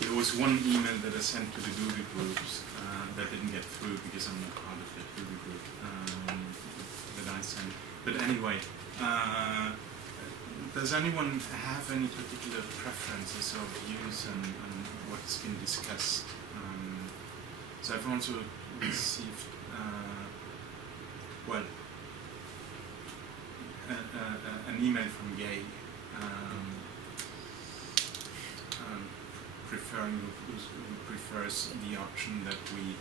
there was one email that I sent to the Google groups that didn't get through because I'm not part of that Google group that I sent. But anyway, does anyone have any particular preferences or views on what's been discussed? So I've also received, an email from Gay who prefers the option that we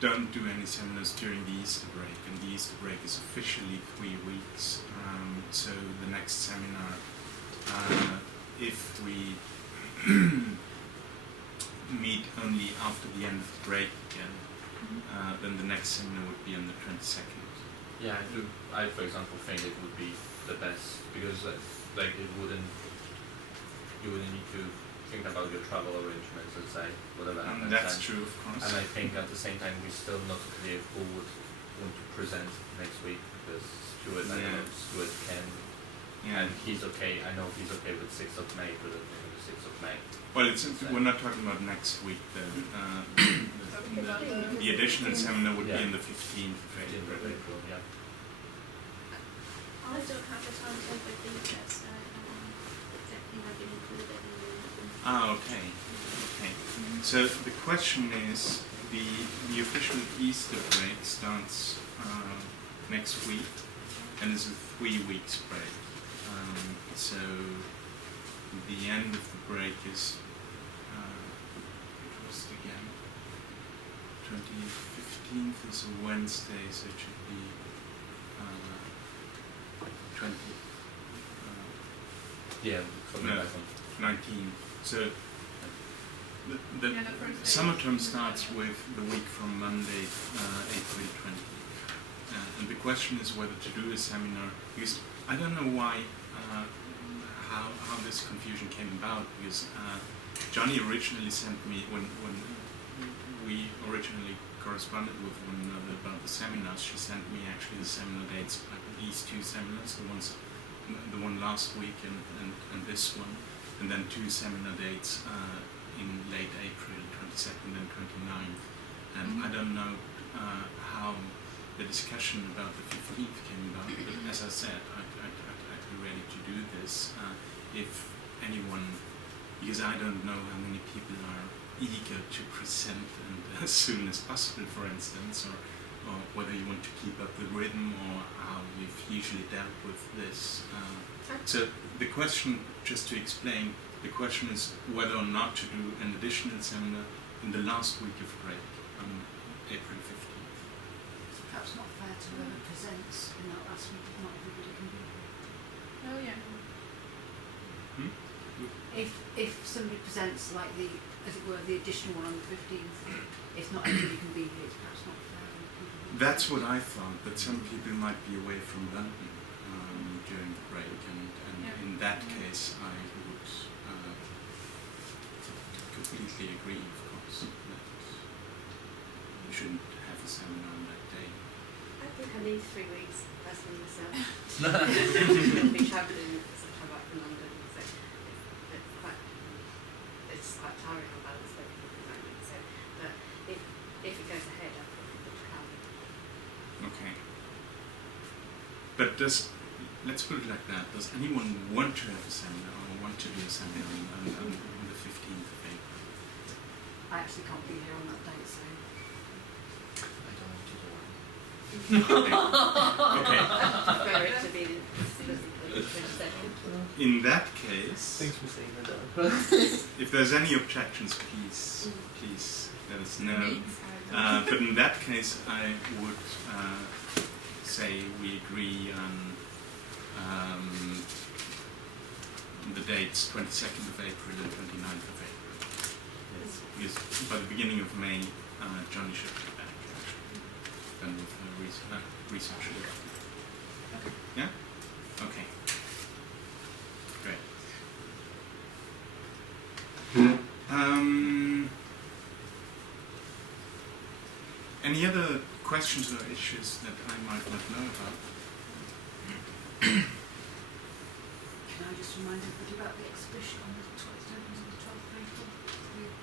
don't do any seminars during the Easter break, and the Easter break is officially 3 weeks. So the next seminar, if we meet only after the end of the break again, then the next seminar would be on the 22nd. Yeah, I for example think it would be the best, because like you wouldn't need to think about your travel arrangements, let's say, whatever happens. That's true, of course. And I think at the same time we're still not clear who would want to present next week, because Stuart, I know Stuart can, and he's okay. I know he's okay with 6th of May, but the 6th of May. Well, we're not talking about next week. The additional seminar would be on the 15th of April. Yeah. I don't have the timetable details, so I don't know exactly how been included in the... Okay. So the question is, the official Easter break starts next week and is a 3 weeks break. So the end of the break is, it was again, 15th is a Wednesday, so it should be 20. No, 19. So the summer term starts with the week from Monday, April 20th. And the question is whether to do a seminar, because I don't know why, how this confusion came about, because Johnny originally sent me, when we originally corresponded with one another about the seminars, she sent me actually the seminar dates, like these 2 seminars, the one last week and this one, and then 2 seminar dates in late April, 22nd and 29th. And I don't know how the discussion about the 15th came about, but as I said, I'd be ready to do this if anyone, because I don't know how many people are eager to present and as soon as possible, for instance, or whether you want to keep up the rhythm, or how you've usually dealt with this. So the question, just to explain, the question is whether or not to do an additional seminar in the last week of break on April 15th. It's perhaps not fair to whoever presents in that last week, not everybody can be there. Oh yeah. If somebody presents like the, as it were, the additional one on the 15th, if not everybody can be here, it's perhaps not fair. That's what I thought, but some people might be away from London during the break, and in that case I would completely agree, of course, that you shouldn't have a seminar on that day. I think I need 3 weeks, personally, myself. I've been travelling since I come back from London, so it's quite tiring on balance at the moment. So, but if it goes ahead, I probably would come. Okay. But let's put it like that, does anyone want to have a seminar or want to do a seminar on the 15th of April? I actually can't be here on that date, so. I don't want to do one. Okay. I prefer it to be the 22nd. In that case, Thanks for saying that. if there's any objections, please let us know. But in that case, I would say we agree on the dates 22nd of April and 29th of April. Yes. Because by the beginning of May, Johnny should be back, actually, done with the research. Okay. Yeah? Okay. Great. Any other questions or issues that I might not know about? Can I just just remind everybody about the exhibition on the 12th of April with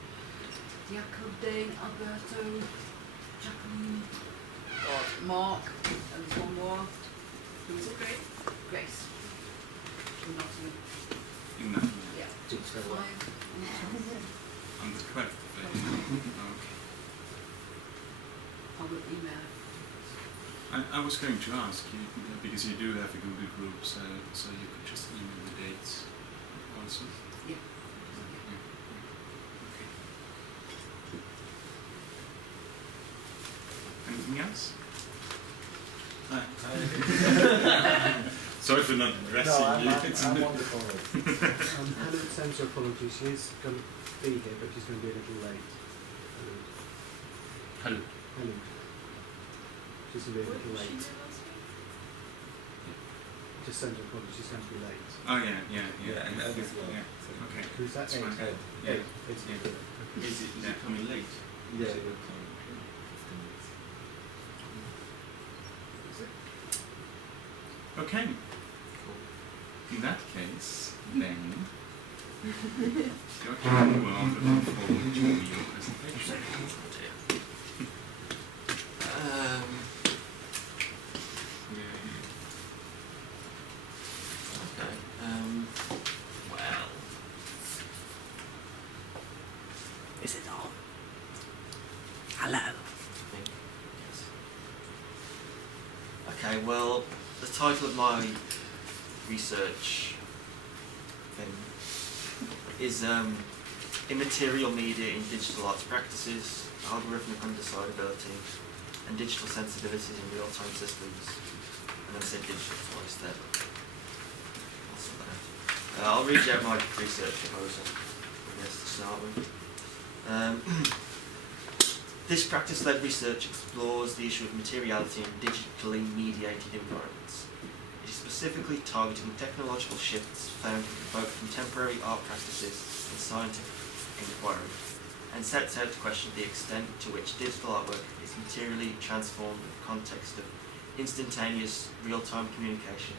Jacob, Dane, Alberto, Jacqueline, Mark, and there's one more. Who is it? Grace. From Nottingham. In Nottingham. Yeah. Digital. 5 on the 12th. On the 12th of April. Okay. I will email. I was going to ask you, because you do have a Google group, so you could just email the dates also. Yeah. Okay. Anything else? Sorry for not addressing you. I'm wonderful. Helen sends her apologies. She is going to be here, but she's going to be a little late. Hello. Helen. She's going to be a little late. Just send her apologies. She's going to be late. Oh yeah, and Ed as well. Yeah. Okay. Who's that? That's fine. Ed. Ed. It's Yeah. Is it coming late? Yeah. Is it what time? 15 minutes. Okay. In that case, then you're well forward to your presentation. Okay. Well. Is it on? Hello. I think. Yes. Okay. Well, the title of my research thing is immaterial media in digital arts practices, algorithmic undecidability, and digital sensibilities in real-time systems. And then I said digital twice there, but I'll sort that out. I'll read out my research proposal, I guess, to start with. This practice-led research explores the issue of materiality in digitally mediated environments. It is specifically targeting technological shifts found in both contemporary art practices and scientific inquiry, and sets out to question the extent to which digital artwork is materially transformed in the context of instantaneous, real-time communication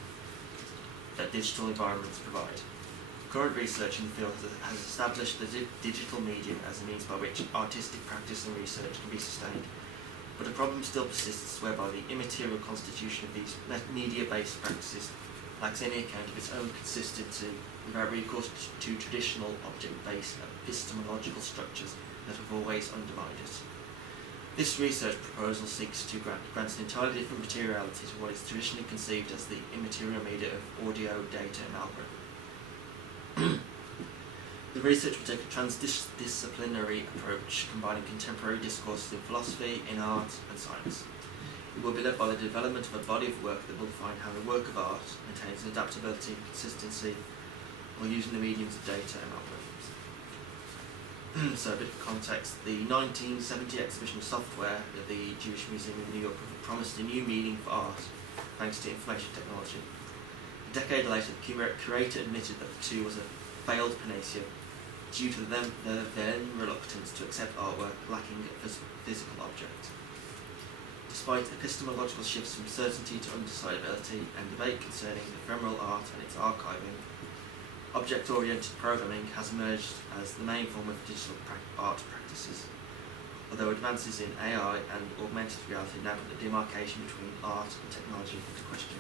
that digital environments provide. Current research in the field has established the digital medium as a means by which artistic practice and research can be sustained, but a problem still persists whereby the immaterial constitution of these media-based practices lacks any account of its own consistency without recourse to traditional object-based epistemological structures that have always undermined it. This research proposal seeks to grant an entirely different materiality to what is traditionally conceived as the immaterial media of audio, data, and algorithm. The research will take a transdisciplinary approach, combining contemporary discourses in philosophy, in art, and science. It will be led by the development of a body of work that will define how the work of art maintains adaptability and consistency while using the mediums of data and algorithms. So a bit of context. The 1970 exhibition of software at the Jewish Museum in New York promised a new meaning for art thanks to information technology. A decade later, the curator admitted that the two was a failed panacea due to their then reluctance to accept artwork lacking a physical object. Despite epistemological shifts from certainty to undecidability and debate concerning ephemeral art and its archiving, object-oriented programming has emerged as the main form of digital art practices, although advances in AI and augmented reality now put the demarcation between art and technology into question.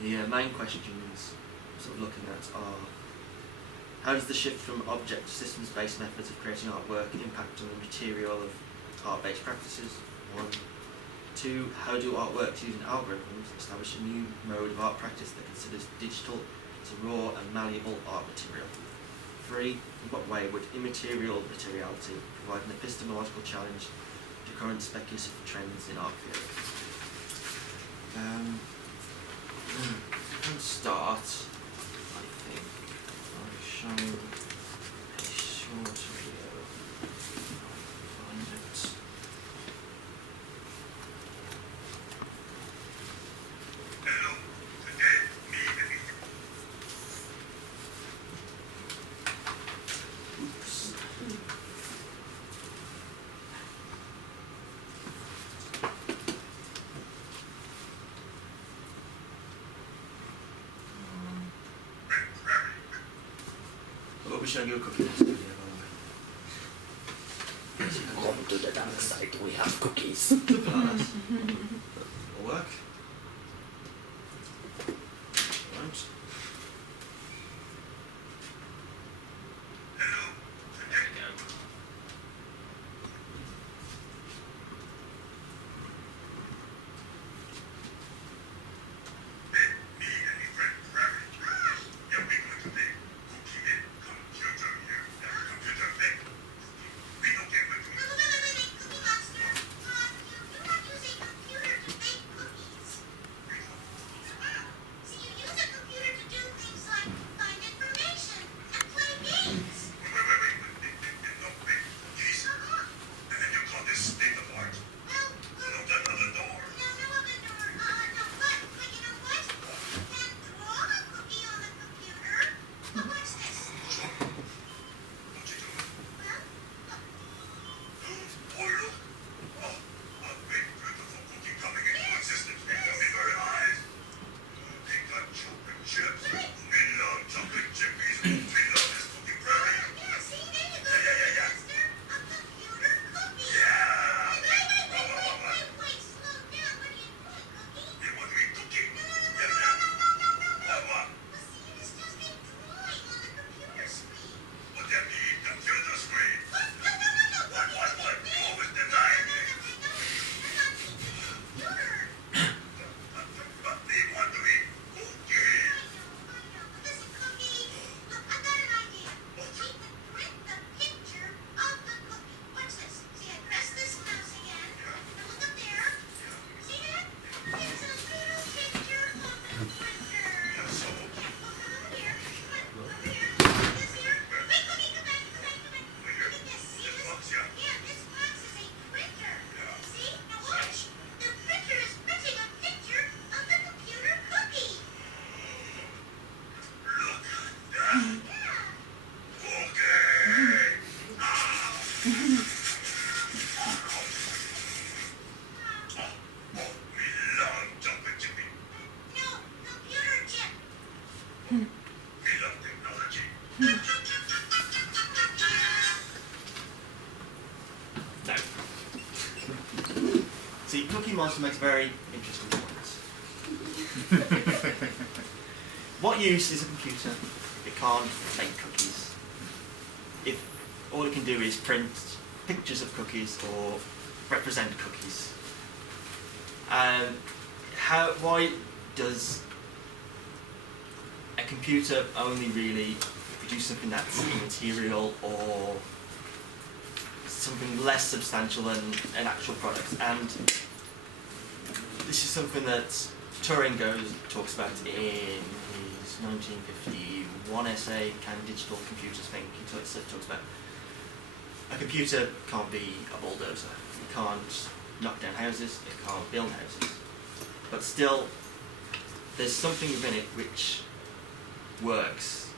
The main questions I'm sort of looking at are: how does the shift from object to systems-based methods of creating artwork impact on the material of art-based practices? 1. 2. How do artworks using algorithms establish a new mode of art practice that considers digital as a raw and malleable art material? 3. In what way would immaterial materiality provide an epistemological challenge to current speculative trends in art theory? Let's start, I think, by showing a short video. Find it. Oops. showing you a cookie monster video, by the way. Come to the dark side, we have cookies. Something like that. Will work. Right. There we go. See, Cookie Monster makes a very interesting point. What use is a computer if it can't make cookies? If all it can do is print pictures of cookies or represent cookies? Why does a computer only really produce something that's immaterial or something less substantial than an actual product? And this is something that Turing talks about in his 1951 essay, Can Digital Computers Think? He talks about a computer can't be a bulldozer. It can't knock down houses, it can't build houses. But still, there's something within it which works.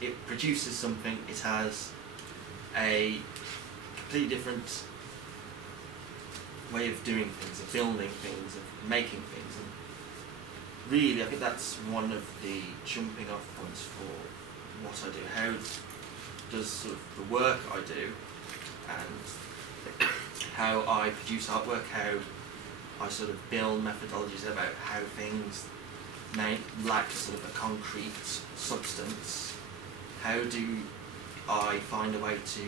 It produces something, it has a completely different way of doing things, of building things, of making things. And really, I think that's one of the jumping off points for what I do. How does sort of the work I do and how I produce artwork, how I sort of build methodologies about how things may lack sort of a concrete substance. How do I find a way to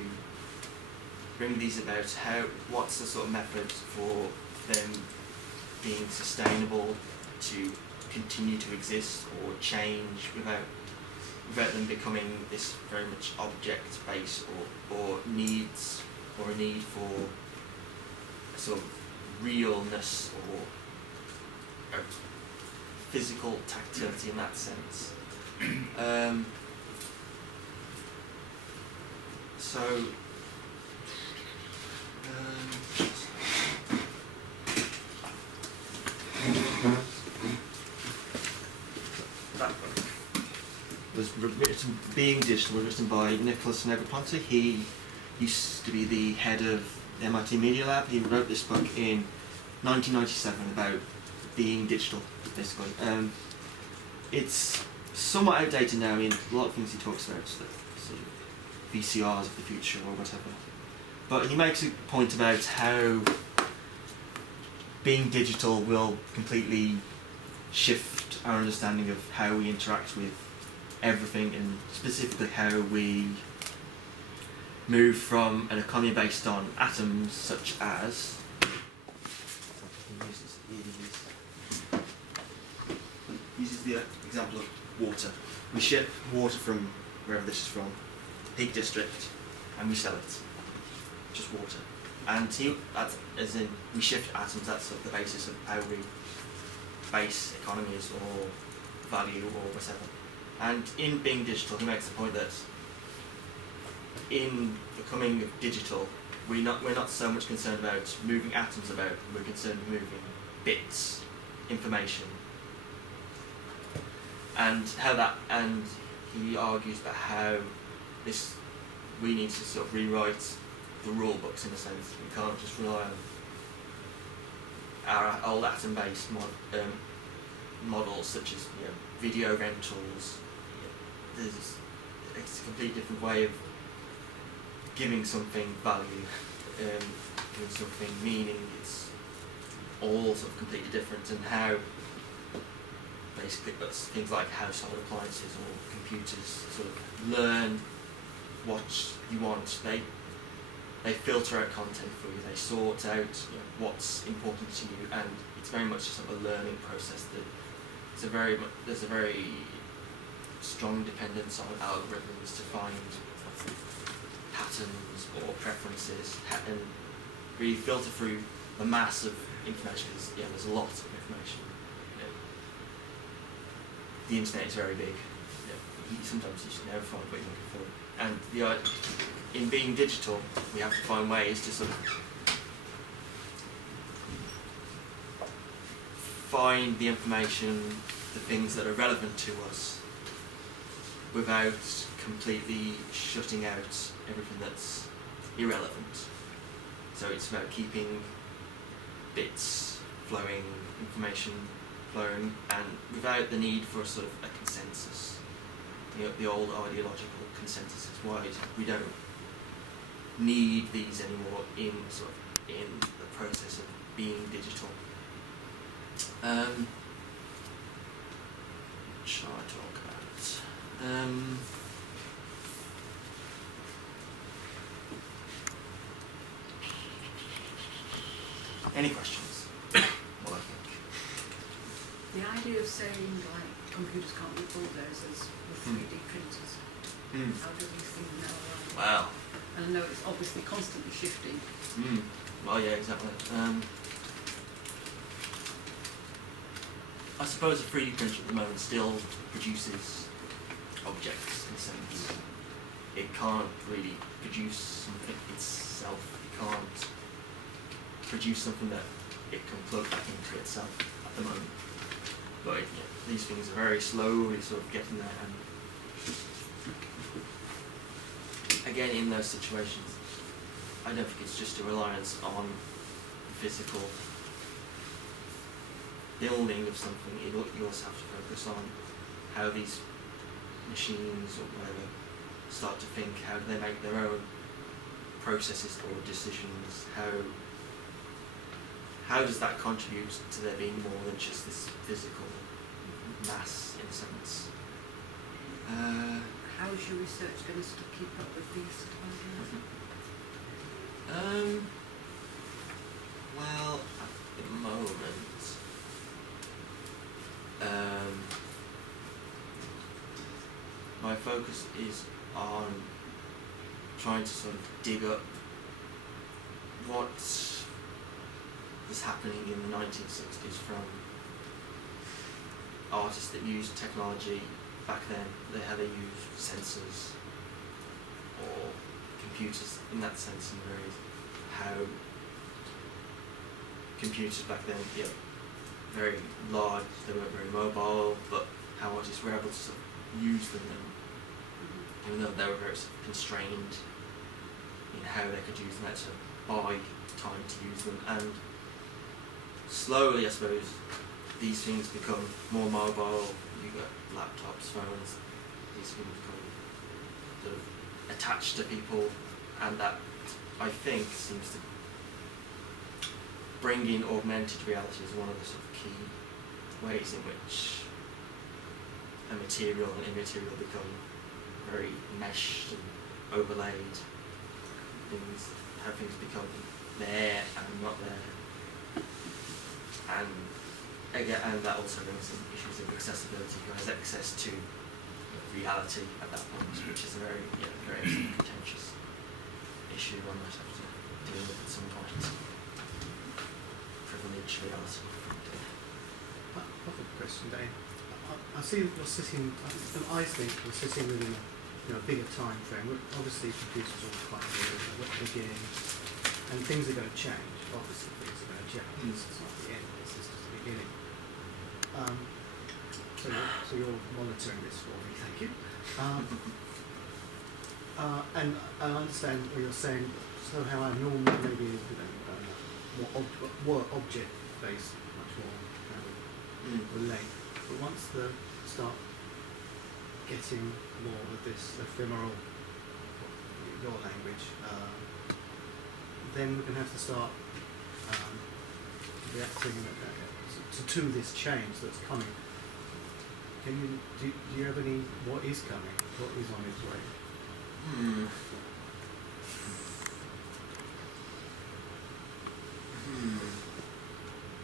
bring these about? What's the sort of method for them being sustainable, to continue to exist or change without them becoming this very much object-based or needs, or a need for a sort of realness or a physical tactility in that sense. That book was written, Being Digital, was written by Nicholas Negroponte. He used to be the head of the MIT Media Lab. He wrote this book in 1997 about being digital, basically. It's somewhat outdated now. I mean, a lot of things he talks about that sort of VCRs of the future or whatever. But he makes a point about how being digital will completely shift our understanding of how we interact with everything, and specifically how we move from an economy based on atoms, such as uses the example of water. We ship water from wherever this is from, Peak District, and we sell it. Just water. And that's, as in, we shift atoms, that's sort of the basis of how we base economies or value or whatever. And in being digital, he makes the point that in becoming digital, we're not so much concerned about moving atoms about, we're concerned with moving bits, information. And he argues about how we need to sort of rewrite the rule books in a sense. We can't just rely on our old atom-based models, such as video rentals. It's a completely different way of giving something value, giving something meaning. It's all sort of completely different, and how basically things like household appliances or computers sort of learn what you want. They filter out content for you. They sort out what's important to you, and it's very much sort of a learning process. There's a very strong dependence on algorithms to find patterns or preferences, and really filter through the mass of information. Because there's a lot of information. The internet is very big. Sometimes you just never find what you're looking for. And in being digital, we have to find ways to sort of find the information, the things that are relevant to us, without completely shutting out everything that's irrelevant. So it's about keeping bits flowing, information flowing, and without the need for sort of a consensus. The old ideological consensus is why we don't need these anymore in the process of being digital. Shall I talk about? Any questions? What I think. The idea of saying like computers can't be bulldozers with 3D printers. How do these things now around? Wow. And I know it's obviously constantly shifting. Well, yeah, exactly. I suppose a 3D printer at the moment still produces objects in a sense. It can't really produce something itself. It can't produce something that it can plug back into itself at the moment. But these things are very slowly sort of getting there, and again, in those situations, I don't think it's just a reliance on the physical building of something. You also have to focus on how these machines or whatever start to think. How do they make their own processes or decisions? How does that contribute to there being more than just this physical mass, in a sense? How is your research going to sort of keep up with these sort of ideas? Well, at the moment, my focus is on trying to sort of dig up what was happening in the 1960s from artists that used technology back then. How they used sensors or computers in that sense, and how computers back then, very large, they weren't very mobile, but how artists were able to sort of use them, and even though they were very sort of constrained in how they could use them, they had to buy time to use them. And slowly, I suppose, these things become more mobile. You've got laptops, phones, these things become sort of attached to people, and that I think seems to bring in augmented reality as one of the sort of key ways in which a material and immaterial become very meshed and overlaid. How things become there and not there. And again, and that also brings in issues of accessibility, who has access to reality at that point, which is a very contentious issue one might have to deal with at some point. Privilege reality. I've got a question, Dave. I see that you're sitting, and I think you're sitting within a bigger time frame. Obviously, computers are all quite new at the beginning, and things are going to change. Obviously, things are going to change. This is not the end. This is just the beginning. So you're monitoring this for me. Thank you. And I understand what you're saying. So how I normally maybe more object-based, much more relate. But once they start getting more of this ephemeral, your language, then we're going to have to start reacting to this change that's coming. Do you have any, what is coming? What is on its way?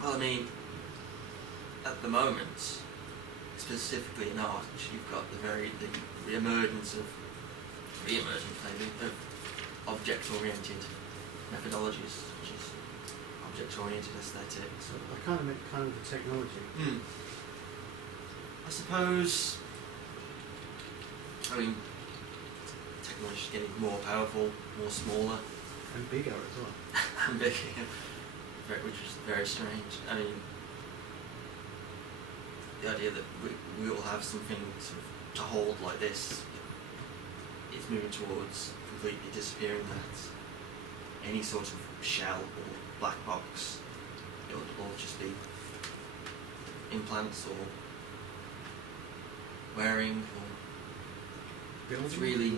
Well, I mean, at the moment, specifically in art, you've got the re-emergence of object-oriented methodologies, which is object-oriented aesthetics. So I kind of meant kind of the technology. I suppose, technology is getting more powerful, more smaller. And bigger as well. And bigger, which is very strange. I mean, the idea that we all have something sort of to hold like this is moving towards completely disappearing that. Any sort of shell or black box, it'll all just be implants or wearing or Buildings, really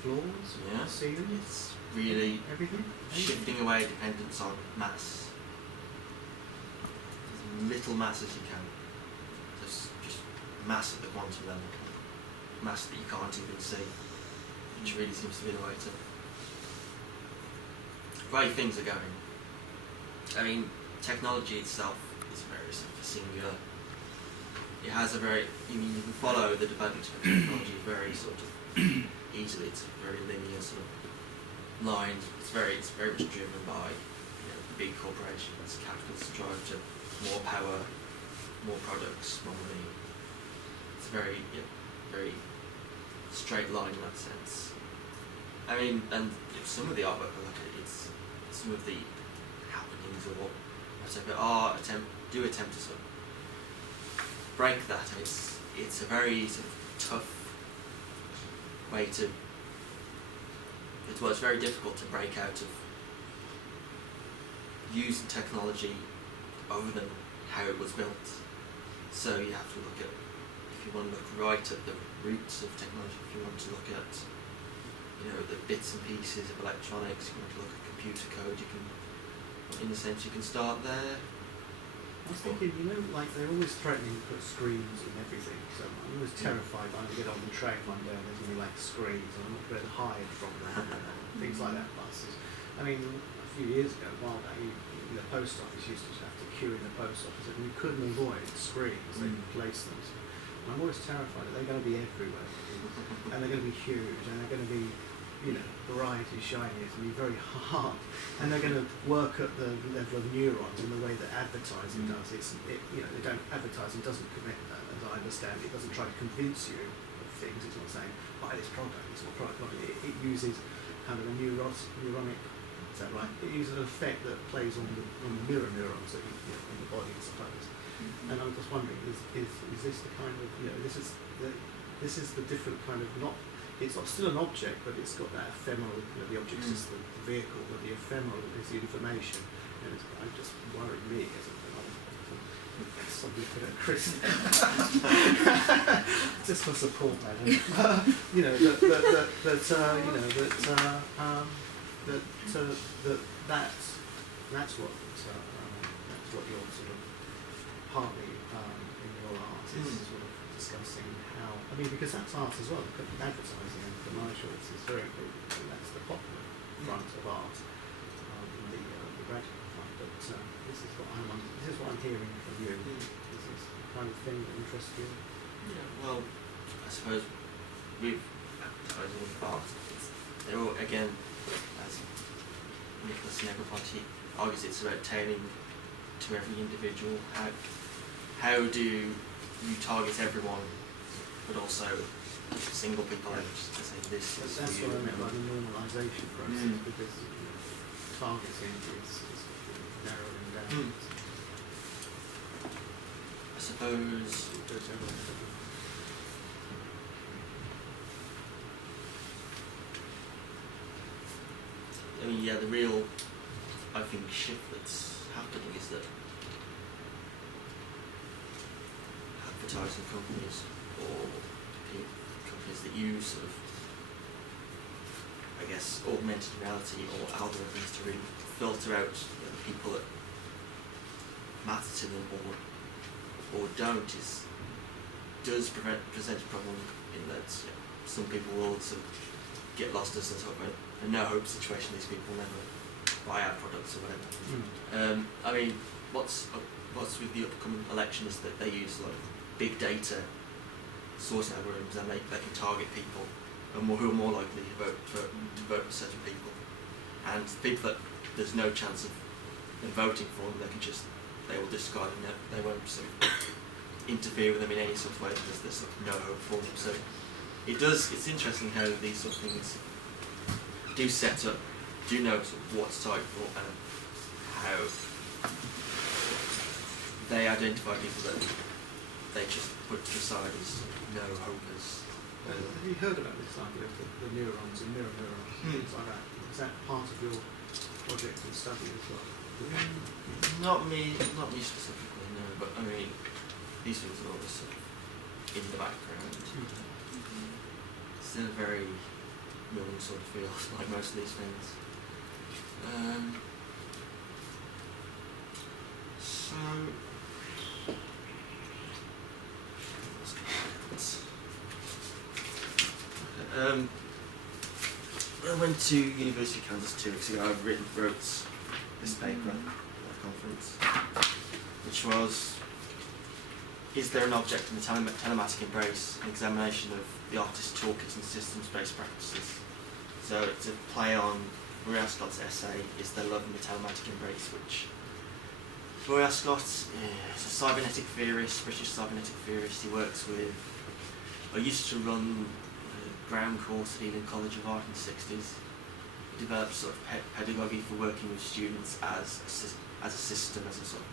floors, ceilings, it's really everything. shifting away dependence on mass. As little mass as you can. Just mass at the quantum level. Mass that you can't even see. Which really seems to be the way things are going. I mean, technology itself is very sort of singular. It has a very, you can follow the development of technology very sort of easily. It's very linear sort of lines. It's very much driven by big corporations, capitalist drive to more power, more products, more money. It's a very straight line in that sense. I mean, and some of the artwork I look at, it's some of the happenings or whatever do attempt to sort of break that. It's a very sort of tough way to. It's very difficult to break out of using technology other than how it was built. So you have to look at, if you want to look right at the roots of technology, if you want to look at the bits and pieces of electronics, you want to look at computer code, you can, in a sense, you can start there. I was thinking, they're always threatening to put screens in everything, so I'm always terrified when I get on the train one day and there's going to be screens, and I'm not going to hide from that, things like that, buses. I mean, a few years ago, while the post office used to have to queue in the post office, and you couldn't avoid screens, they could place them. And I'm always terrified that they're going to be everywhere, and they're going to be huge, and they're going to be bright and shiny, it's going to be very hard, and they're going to work at the level of neurons in the way that advertising does. Advertising doesn't commit that, as I understand it. It doesn't try to convince you of things. It's not saying buy this product. It's not product. It uses kind of a neuronic. Is that right? It uses an effect that plays on the mirror neurons that in the body, I suppose. And I'm just wondering, is this the kind of this is the different kind of not. It's not still an object, but it's got that ephemeral. The object is the vehicle, but the ephemeral is the information. And it just worried me as some we put at Chris. Just for support, madam. You know that that's what you're sort of partly in your art is sort of discussing how. I mean, because that's art as well. Advertising and commercials is very important. And that's the popular front of art, the radical front. But this is what I'm hearing from you. Is this the kind of thing that interests you? Yeah. Well, I suppose with advertising art, they're all again, as Nicholas Negroponte argues, it's about tailoring to every individual. How do you target everyone, but also single people out to say this is That's you. what I meant by the normalisation process, because targeting is narrowing down. I suppose I mean, yeah, the real, I think, shift that's happening is that advertising companies or companies that use sort of, I guess, augmented reality or algorithms to really filter out the people that matter to them or don't does present a problem in that some people will sort of get lost as a sort of a no-hope situation. These people never buy our products or whatever. I mean, what's with the upcoming election is that they use like big data sourcing algorithms, and they can target people who are more likely to vote for certain people, and people that there's no chance of them voting for them, they will discard and they won't sort of interfere with them in any sort of way because there's sort of no hope for them. So it's interesting how these sort of things do set up, do know sort of what's type for, and how they identify people that they just put to the side as no hopers. Have you heard about this idea of the neurons and mirror neurons, things like that? Is that part of your project and study as well? Not me specifically, no. But I mean, these things are always sort of in the background. Still a very young sort of feels like most of these things. I went to University of Kansas 2 weeks ago. I wrote this paper at a conference, which was, is there an object in the telematic embrace, an examination of the artist's toolkit and systems-based practices. So to play on Roy Ascott's essay, Is There Love in the Telematic Embrace, which Roy Ascott is a cybernetic theorist, British cybernetic theorist. He works with, I used to run a ground course at Ealing College of Art in the 60s. He developed sort of pedagogy for working with students as a system, as a sort of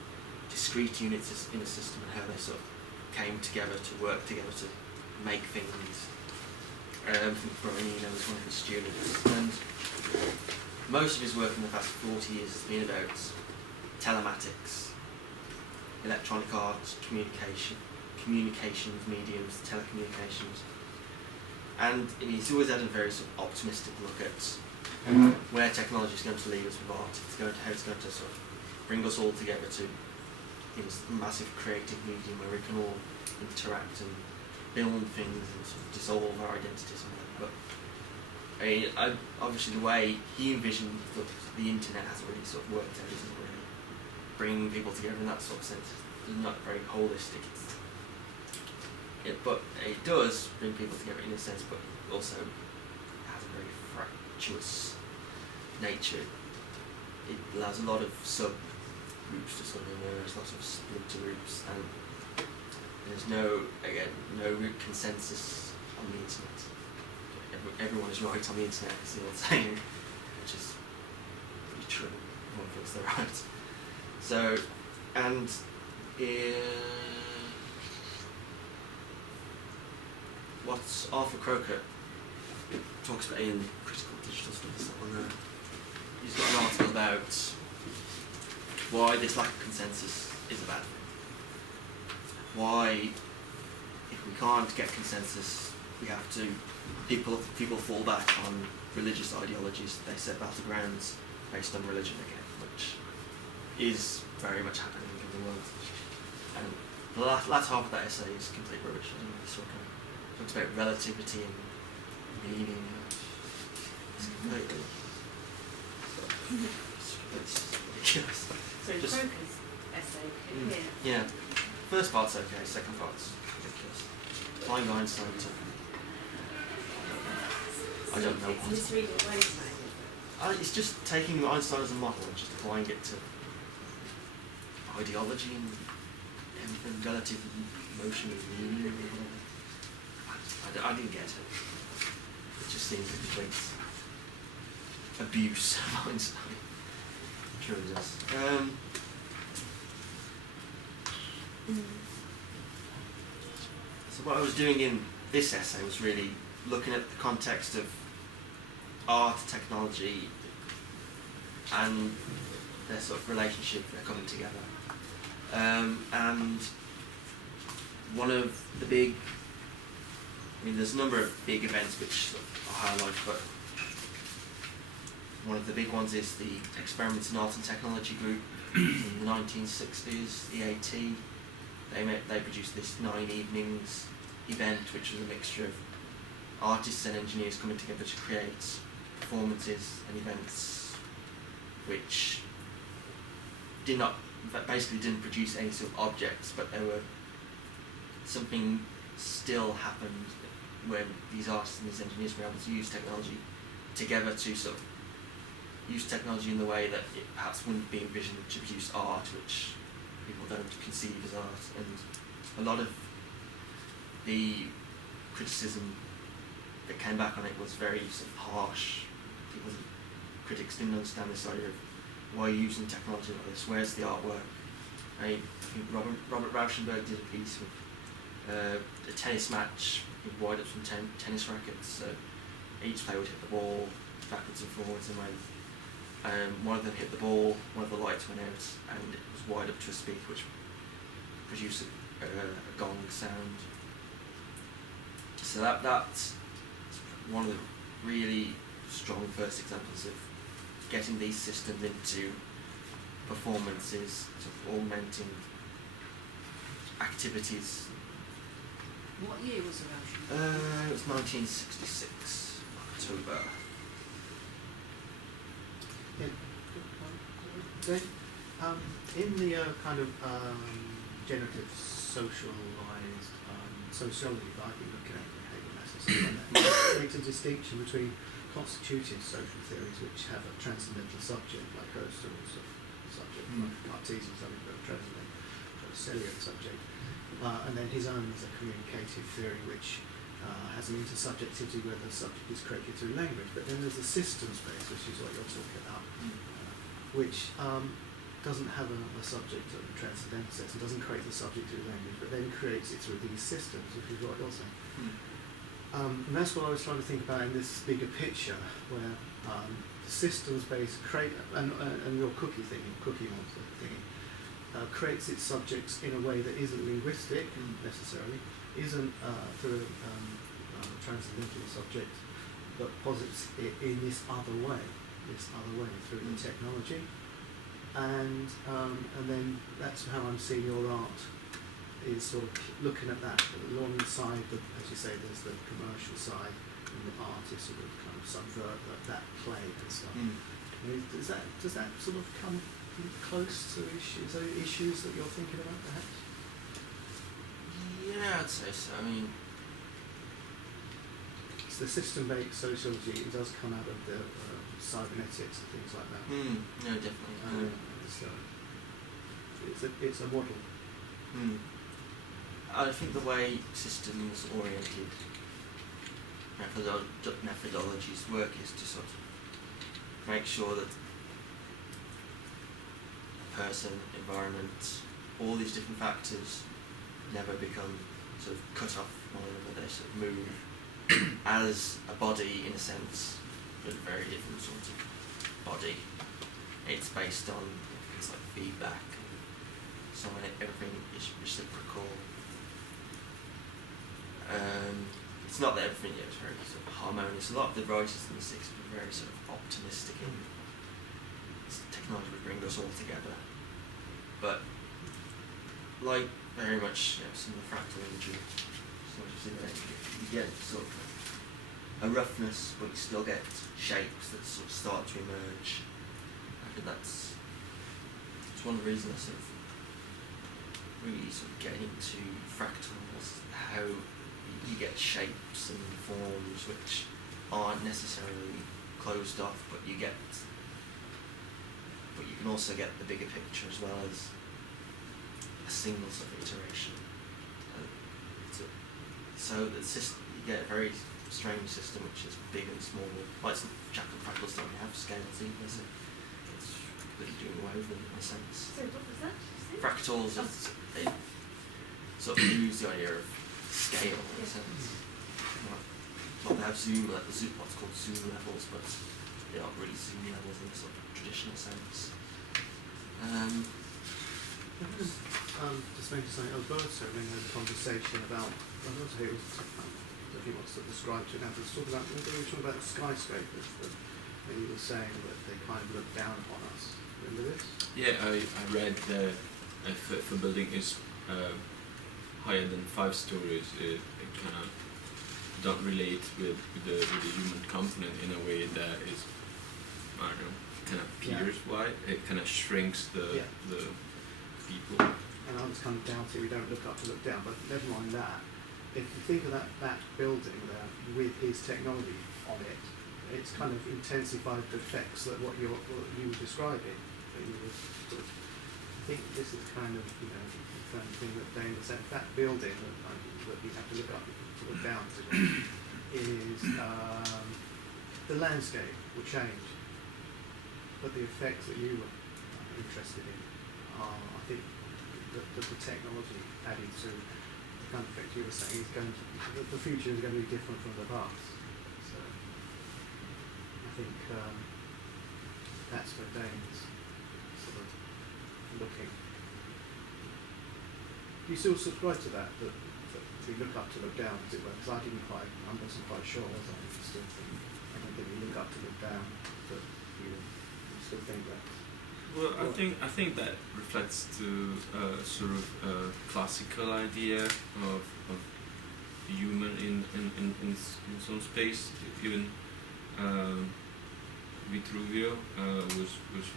discrete units in a system, and how they sort of came together to work together to make things. Brian was one of his students, and most of his work in the past 40 years has been about telematics, electronic art, communications mediums, telecommunications, and he's always had a very sort of optimistic look at where technology is going to lead us with art. How it's going to sort of bring us all together to this massive creative medium where we can all interact and build things and sort of dissolve our identities and whatever. But obviously the way he envisioned the internet hasn't really sort of worked out. It doesn't really bring people together in that sort of sense. It's not very holistic. But it does bring people together in a sense, but also has a very fractious nature. It allows a lot of sub-groups to sort of emerge, lots of splinter groups, and there's no root consensus on the internet. Everyone is right on the internet, is the old saying, which is pretty true. Everyone thinks they're right. So, and what Arthur Croker talks about in Critical Digital Studies, he's got an article about why this lack of consensus is a bad thing. why, if we can't get consensus, we have to, people fall back on religious ideologies. They set battlegrounds based on religion again, which is very much happening in the world. And the last half of that essay is complete rubbish. I don't know, this talks about relativity and meaning. It's completely ridiculous. So Just- Croker's essay here. Yeah. First part's okay, second part's ridiculous. Applying Einstein to I don't know. It's misreading Einstein. It's just taking Einstein as a model and just applying it to ideology and everything, relative motion and meaning. I didn't get it. It just seems a complete abuse of Einstein. It really does. So what I was doing in this essay was really looking at the context of art, technology, and their sort of relationship, they're coming together. And one of the big, there's a number of big events which I'll highlight, but one of the big ones is the Experiments in Art and Technology group in the 1960s, EAT. They produced this 9 evenings event, which was a mixture of artists and engineers coming together to create performances and events which basically didn't produce any sort of objects, but something still happened when these artists and these engineers were able to use technology together to sort of use technology in the way that it perhaps wouldn't be envisioned to produce art, which people don't conceive as art. And a lot of the criticism that came back on it was very sort of harsh. Critics didn't understand this idea of why you're using technology like this, where's the artwork? I think Robert Rauschenberg did a piece with a tennis match with wind-ups from tennis rackets, so each player would hit the ball backwards and forwards, and when one of them hit the ball, one of the lights went out and it was wired up to a speaker which produced a gong sound. So that's one of the really strong first examples of getting these systems into performances, sort of augmenting activities. What year was the Rauschenberg? It was 1966, October. Yeah. Then, in the kind of generative socialized sociology that I've been looking at, behaviour maths and stuff like that, it makes a distinction between constitutive social theories which have a transcendental subject, like Aristotle's subject, like Cartesian subject, but a transcendental subject, and then his own as a communicative theory which has an intersubjectivity where the subject is created through language. But then there's a systems base, which is what you're talking about, which doesn't have a subject of a transcendental sense and doesn't create the subject through language, but then creates it through these systems, which is what you're saying. And that's what I was trying to think about in this bigger picture, where the systems-based and your cookie monster thingy creates its subjects in a way that isn't linguistic necessarily, isn't through a transcendental subject, but posits it in this other way through the technology, and then that's how I'm seeing your art, is sort of looking at that alongside the, as you say, there's the commercial side and the artist sort of kind of subvert that play and stuff. Does that sort of come close to issues that you're thinking about perhaps? Yeah, I'd say so. It's the system-based sociology. It does come out of the cybernetics and things like that. No, definitely. It's a model. I think the way systems-oriented methodologies work is to sort of make sure that a person, environment, all these different factors never become sort of cut off one another. They sort of move as a body in a sense, but a very different sort of body. It's based on things like feedback, so when everything is reciprocal, It's not that everything is very sort of harmonious. A lot of the writers in the 60s were very sort of optimistic in this technology would bring us all together. But like very much some of the fractal imagery, so you see there, you get sort of a roughness, but you still get shapes that sort of start to emerge. I think that's one of the reasons I sort of really sort of getting into fractals, how you get shapes and forms which aren't necessarily closed off, but you can also get the bigger picture as well as a single sort of iteration. So the system, you get a very strange system which is big and small. Like some Jackal fractals don't have scales either, so it's completely doing away with them in a sense. So what was that? Fractals, they sort of lose the idea of scale in a sense. They have what's called zoom levels, but they aren't really zoom levels in the sort of traditional sense. Just maybe something. Alberto then had a conversation about. I don't know if he wants to describe to it now. But talk about. We were talking about skyscrapers. And you were saying that they kind of look down upon us. Remember this? Yeah, I read that if a building is higher than 5 stories, it kind of don't relate with the human component in a way that is, I don't know, kind of peers wide. It kind of shrinks the people. And I was kind of doubting we don't look up to look down, but never mind that. If you think of that building there with his technology on it, it's kind of intensified the effects that what you were describing. That you were sort of, I think this is kind of the kind of thing that Dane said. That building that you have to look up to look down to is the landscape will change, but the effects that you were interested in are, I think, the technology added to the kind of effect you were saying is going to the future is going to be different from the past. So I think that's where Dane's sort of looking. Do you still subscribe to that we look up to look down, as it were? Because I wasn't quite sure, was I? I don't think we look up to look down, but you still think that. Well, I think that reflects to sort of classical idea of human in some space. Even Vitruvio was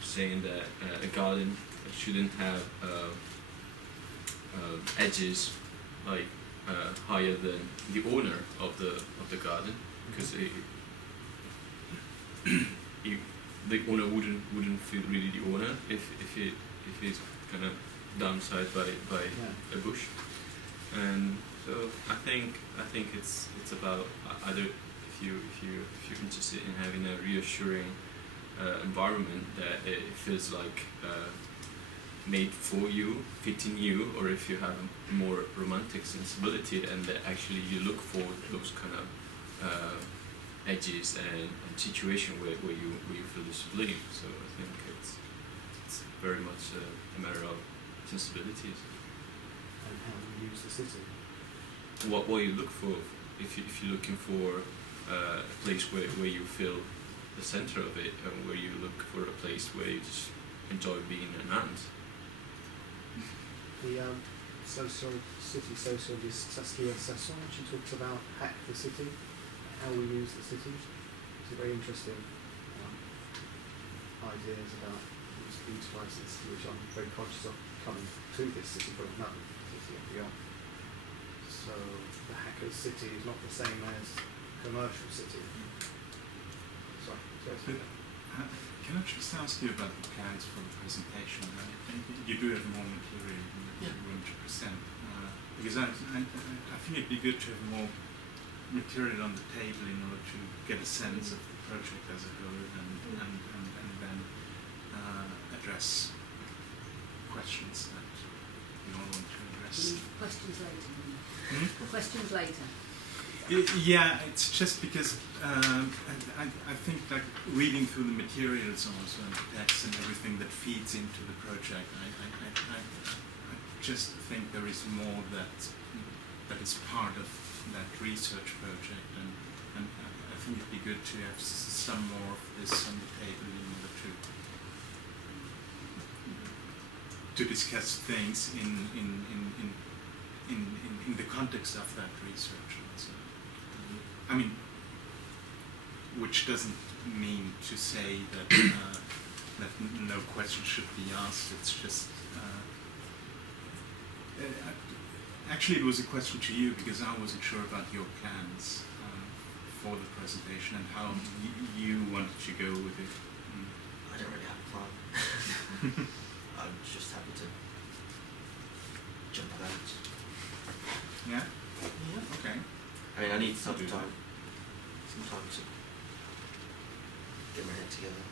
saying that a garden shouldn't have edges like higher than the owner of the garden, because the owner wouldn't feel really the owner if he's kind of downside by a bush. And so I think it's about either if you're interested in having a reassuring environment that it feels like made for you, fitting you, or if you have a more romantic sensibility and that actually you look for those kind of edges and situation where you feel the sublime. So I think it's very much a matter of sensibilities. And how we use the city. What you look for, if you're looking for a place where you feel the center of it, and where you look for a place where you just enjoy being an ant. The city sociologist Saskia Sasson, she talks about hack the city, how we use the city. It's a very interesting ideas about utilising the city, which I'm very conscious of coming to this city from another city and beyond. So the hacker's city is not the same as commercial city. Sorry. Can I just ask you about the plans for the presentation? You do have more material you're going to present, because I think it'd be good to have more material on the table in order to get a sense of the project as a whole, and then address questions that you all want to address. Questions later. Questions later. Yeah, it's just because I think like reading through the materials also and the text and everything that feeds into the project, I just think there is more that is part of that research project, and I think it'd be good to have some more of this on the table in order to discuss things in the context of that research. Also. I mean, which doesn't mean to say that that no question should be asked. It's just actually it was a question to you because I wasn't sure about your plans for the presentation and how you wanted to go with it. I don't really have a plan. I'm just happy to jump about. Yeah? Yeah. Okay. I mean, I need some Do that. time to get my head together.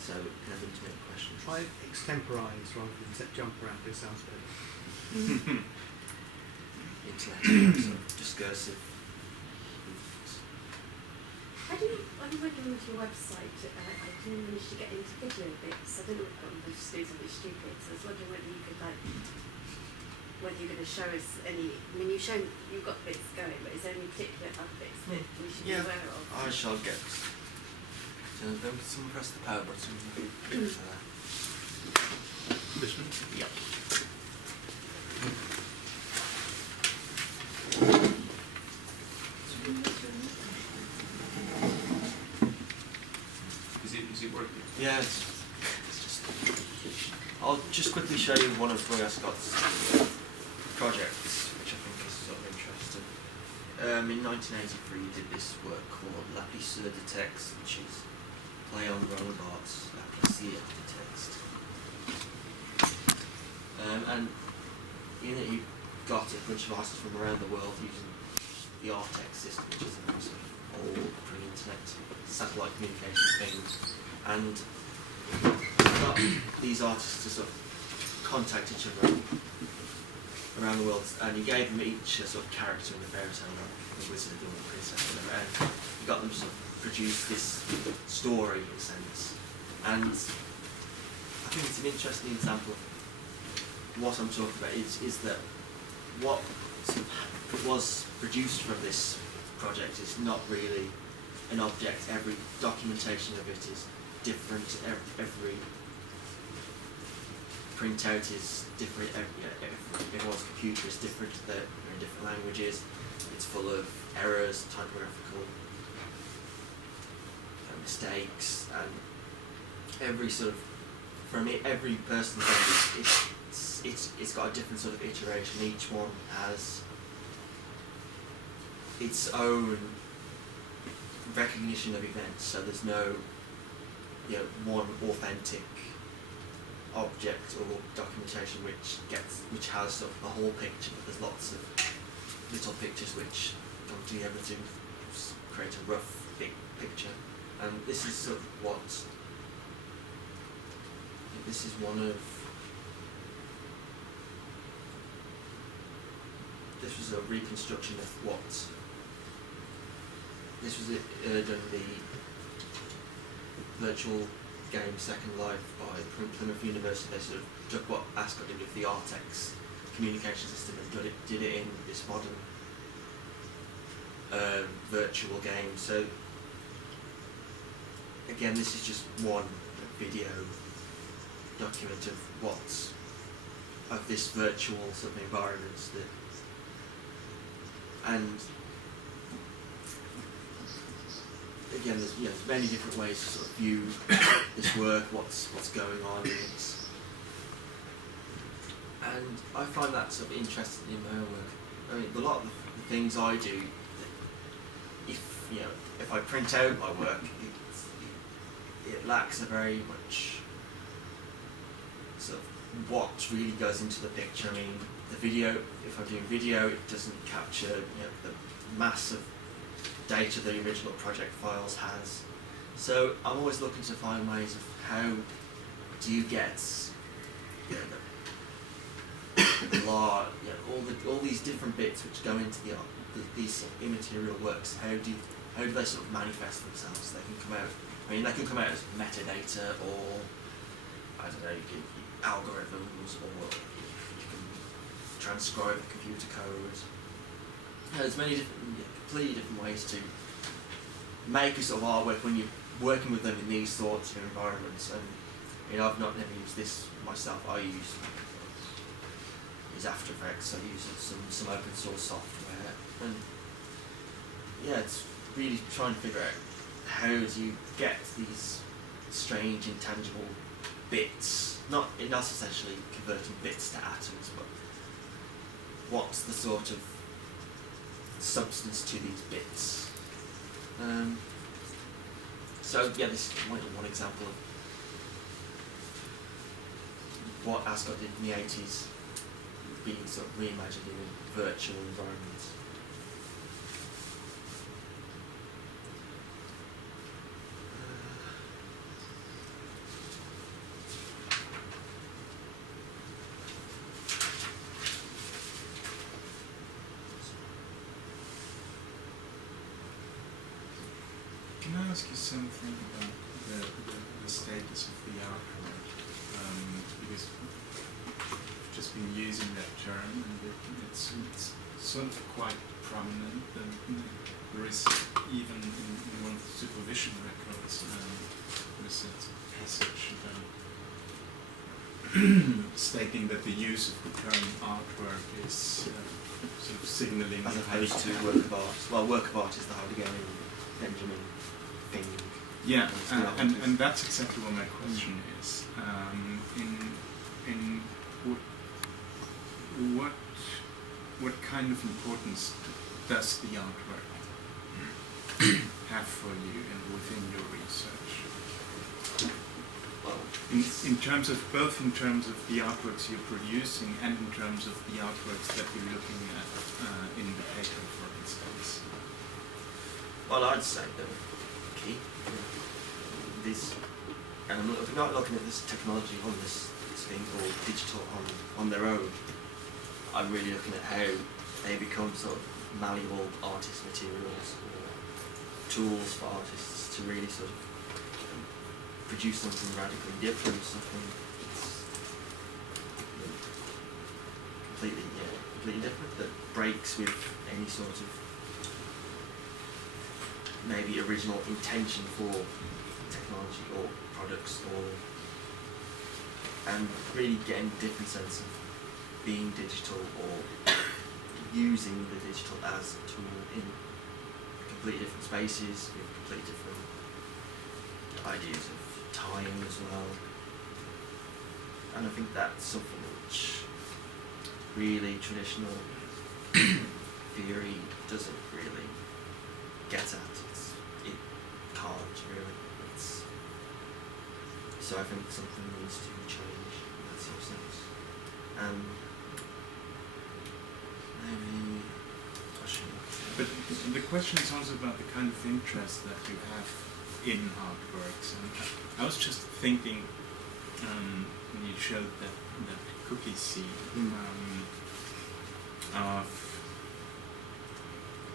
So, can I have intimate questions? Try extemporize rather than set jump around. It sounds better. Intellectual, sort of discursive. I didn't when you went to your website, I didn't manage to get into video bits. I don't know if I'm just doing something stupid, so I was wondering whether you could whether you're going to show us any. I mean, you've got bits going, but is there any particular other bits that we should be aware of? I shall get. So, someone press the power button. This one? Yep. Is it working? Yeah, it's just. I'll just quickly show you one of Roy Ascott's projects, which I think is sort of interesting. In 1983, he did this work called Lapliceur de Texte, which is play on robots, Lapliceur de Texte. And in it, he got a bunch of artists from around the world using the Artex system, which is a very sort of old pre-internet satellite communication thing. And got these artists to sort of contact each other around the world, and he gave them each a sort of character in the fairy tale, like the wizard or the princess, or whatever, and he got them to sort of produce this story in a sense. And I think it's an interesting example of what I'm talking about is that what sort of was produced from this project is not really an object. Every documentation of it is different. Every printout is different. Everyone's computer is different. They're in different languages. It's full of errors, typographical mistakes, and every sort of every person's it's got a different sort of iteration. Each one has its own recognition of events, so there's no one authentic object or documentation which has sort of the whole picture, but there's lots of little pictures which come together to create a rough big picture. And this is sort of this is one of this was a reconstruction of what this was done the virtual game Second Life by Plymouth University. They sort of took what Ascot did with the Artex communication system and did it in this modern virtual game. So again, this is just one video document of of this virtual sort of environment and again, there's many different ways to sort of view this work, what's going on in it. And I find that sort of interesting in my own work. I mean, a lot of the things I do, if I print out my work, it lacks a very much sort of what really goes into the picture. I mean, the video, if I'm doing video, it doesn't capture the massive data the original project files has. So I'm always looking to find ways of how do you get all these different bits which go into these sort of immaterial works. How do they sort of manifest themselves? They can come out. I mean, they can come out as metadata, or I don't know, algorithms, or you can transcribe the computer code. there's many different, completely different ways to make a sort of artwork when you're working with them in these sorts of environments. And I've never used this myself. I use After Effects. I use some open source software, and it's really trying to figure out how do you get these strange intangible bits, not essentially converting bits to atoms, but what's the sort of substance to these bits. This is one example of what Ascot did in the 80s, being sort of reimagined in virtual environments. Can I ask you something about the status of the artwork? Because I've just been using that term, and it's sort of quite prominent. There is even in one of the supervision records, there is a passage about stating that the use of the term artwork is sort of signalling as opposed to work of art. Well, work of art is the Heideggerian Benjamin thing. Yeah, and that's exactly what my question is. In what kind of importance does the artwork have for you and within your research? Well, In terms of both in terms of the artworks you're producing and in terms of the artworks that you're looking at in the paper, for instance. well, I'd say that key. This, and I'm not looking at this technology on this thing called digital on their own. I'm really looking at how they become sort of malleable artist materials or tools for artists to really sort of produce something radically different, something completely different, that breaks with any sort of maybe original intention for technology or products, and really getting a different sense of being digital or using the digital as a tool in completely different spaces with completely different ideas of time as well. And I think that's something which really traditional theory doesn't really get at. It can't really. So I think something needs to change in that sort of sense. Maybe I should. But the question is also about the kind of interest that you have in artworks. And I was just thinking, when you showed that cookie seed, of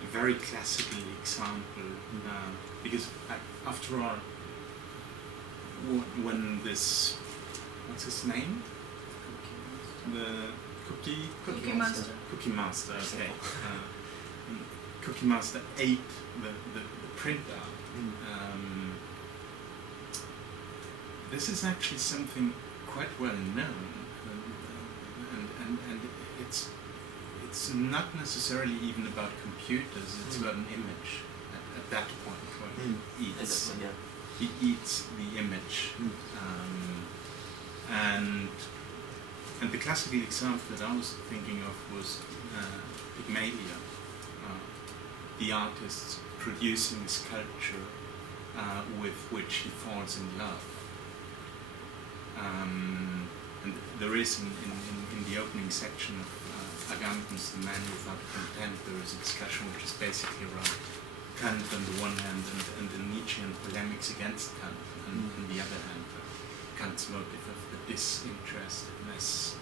a very classical example, because after all, when this, what's his name? The Cookie Master, okay. Cookie Master ate the printer. This is actually something quite well known, and it's not necessarily even about computers. It's about an image at that point when he eats the image, and the classical example that I was thinking of was Pygmalion, the artist producing a sculpture with which he falls in love. And there is in the opening section of Agamben's The Man Without Content, there is a discussion which is basically around Kant on the one hand and the Nietzschean polemics against Kant, and on the other hand Kant's motive of the disinterestedness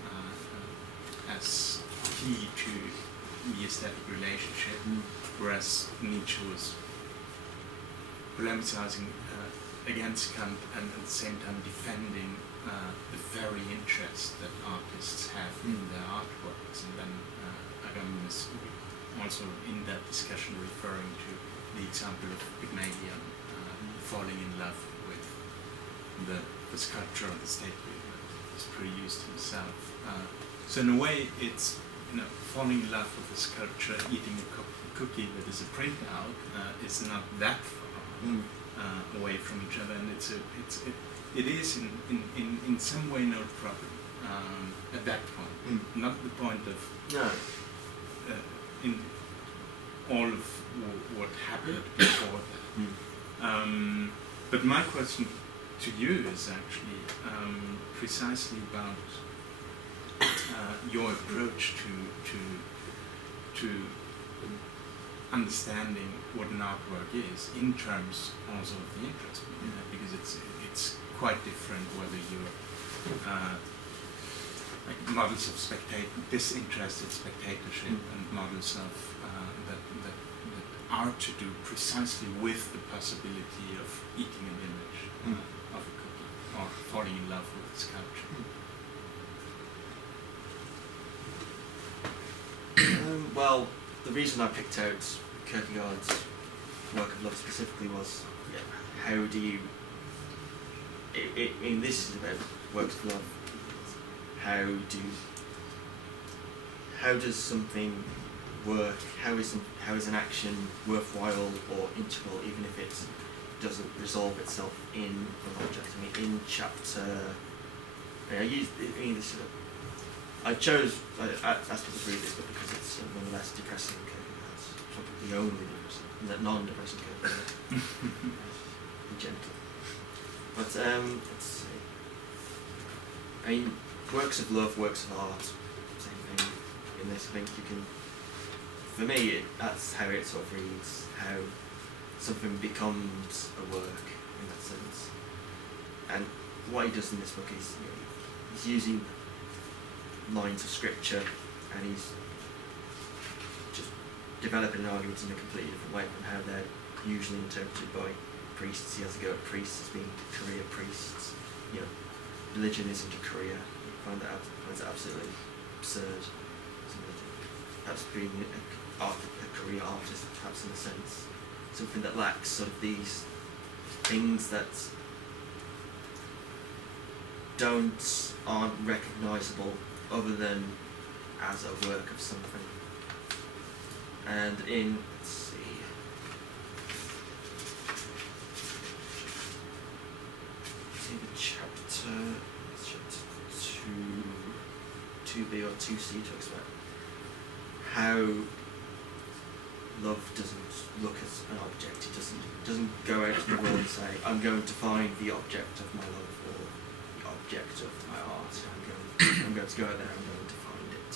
as key to the aesthetic relationship, whereas Nietzsche was polemicizing against Kant and at the same time defending the very interest that artists have in their artworks. And then Agamben is also in that discussion referring to the example of Pygmalion falling in love with the sculpture of the statue that was produced himself. So in a way, it's falling in love with a sculpture, eating a cookie that is a printout is not that far away from each other, and it is in some way no problem at that point. Not the point of in all of what happened before that. But my question to you is actually precisely about your approach to understanding what an artwork is in terms also of the interest, because it's quite different whether you're like models of disinterested spectatorship and models of that are to do precisely with the possibility of eating an image of a cookie or falling in love with a sculpture. Well, the reason I picked out Kierkegaard's work of love specifically was how do you... I mean, this is about works of love. How does something work? How is an action worthwhile or integral, even if it doesn't resolve itself in an object? I mean, in chapter... I asked people to read this book because it's one of the less depressing Kierkegaard's, probably the only non-depressing Kierkegaard. Be gentle. But let's see. I mean, works of love, works of art, same thing in this. I think you can, for me, that's how it sort of reads, how something becomes a work in that sense. And what he does in this book is, he's using lines of scripture and he's just developing an argument in a completely different way from how they're usually interpreted by priests. He has to go at priests as being career priests. Religion isn't a career. Finds it absolutely absurd. Perhaps being a career artist, perhaps in a sense, something that lacks sort of these things that aren't recognisable other than as a work of something. And in, let's see, the chapter 2b or 2c talks about how love doesn't look as an object. It doesn't go out to the world and say, I'm going to find the object of my love or the object of my art. I'm going to go out there, I'm going to find it.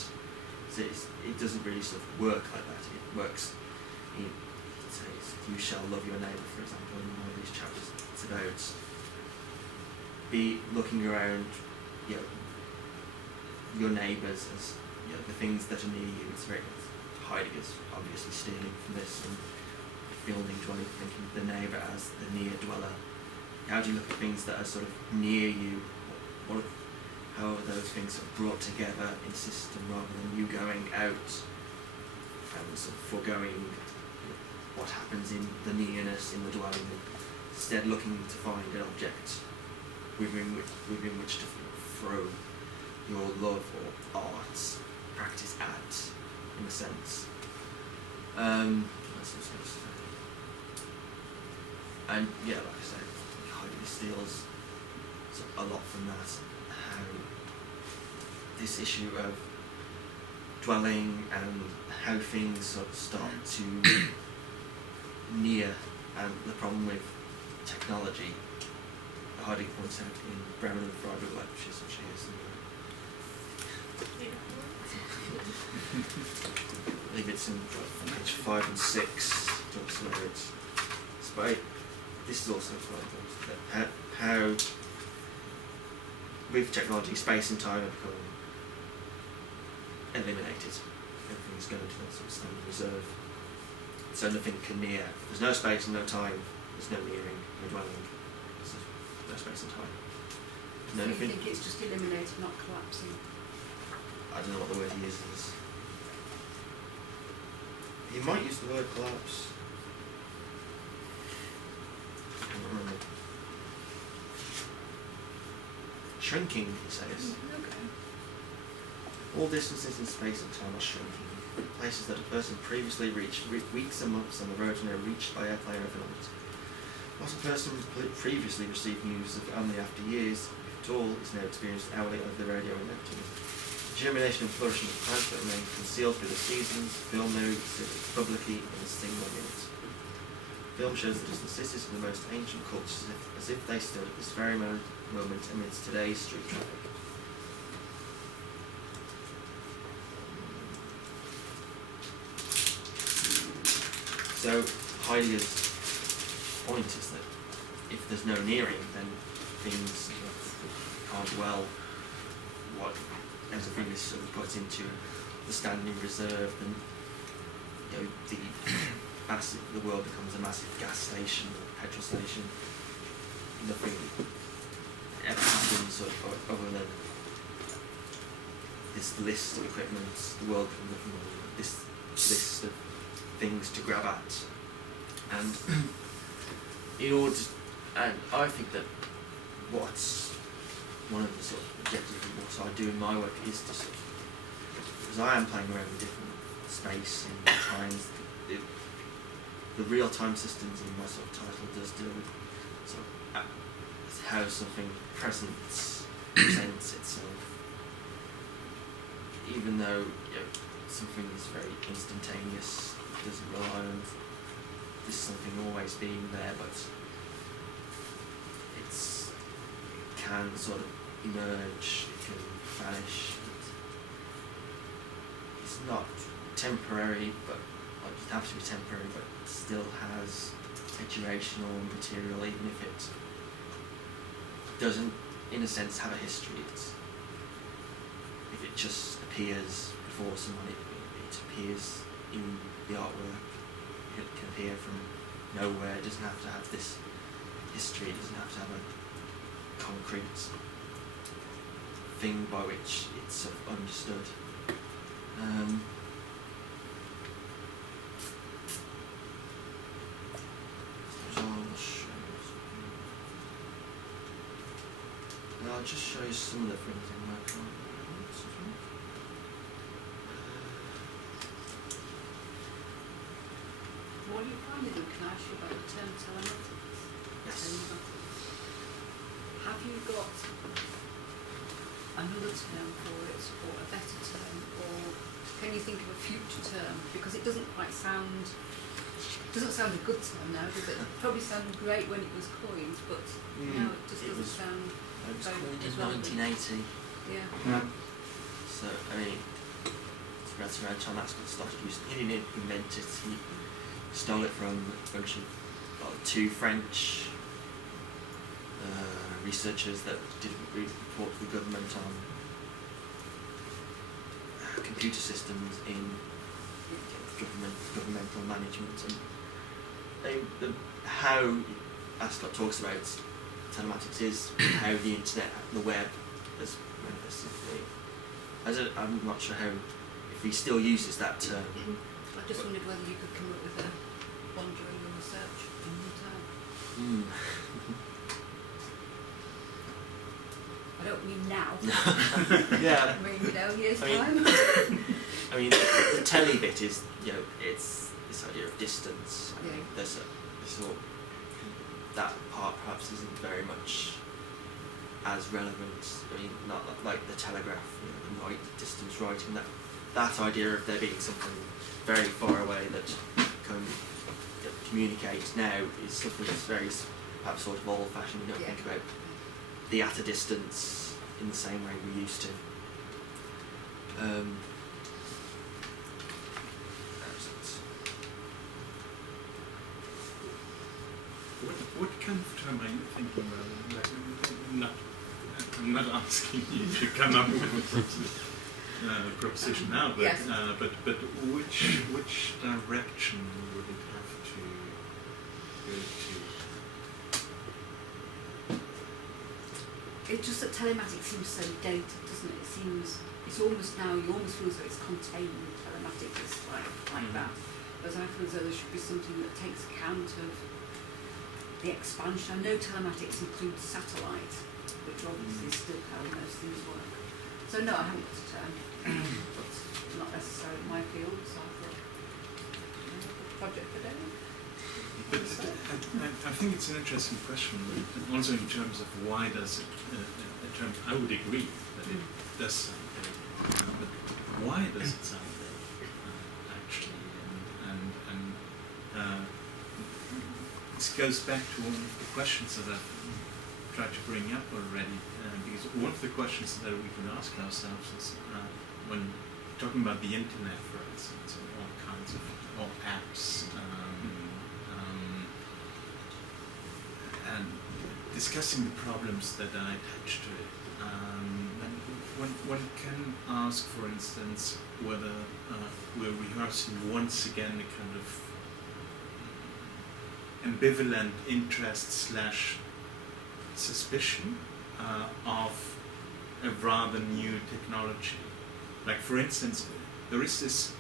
So it doesn't really sort of work like that. It works, it says, you shall love your neighbour, for example, in one of these chapters. It's about looking around, your neighbours as the things that are near you. It's very Heidegger's obviously stealing from this and building dwelling, thinking of the neighbour as the near dweller. How do you look at things that are sort of near you? How are those things sort of brought together in system rather than you going out and sort of foregoing what happens in the nearness, in the dwelling, instead looking to find an object within which to throw your love or art practice at, in a sense. What else was I going to say? And like I said, Heidegger steals a lot from that. How this issue of dwelling and how things sort of start to near, and the problem with technology. Heidegger points out in Bremen and Freiburg lectures, which he has in I believe it's in page 5 and 6. Talks about it. This is also quite important. How with technology, space and time have become eliminated. Everything's going to that sort of standard reserve. So nothing can near. There's no space and no time. There's no nearing, no dwelling. There's no space and time. So you think it's just eliminated, not collapsing? I don't know what the word he uses. He might use the word collapse. I can't remember. Shrinking, he says. Okay. All distances in space and time are shrinking. Places that a person previously reached weeks and months on the road are now reached by airplane overnight. What a person previously received news of only after years, if at all, is now experienced hourly over the radio and Neptune. The germination and flourishing of plants that remain concealed through the seasons, film now exhibits publicly in a single minute. Film shows the distances of the most ancient cultures as if they stood at this very moment amidst today's street traffic. So Heideggers' point is that if there's no nearing, then things can't dwell what everything is sort of put into the standing reserve, and the world becomes a massive gas station or petrol station. Nothing ever happens other than this list of equipment. The world becomes nothing more than this list of things to grab at, and and I think that what's one of the sort of objectives of what I do in my work is to sort of, because I am playing around with different space and times, the real-time systems in my sort of title does deal with sort of how something presents itself, even though something is very instantaneous. It doesn't rely on this something always being there, but it can sort of emerge, it can vanish. It's not temporary, but it doesn't have to be temporary, but it still has a durational material, even if it doesn't, in a sense, have a history. If it just appears before someone, it appears in the artwork. It can appear from nowhere. It doesn't have to have this history. It doesn't have to have a concrete thing by which it's sort of understood. I'll just show you some of the things in my account. What are you finding? Can I ask you about the term telematics? Yes. Have you got another term for it, or a better term, or can you think of a future term? Because it doesn't quite sound, a good term now, does it? It probably sounded great when it was coined, but now it just doesn't sound. It was very coined in relevant. 1980. Yeah. So, I mean, it's around time Ascot started using it. He didn't invent it, he stole it from a bunch of two French researchers that did a report to the government on computer systems in governmental management, and how Ascot talks about telematics is how the internet, the web, has manifested. I'm not sure how, if he still uses that term. I just wondered whether you could come up with one during your research in your time. I don't mean now. Yeah. I mean, years I mean, time. I mean, the telly bit is, it's this idea of distance. I mean, there's that part perhaps isn't very much as relevant. I mean, not like the telegraph, the distance writing. That idea of there being something very far away that can communicate now is something that's very perhaps sort of old-fashioned. We don't think about the at a distance in the same way we used to. What kind of term are you thinking about? I'm not asking you to come up with a proposition now, but Yes. But which direction would it have to go to? It's just that telematics seems so dated, doesn't it? It almost now, you almost feel as though it's contained telematics, it's like that. Whereas I feel as though there should be something that takes account of the expansion. I know telematics includes satellite, which obviously is still how most things work. So no, I haven't got a term, but not necessarily my field, so I thought, project for David. But I think it's an interesting question, also in terms of why does it, I would agree that it does sound vague, but why does it sound vague, actually? And this goes back to one of the questions that I've tried to bring up already, because one of the questions that we can ask ourselves is when talking about the internet, for instance, and all kinds of apps, and discussing the problems that are attached to it. One can ask, for instance, whether we're rehearsing once again a kind of ambivalent interest / suspicion of a rather new technology. Like, for instance, there is this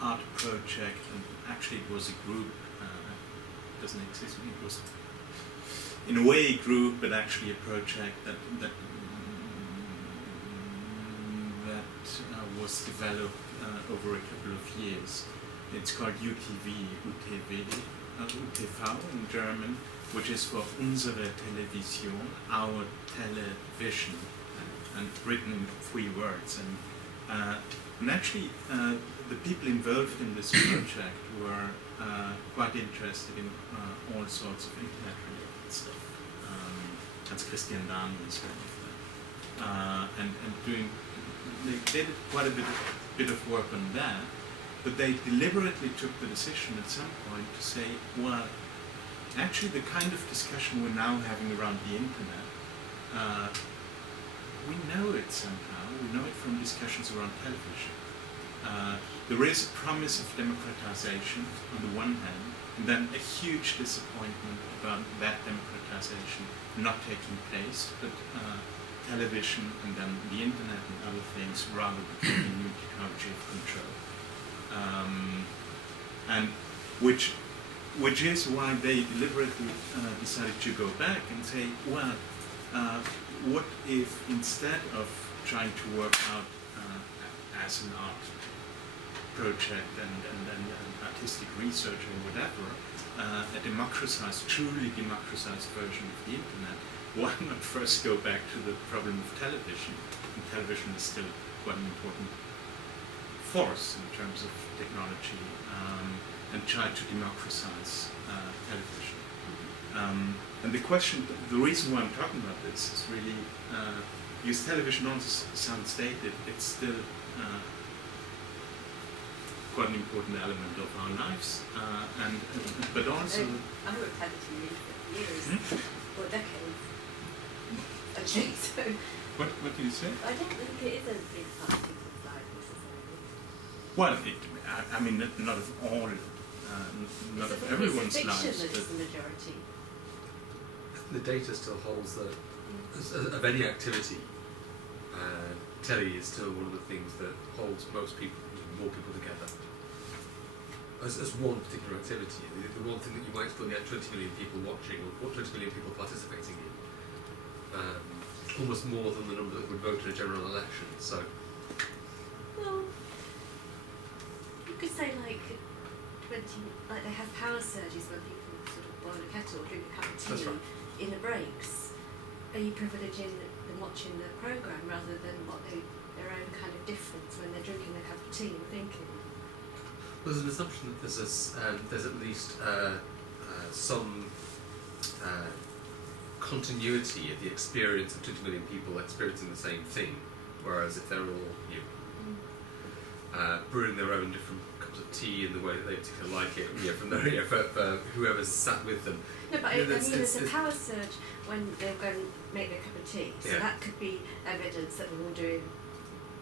art project, and actually it was a group, doesn't exist, it was in a way a group, but actually a project that was developed over a couple of years. It's called UTV in German, which is for unsere Television, our television, and written in 3 words. And actually, the people involved in this project were quite interested in all sorts of internet-related stuff. That's Christian Dani is one of them. And they did quite a bit of work on that, but they deliberately took the decision at some point to say, well, actually the kind of discussion we're now having around the internet, we know it somehow. We know it from discussions around television. There is a promise of democratization on the one hand, and then a huge disappointment about that democratization not taking place, but television and then the internet and other things rather becoming a new technology of control. And which is why they deliberately decided to go back and say, well, what if instead of trying to work out as an art project and artistic research or whatever, a democratized, truly democratized version of the internet, why not first go back to the problem of television? And television is still quite an important force in terms of technology, and try to democratize television. And the reason why I'm talking about this is really because television also sounds dated. It's still quite an important element of our lives, but also. I worked at TV for years, or decades. Actually, so. What do you say? I don't think it is a big part of people's lives necessarily. Well, I mean, not of all, not of everyone's it's a fiction lives, that but is the majority. The data still holds that of any activity, telly is still one of the things that holds more people together. As one particular activity, the one thing that you might still get 20 million people watching or 20 million people participating in, almost more than the number that would vote in a general election. So, Well, you could say like 20, like they have power surges where people sort of boil a kettle or drink a cup of tea That's right. in the breaks. Are you privileging them watching the programme rather than their own kind of difference when they're drinking a cup of tea and thinking? there's an assumption that there's at least some continuity of the experience of 20 million people experiencing the same thing, whereas if they're all brewing their own different cups of tea in the way that they particularly like it, for whoever's sat with them. No, but I mean, there's a power surge when they're going to make their cup of tea, so that could be evidence that we're all doing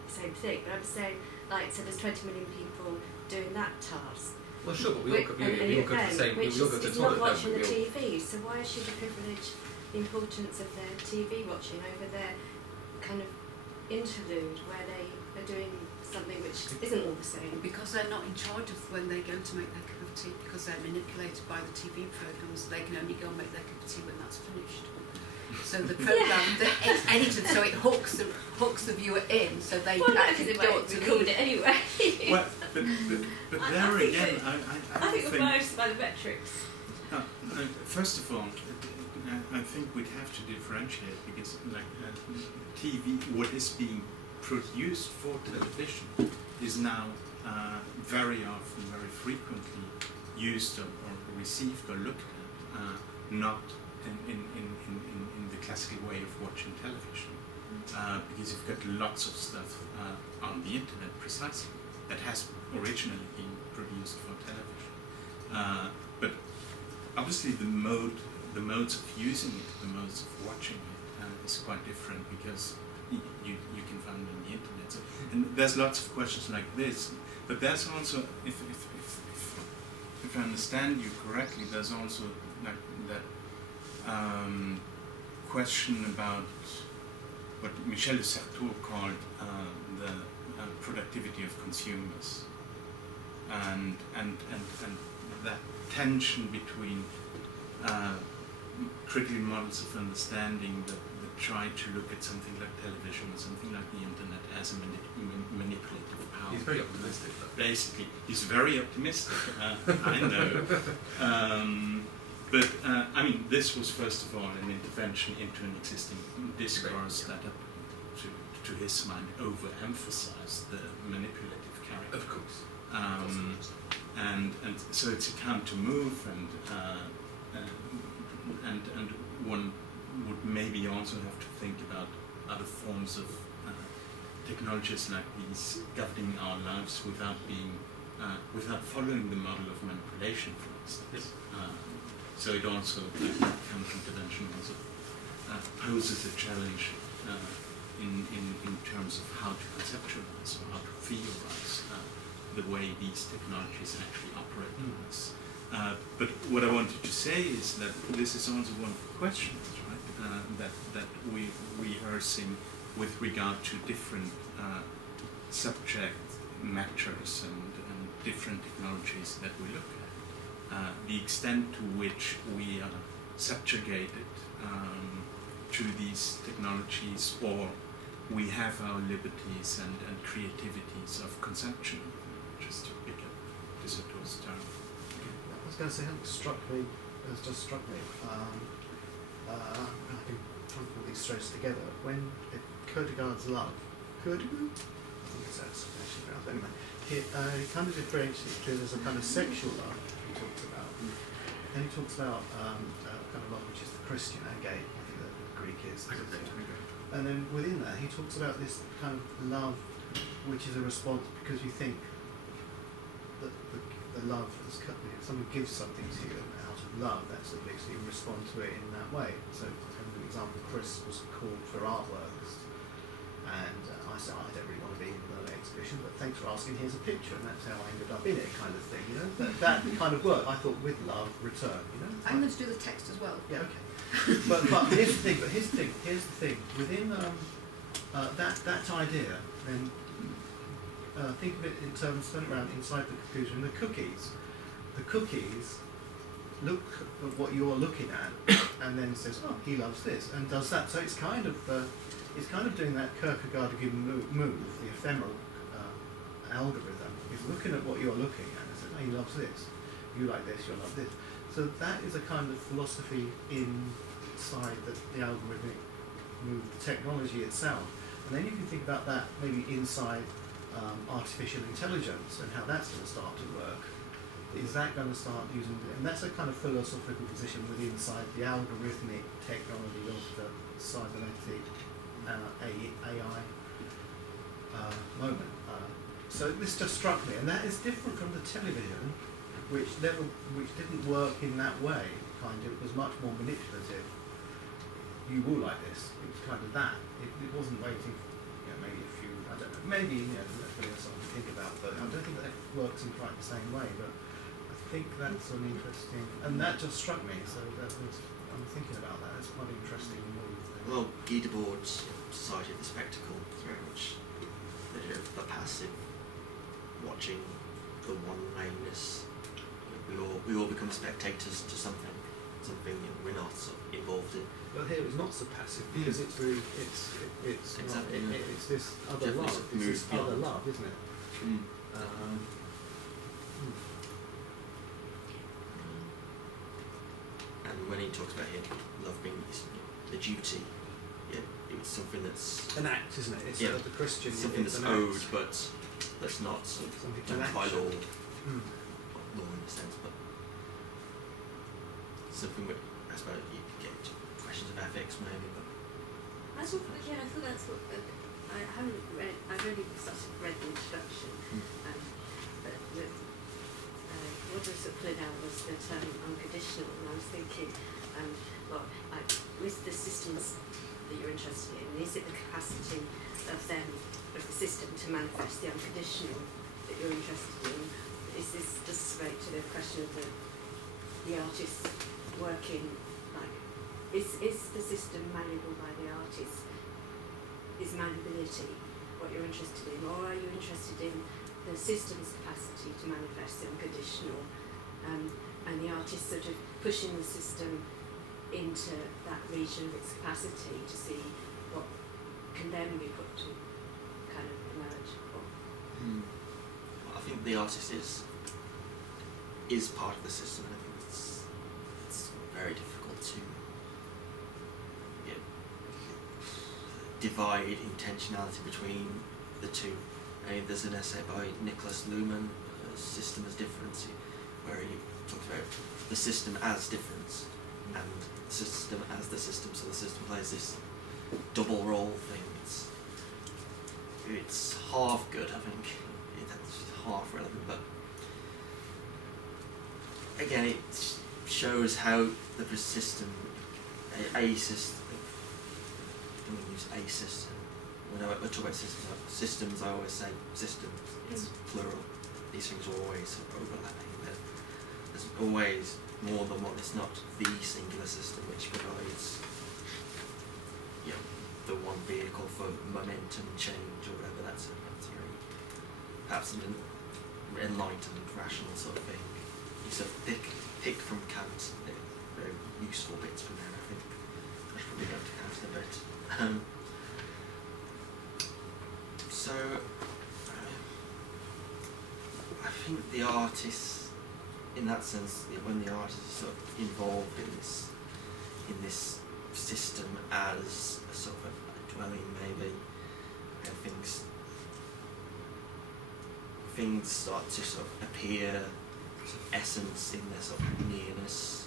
the same thing. But I'm saying, like, so there's 20 million people doing that task. Well, sure, but we all go to the same. Which we all go to is the not toilet. watching the TV. So why should they privilege the importance of their TV watching over their kind of interlude where they are doing something which isn't all the same. Because they're not in charge of when they go to make their cup of tea, because they're manipulated by the TV programmes, they can only go and make their cup of tea when that's finished. So the programme, it's edited so it hooks the viewer in, so they Well, that actually is the way don't we called it anyway. Well, but there think again, I think we're biased by the metrics. First of all, I think we'd have to differentiate because, like, TV, what is being produced for television is now very often, very frequently used or received or looked at, not in the classical way of watching television, because you've got lots of stuff on the internet precisely that has originally been produced for television, but obviously the modes of using it, the modes of watching it is quite different because you can find it on the internet. So, and there's lots of questions like this, but there's also, if I understand you correctly, there's also like that question about what Michel de Certeau called the productivity of consumers, and that tension between critical models of understanding that try to look at something like television or something like the internet as a manipulative power. He's very optimistic, though. Basically, he's very optimistic. I know. But I mean, this was first of all an intervention into an existing discourse that, to his mind, overemphasized the manipulative character. Of course. And so it's a counter move, and one would maybe also have to think about other forms of technologies like these governing our lives without being without following the model of manipulation, for instance. So it also, counter-intervention also poses a challenge in terms of how to conceptualize or how to theorize the way these technologies actually operate in us. But what I wanted to say is that this is also one of the questions, right, that we rehearsing with regard to different subject matters and different technologies that we look at. The extent to which we are subjugated to these technologies, or we have our liberties and creativities of consumption, just to pick up this term. I was going to say, something has just struck me. I can put all these threads together. When Kierkegaard's love, Kierkegaard? I think it's actually pronounced. Anyway, he kind of differentiates between there's a kind of sexual love he talks about. Then he talks about kind of love which is the Christian, agate, I think the Greek is. And then within that, he talks about this kind of love which is a response because you think that the love is cut. If someone gives something to you out of love, that's what makes you respond to it in that way. So, for example, Chris was called for artworks, and I said, I don't really want to be in the exhibition, but thanks for asking, here's a picture, and that's how I ended up in it, kind of thing, you know? That kind of work, I thought, with love, return, you know? I'm going to do the text as well. Yeah, okay. but here's the thing, within that idea, then think of it in terms, turn it around inside the computer, and the cookies look at what you're looking at, and then says, oh, he loves this, and does that. So it's kind of doing that Kierkegaardian move, the ephemeral algorithm. It's looking at what you're looking at and says, oh, he loves this, you like this, you'll love this. So that is a kind of philosophy inside the algorithmic move, the technology itself. And then you can think about that maybe inside artificial intelligence and how that's going to start to work. Is that going to start using, and that's a kind of philosophical position within inside the algorithmic technology of the cybernetic AI moment. So this just struck me, and that is different from the television, which didn't work in that way. It was much more manipulative. You will like this. It was kind of that. It wasn't waiting. Maybe a few. I don't know. Maybe that's something to think about. But I don't think that works in quite the same way. But I think that's an interesting, and that just struck me. So I'm thinking about that. It's quite an interesting move. Well, Guy Debord's Society of the Spectacle. It's very much the passive watching, the one-wayness. We all become spectators to something we're not sort of involved in. Well, here it's not so passive because it's really it's Exactly, not, yeah. it's this other Definitely love. sort of It's moves this other beyond. love, isn't it? And when he talks about here, love being the duty, it's something that's An act, isn't it? It's Yeah. the Christian. something it's that's an owed, act. but that's not sort of Something done an by action. law. Mm. Not law in a sense, but something which I suppose you could get into questions of ethics maybe, but I thought that's what I haven't read. I've only read the introduction, but what I sort of put out was the term unconditional, and I was thinking, well, with the systems that you're interested in, is it the capacity of the system to manifest the unconditional that you're interested in? Is this just straight to the question of the artist working, like, is the system malleable by the artist? Is malleability what you're interested in, or are you interested in the system's capacity to manifest the unconditional, and the artist sort of pushing the system into that region of its capacity to see what can then be put to kind of emerge? I think the artist is part of the system. I think it's very difficult to divide intentionality between the two. There's an essay by Nicholas Luhmann, System as Difference, where he talks about the system as difference and the system as the system. So the system plays this double role thing. It's half good, I think. It's half relevant, but again, it shows how the system, a system. I'm going to use a system. When I talk about systems, I always say systems. It's plural. These things are always sort of overlapping. There's always more than one. It's not the singular system which provides, the one vehicle for momentum change or whatever. That's very perhaps an enlightened, rational sort of thing. You sort of pick from Kant very useful bits from there. I think I should probably go to Kant in a bit. So I think the artist, in that sense, when the artist is sort of involved in this system as a sort of a dwelling, maybe, and things start to sort of appear, sort of essence in their sort of nearness.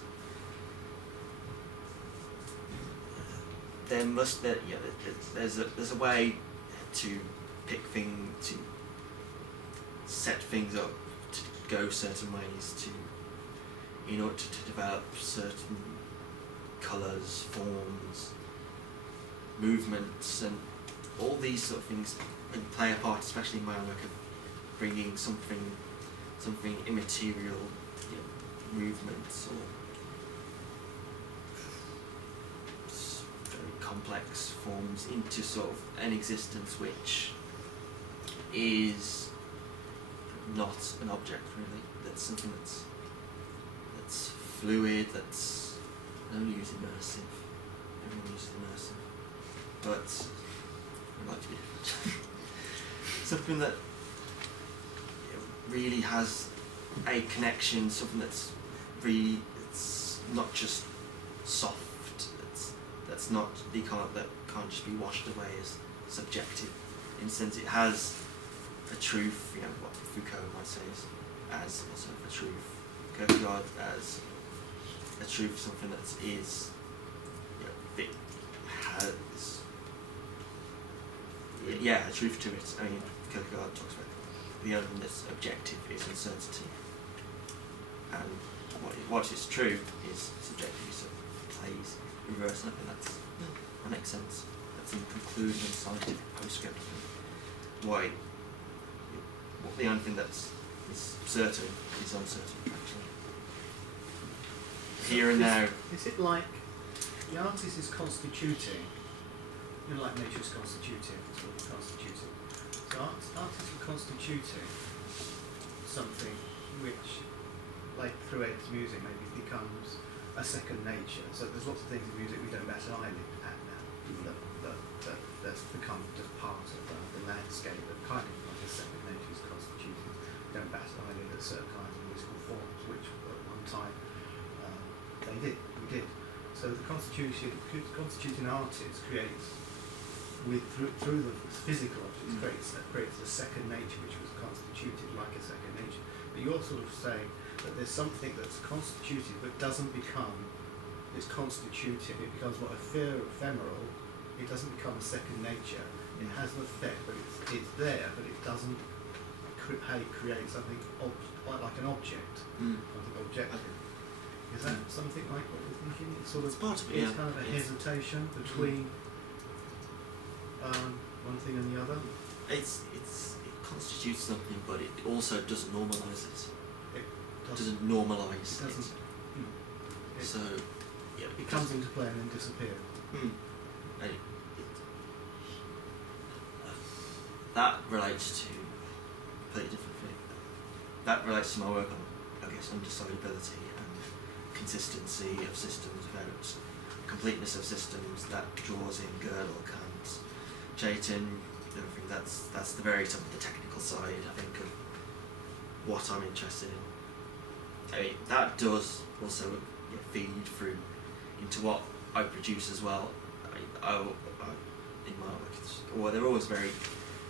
There's a way to to set things up, to go certain ways, in order to develop certain colours, forms, movements, and all these sort of things play a part, especially in my work of bringing something immaterial, movements or very complex forms into sort of an existence which is not an object really. That's something that's fluid, that's only used immersive. Everyone uses immersive. But I'd like to be different. Something that really has a connection, something that's really, it's not just soft, that's not, that can't just be washed away as subjective. In a sense, it has a truth, what Foucault might say as a sort of a truth. Kierkegaard as a truth, something that is, it has, a truth to it. I mean, Kierkegaard talks about the only thing that's objective is uncertainty, and what is true is subjective, so it plays reverse, and I think that makes sense. That's in the conclusion of scientific postscript. Why the only thing that's is certain is uncertain, actually. Here and now. Is it like the artist is constituting like nature's constitutive, it's what we're constituting. So artists are constituting something which, like through Ed's music, maybe becomes a second nature. So there's lots of things in music we don't bat an eyelid at now, that's become just part of the landscape, that kind of like a second nature is constituted. We don't bat an eyelid at certain kinds of musical forms, which at one time we did. So the constituting artist creates, through the physical objects, creates a second nature which was constituted like a second nature. But you're sort of saying that there's something that's constituted but doesn't become, it's constituted, it becomes what, ephemeral, it doesn't become a second nature, it has an effect, but it's there, but it doesn't create something like an object, something objective. Is that something like what you're thinking? It's sort of, It's part of it, it's yeah. kind of a hesitation between one thing and the other. It constitutes something, but it also doesn't normalise it. It Doesn't normalise It doesn't. it. It, So, yeah, it comes into play and then disappears. And that relates to a completely different thing. That relates to my work on, I guess, undesirability and consistency of systems, about completeness of systems that draws in Gödel, Kant, Chaitin, everything. That's the very sort of the technical side, I think, of what I'm interested in. I mean, that does also feed through into what I produce as well. I in my work, they're always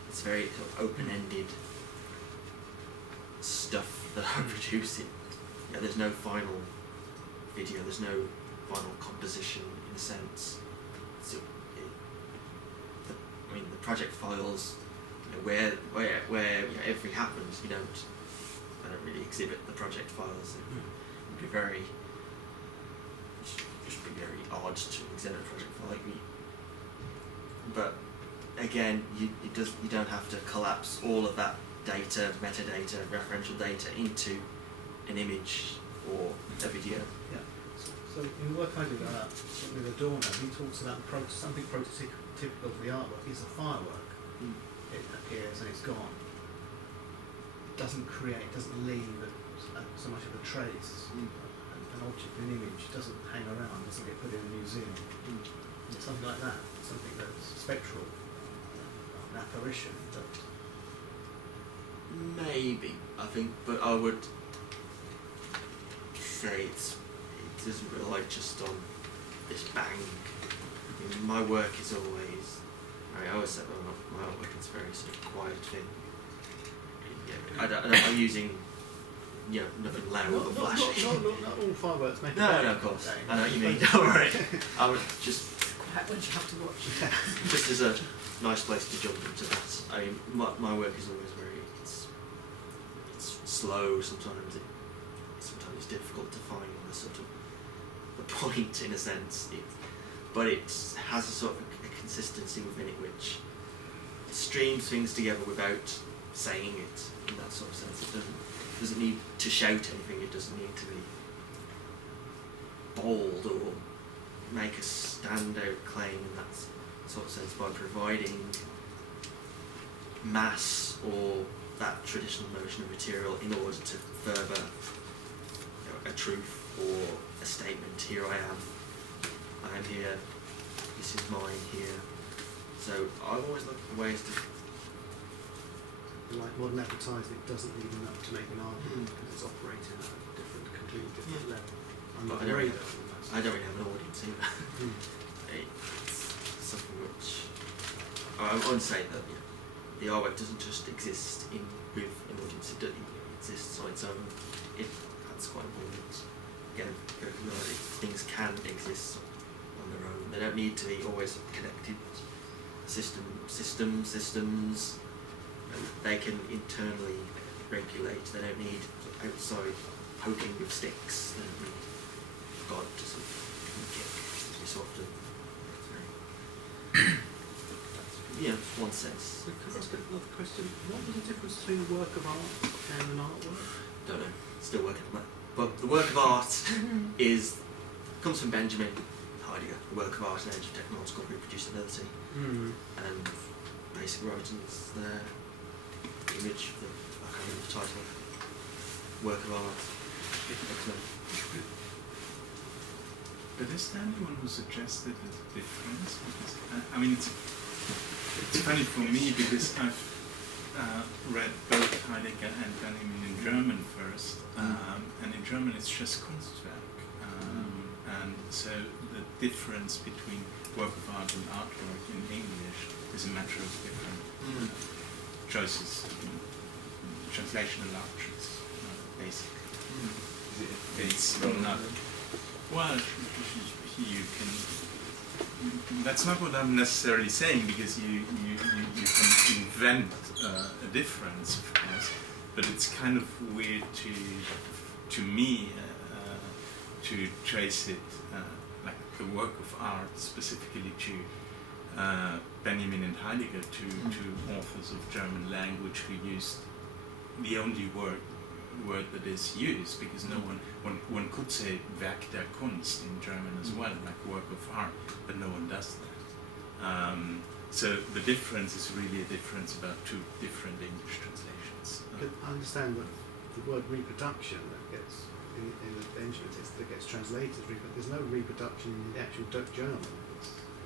it's very sort of open-ended stuff that I'm producing. Yeah, there's no final video, there's no final composition in a sense. So, the project files, where everything happens, I don't really exhibit the project files. It'd be very odd to exhibit a project file like me. But again, you don't have to collapse all of that data, metadata, referential data into an image or a video. Yeah. So in the work I do with Adorno, he talks about something prototypical of the artwork is a firework. It appears and it's gone. Doesn't leave so much of a trace. An object, an image, doesn't hang around, doesn't get put in a museum. Something like that, something that's spectral, an apparition. Maybe, I think, but I would say it doesn't rely just on this bang. My work is always, I always say my artwork is a very sort of quiet thing. I'm using nothing loud or flashy. Not all fireworks make No, of course. I know what you mean. Don't worry. I would just Quiet when you have to watch. just as a nice place to jump into that. I mean, my work is always very it's slow. Sometimes it's difficult to find the sort of the point in a sense. But it has a sort of a consistency within it which streams things together without saying it in that sort of sense. It doesn't need to shout anything. It doesn't need to be bold or make a standout claim in that sort of sense by providing mass or that traditional notion of material in order to further a truth or a statement. Here I am here, this is mine here. So I've always looked for ways to, like modern advertising, it doesn't need enough to make an argument because it's operating at a completely different level. But I don't really have an audience either. It's something which I wouldn't say that the artwork doesn't just exist with an audience. It exists on its own. That's quite important. Again, things can exist on their own. They don't need to be always connected. Systems. They can internally regulate. They don't need outside poking with sticks. They don't need God to sort of kick every so often. One sense. Can I ask another question? What was the difference between a work of art and an artwork? Don't know. Still working on that. But the work of art comes from Benjamin. Heidegger, the work of art and age of technological reproducibility. And basic writing is their image of the, I can't remember the title, work of art. X-Men. But is there anyone who suggested a difference? Because, I mean, it's funny for me because I've read both Heidegger and Benjamin in German first, and in German it's just Kunstwerk. And so the difference between work of art and artwork in English is a matter of different choices, translational options, basically. It's not. Well, you can. That's not what I'm necessarily saying, because you can invent a difference, of course, but it's kind of weird to me to trace it like the work of art specifically to Benjamin and Heidegger, to authors of German language who used the only word that is used, because no one could say Werk der Kunst in German as well, like work of art, but no one does that. So the difference is really a difference about two different English translations. But I understand that the word reproduction that gets in the Benjamin text that gets translated, but there's no reproduction in the actual German.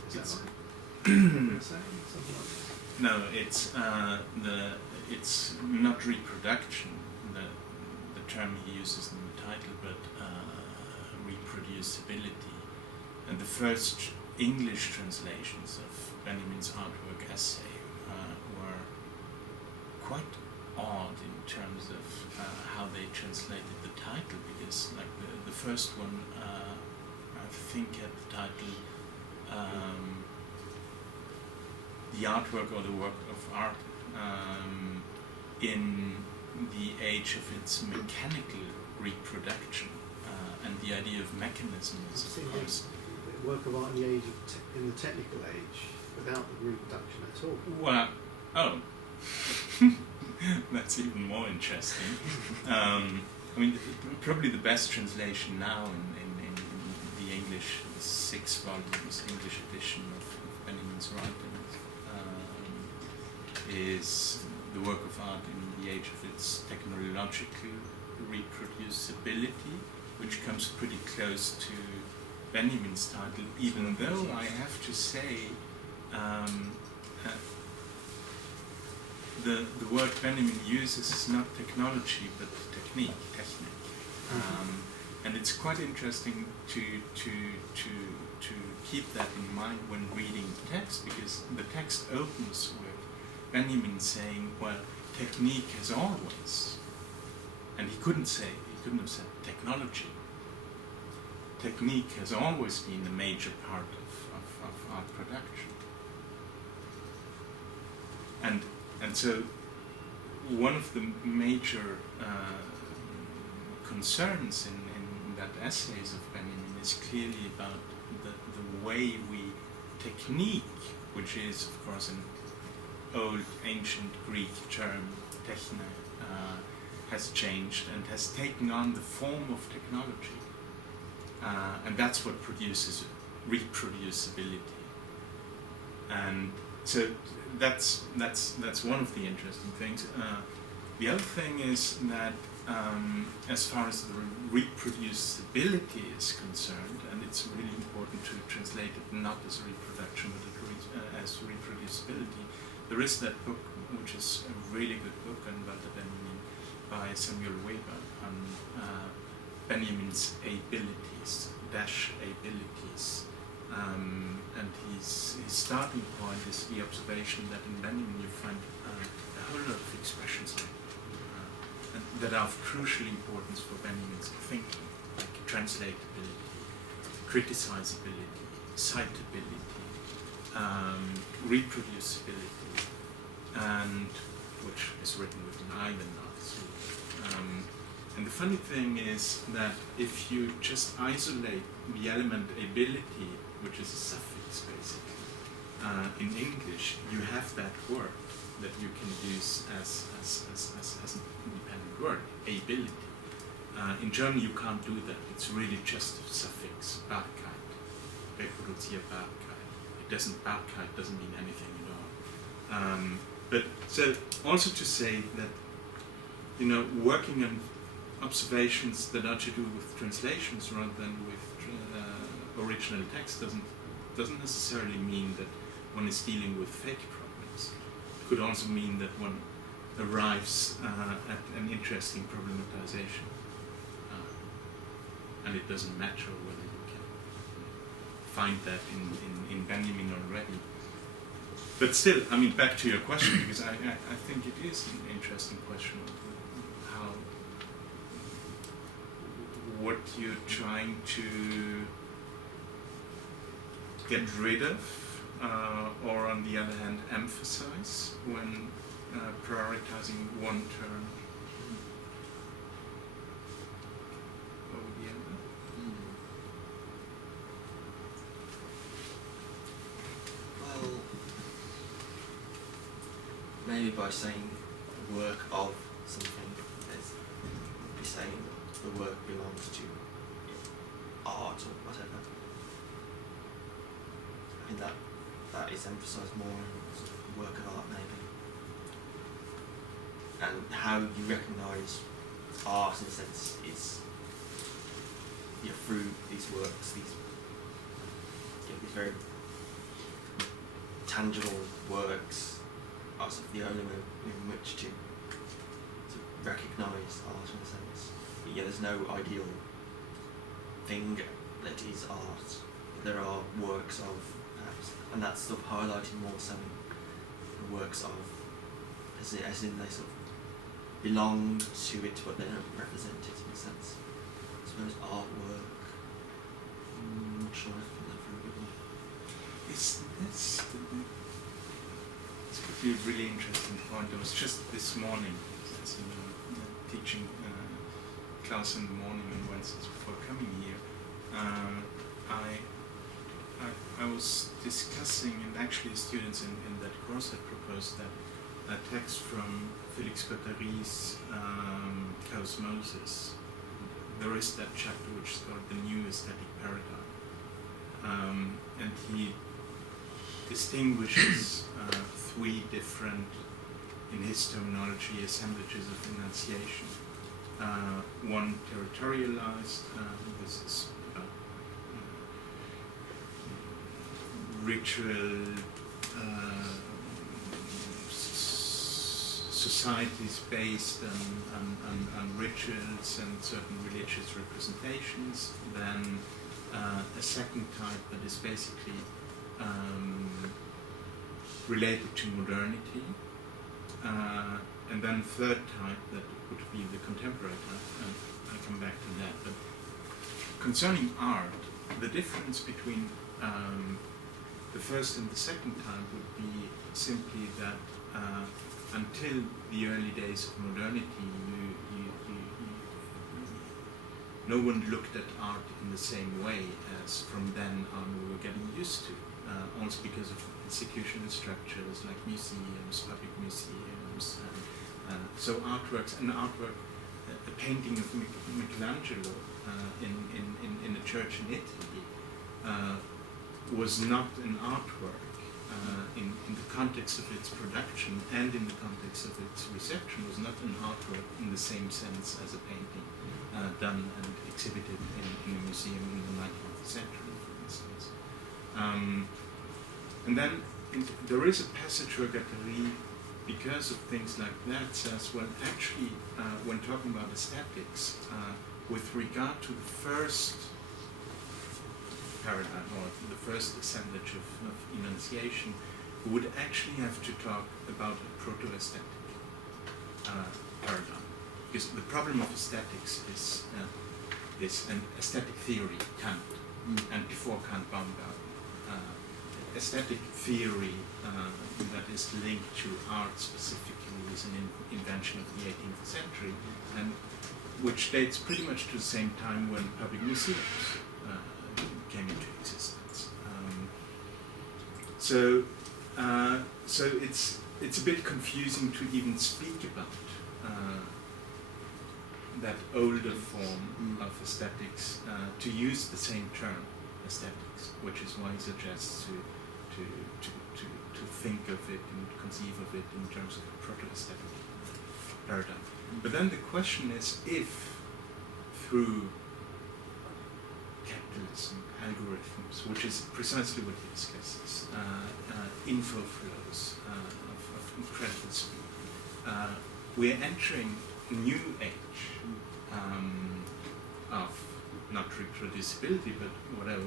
Is that right? Something like that? No, it's not reproduction. The term he uses in the title, but reproducibility. And the first English translations of Benjamin's artwork essay were quite odd in terms of how they translated the title, because like the first one, I think had the title the artwork or the work of art in the age of its mechanical reproduction, and the idea of mechanism is, of course, work of art in the age of in the technical age without the reproduction at all. Well, that's even more interesting. I mean, probably the best translation now in the English, the 6 volumes English edition of Benjamin's writings, is the work of art in the age of its technological reproducibility, which comes pretty close to Benjamin's title, even though I have to say the word Benjamin uses is not technology but technique. And it's quite interesting to keep that in mind when reading the text, because the text opens with Benjamin saying, well, technique has always, and he couldn't have said technology. Technique has always been a major part of art production. And so one of the major concerns in that essays of Benjamin is clearly about the way technique, which is of course an old ancient Greek term, techne, has changed and has taken on the form of technology. And that's what produces reproducibility. And so that's one of the interesting things. The other thing is that as far as the reproducibility is concerned, and it's really important to translate it not as reproduction but as reproducibility, there is that book, which is a really good book, and Benjamin by Samuel Weber on Benjamin's abilities, and his starting point is the observation that in Benjamin you find a whole lot of expressions that are of crucial importance for Benjamin's thinking, like translatability, criticizability, citability, reproducibility, and which is written with an island obviously. And the funny thing is that if you just isolate the element ability, which is a suffix basically, in English you have that word that you can use as an independent word, ability. In German you can't do that, it's really just a suffix, Barkeit. Reproduzierbarkeit. Barkeit doesn't mean anything at all. But so also to say that, you know, working on observations that are to do with translations rather than with original text doesn't necessarily mean that one is dealing with fake problems. It could also mean that one arrives at an interesting problematization, and it doesn't matter whether you can find that in Benjamin already. But still, I mean, back to your question, because I think it is an interesting question of how, what you're trying to get rid of, or on the other hand, emphasize when prioritizing one term over the other. Well, maybe by saying the work of something, there's be saying the work belongs to art or whatever. I think that is emphasised more in sort of the work of art maybe. And how you recognise art in a sense is, you know, through these works, these very tangible works are sort of the only way in which to recognise art in a sense. But yeah, there's no ideal thing that is art. There are works of, perhaps, and that's sort of highlighted more so in the works of, as in they sort of belong to it, but they don't represent it in a sense. I suppose artwork. I'm not sure I can put that for a good one. This could be a really interesting point. I was just this morning, as you know, teaching class in the morning on Wednesdays before coming here. I was discussing, and actually students in that course had proposed that a text from Félix Guattari's Cosmosis. There is that chapter which is called The New Aesthetic Paradigm. And he distinguishes three different, in his terminology, assemblages of enunciation. One territorialized, this is about ritual societies based on rituals and certain religious representations. Then a second type that is basically related to modernity, and then third type that would be the contemporary type, and I'll come back to that. But concerning art, the difference between the first and the second type would be simply that until the early days of modernity, no one looked at art in the same way as from then on we were getting used to, also because of institutional structures like museums, public museums, so artworks, a painting of Michelangelo in a church in Italy was not an artwork in the context of its production and in the context of its reception, was not an artwork in the same sense as a painting done and exhibited in a museum in the 19th century, for instance. And then there is a passage where Guattari, because of things like that, says, well, actually, when talking about aesthetics, with regard to the first paradigm, or the first assemblage of enunciation, we would actually have to talk about a proto-aesthetic paradigm. Because the problem of aesthetics is an aesthetic theory, Kant, and before Kant, Baumgarten. Aesthetic theory that is linked to art specifically is an invention of the 18th century, and which dates pretty much to the same time when public museums came into existence. So it's a bit confusing to even speak about that older form of aesthetics, to use the same term, aesthetics, which is why he suggests to think of it and conceive of it in terms of a proto-aesthetic paradigm. But then the question is if through capitalism, algorithms, which is precisely what he discusses, info flows of incredible speed, we're entering a new age of not reproducibility, but whatever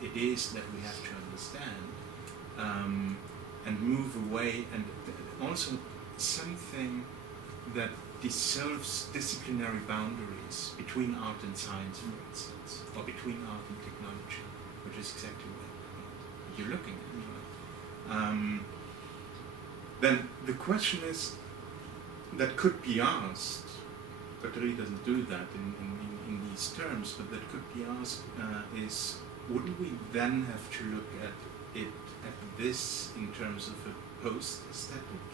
it is that we have to understand and move away, and also something that dissolves disciplinary boundaries between art and science, for instance, or between art and technology, which is exactly what you're looking at. Then the question is, that could be asked, but he doesn't do that in these terms, but that could be asked is, wouldn't we then have to look at this in terms of a post-aesthetic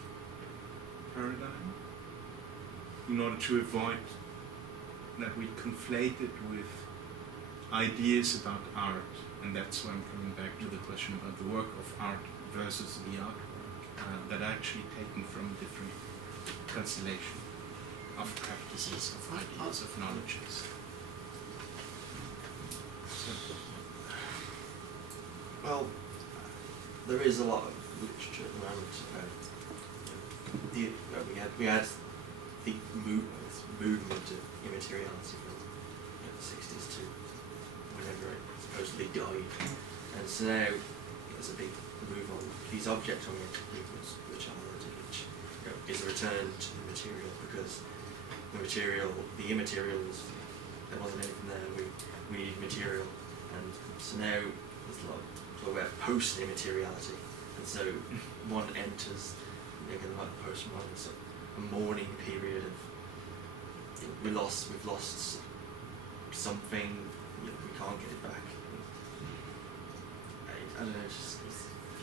paradigm, in order to avoid that we conflate it with ideas about art? And that's why I'm coming back to the question about the work of art versus the artwork, that are actually taken from different constellation of practices, of ideas, of knowledges. Well, there is a lot of literature at the moment about we had the movement of immateriality from the 60s to whenever it supposedly died, and so now there's a big move on these object-oriented movements, which are is a return to the material, because the immaterial there wasn't anything there. We needed material, and so now there's a lot of talk about post-immateriality, and so one enters again like postmodern, so a mourning period of we've lost something, we can't get it back. I don't know.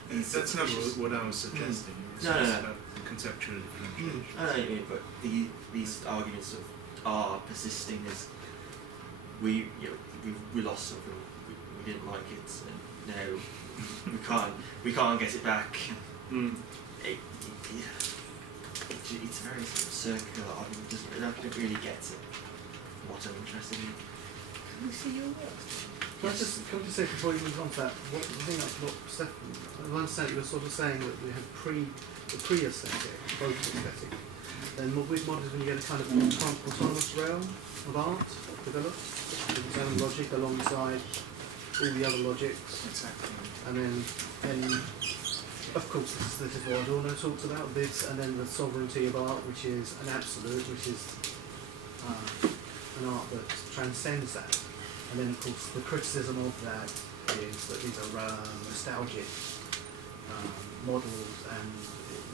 That's not what I was suggesting. It's just about conceptual differentiation. I know what you mean, but these arguments of persisting as we lost something, we didn't like it, and now we can't get it back. It's very sort of circular argument. I don't really get it. What I'm interested in. Can we see your work? Can I just say before you move on to that, I think that's what Stefan, I understand you were sort of saying that we have the pre-aesthetic, post-aesthetic. Then what we've modeled is when you get a kind of autonomous realm of art developed, with its own logic alongside all the other logics. Exactly. And then of course, this is what Adorno talks about, this, and then the sovereignty of art, which is an absolute, which is an art that transcends that. And then, of course, the criticism of that is that these are nostalgic models, and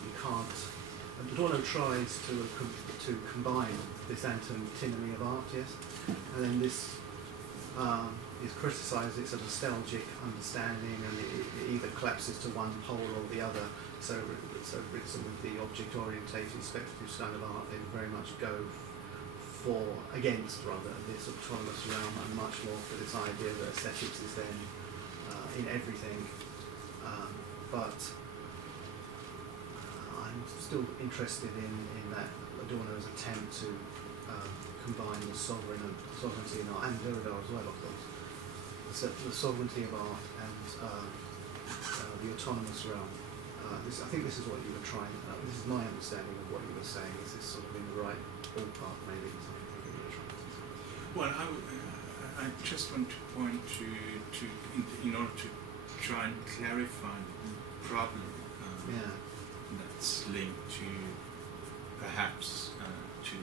you can't. And Adorno tries to combine this antinomy of art, yes, and then this is criticised. It's a nostalgic understanding, and it either collapses to one pole or the other. So Ritson, with the object-orientated speculative style of art, they very much go against this autonomous realm, and much more for this idea that aesthetics is then in everything. But I'm still interested in that Adorno's attempt to combine the sovereignty in art, and Derrida as well, of course. The sovereignty of art and the autonomous realm. I think this is what you were trying. This is my understanding of what you were saying. Is this sort of in the right ballpark, maybe? Well, I just want to point to in order to try and clarify the problem that's linked to perhaps to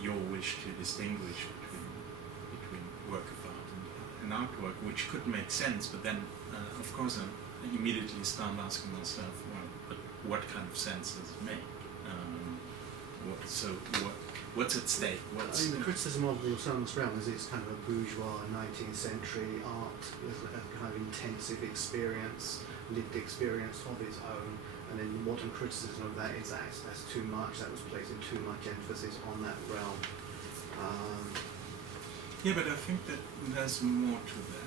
your wish to distinguish between work of art and artwork, which could make sense, but then of course I immediately start asking myself, well, but what kind of sense does it make? What's at stake? The criticism of the autonomous realm is it's kind of a bourgeois 19th century art with a kind of intensive experience, lived experience of its own, and then modern criticism of that is that's too much, that was placing too much emphasis on that realm. Yeah, but I think that there's more to that,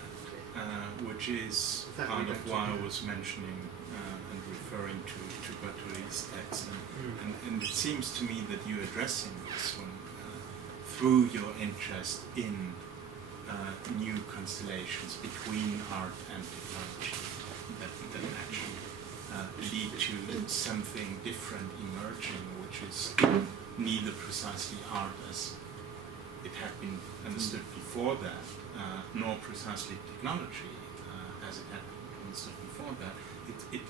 which is That part we of don't why I talk was mentioning and referring to Guattari's text. Mm. And it seems to me that you're addressing this one through your interest in new constellations between art and technology that actually lead to something different emerging, which is neither precisely art as it had been understood before that, nor precisely technology as it had been understood before that. It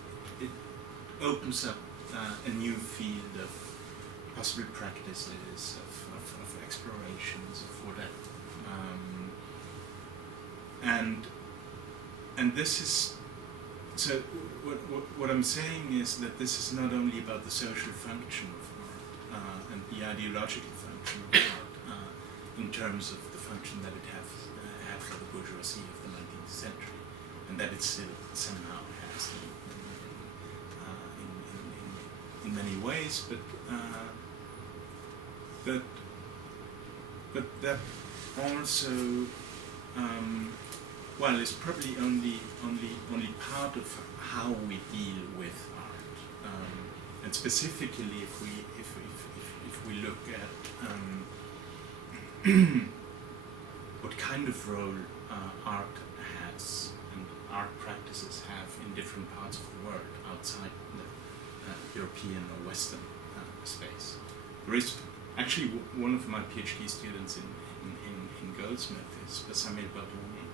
opens up a new field of possible practices, of explorations, of whatever. And this is, so what I'm saying is that this is not only about the social function of art and the ideological function of art in terms of the function that it had for the bourgeoisie of the 19th century, and that it still somehow has in many ways, but that also, well, it's probably only part of how we deal with art, and specifically if we look at what kind of role art has and art practices have in different parts of the world outside the European or Western space. There is actually one of my PhD students in Goldsmith is Samuel Bardouni,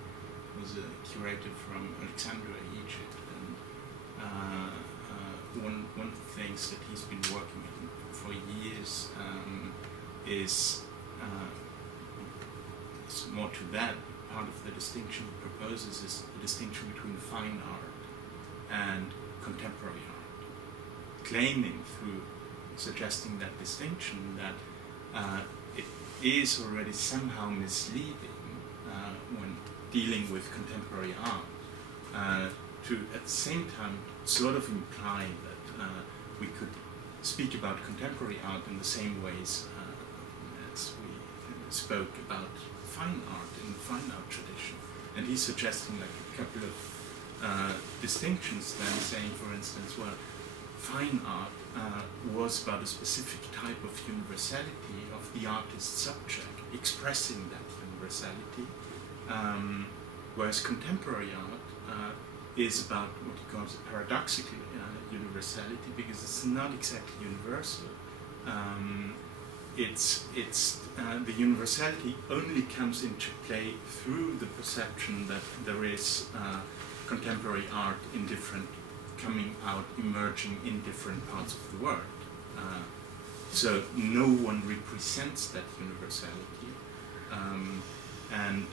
who's a curator from Alexandria, Egypt, and one of the things that he's been working on for years is more to that. Part of the distinction he proposes is the distinction between fine art and contemporary art, claiming through suggesting that distinction that it is already somehow misleading when dealing with contemporary art to at the same time sort of imply that we could speak about contemporary art in the same ways as we spoke about fine art in the fine art tradition. And he's suggesting like a couple of distinctions then, saying for instance, well, fine art was about a specific type of universality of the artist's subject, expressing that universality, whereas contemporary art is about what he calls a paradoxical universality, because it's not exactly universal. It's the universality only comes into play through the perception that there is contemporary art in different, coming out, emerging in different parts of the world. So no one represents that universality. And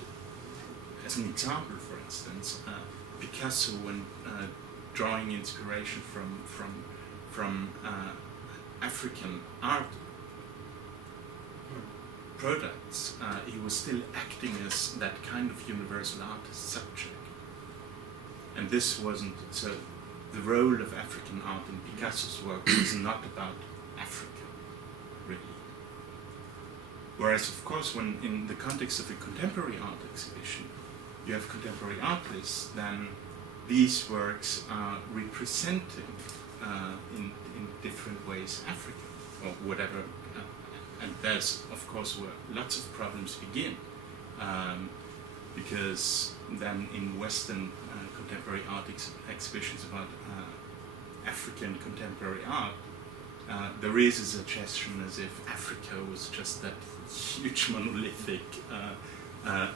as an example, for instance, Picasso, when drawing inspiration from African art products, he was still acting as that kind of universal artist subject. And this wasn't, so the role of African art in Picasso's work was not about Africa, really. Whereas, of course, when in the context of a contemporary art exhibition, you have contemporary artists, then these works are representing in different ways Africa, or whatever. And there's, of course, where lots of problems begin, because then in Western contemporary art exhibitions about African contemporary art, there is a suggestion as if Africa was just that huge monolithic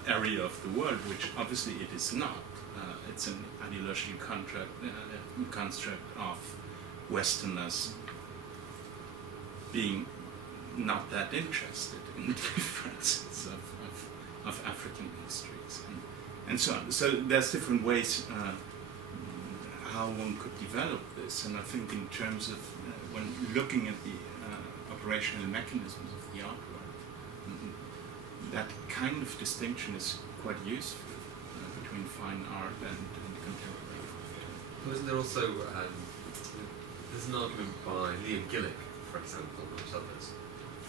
area of the world, which obviously it is not. It's an ideological construct of Westerners being not that interested in the differences of African histories and so on. So there's different ways how one could develop this, and I think in terms of when looking at the operational mechanisms of the art world, that kind of distinction is quite useful between fine art and contemporary art. Wasn't there also there's an argument by Liam Gillick, for example, amongst others,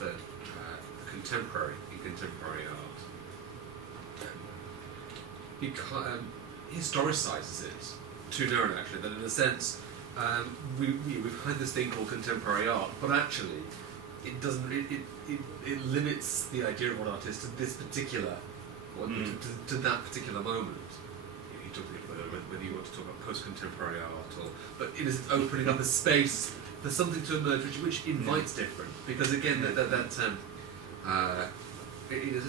that contemporary art historicises it too narrowly, actually. That in a sense, we've had this thing called contemporary art, but actually, it doesn't. It limits the idea of an artist to this particular, to that particular moment. You talk about whether you want to talk about post-contemporary art, but it is opening up a space for something to emerge which invites different. Because again, in a sense,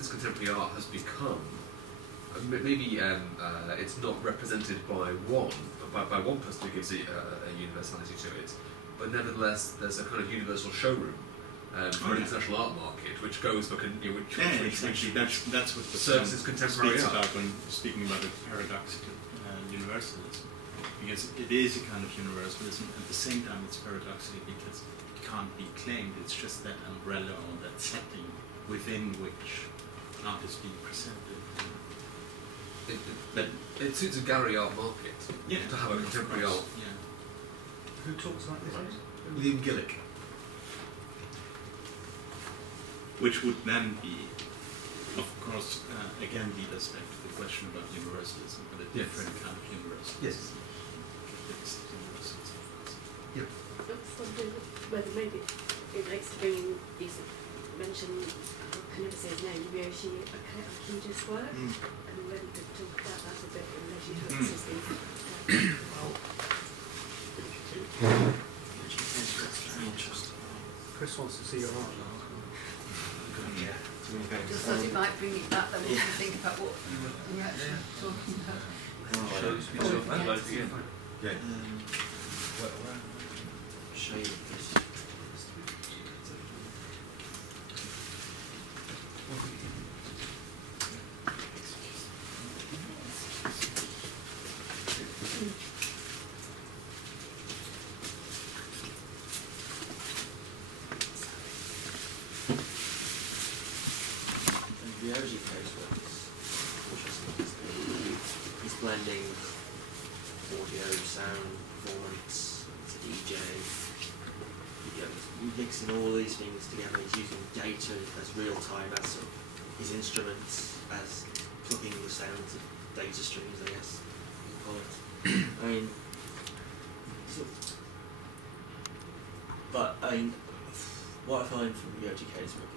contemporary art has become. Maybe it's not represented by one person who gives a universality to it, but nevertheless there's a kind of universal showroom for an international art market, which goes for exactly. That's what the services contemporary speaks art. about when speaking about a paradoxical universalism, because it is a kind of universalism. At the same time, it's paradoxical because it can't be claimed. It's just that umbrella or that setting within which art is being presented. It suits a gallery art market to have a contemporary art. Yeah. Who talks about this? Liam Gillick. Which would then be, of course, again lead us back to the question about universalism, but a different kind of universalism. Yes. I was wondering whether maybe it makes to bring you mentioned, I can never say his name, Ryoshi Akida's work, and whether you could talk about that a bit in relation to existing. Chris wants to see your art now. Just thought it might bring it back then we can think about what we're actually talking about. Show you this. Ryoji Ko's work is interesting. He's blending audio, sound, performance, it's a DJ. He's mixing all these things together. He's using data as real time as sort of his instruments, as plugging the sounds of data streams, I guess you call it. I mean, what I find from Ryoji Ko's work,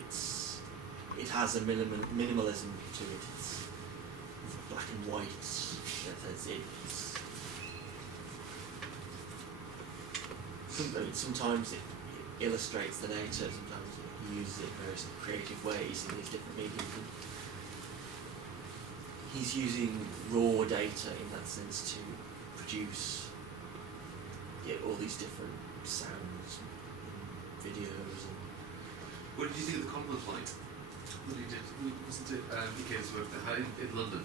it has a minimalism to it. It's black and white. Sometimes it illustrates the data. Sometimes it uses it in various creative ways in these different mediums. He's using raw data in that sense to produce all these different sounds and videos. What did you think of the conference like? What he did, wasn't it Ike's work that had in London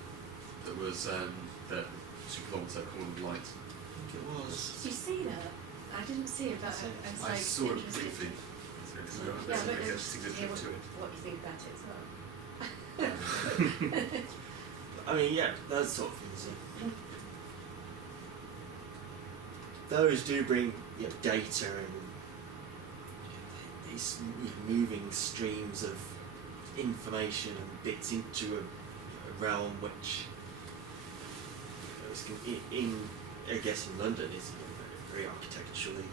that was the 2 kilometre Common Light? I think it was. Did you see that? I didn't see it, but I was I like saw it interested. briefly. Yeah, There's but a interested to hear signature to it. what you think about it as well. I mean, yeah, those sort of things. Those do bring data and these moving streams of information and bits into a realm which I guess in London is very architecturally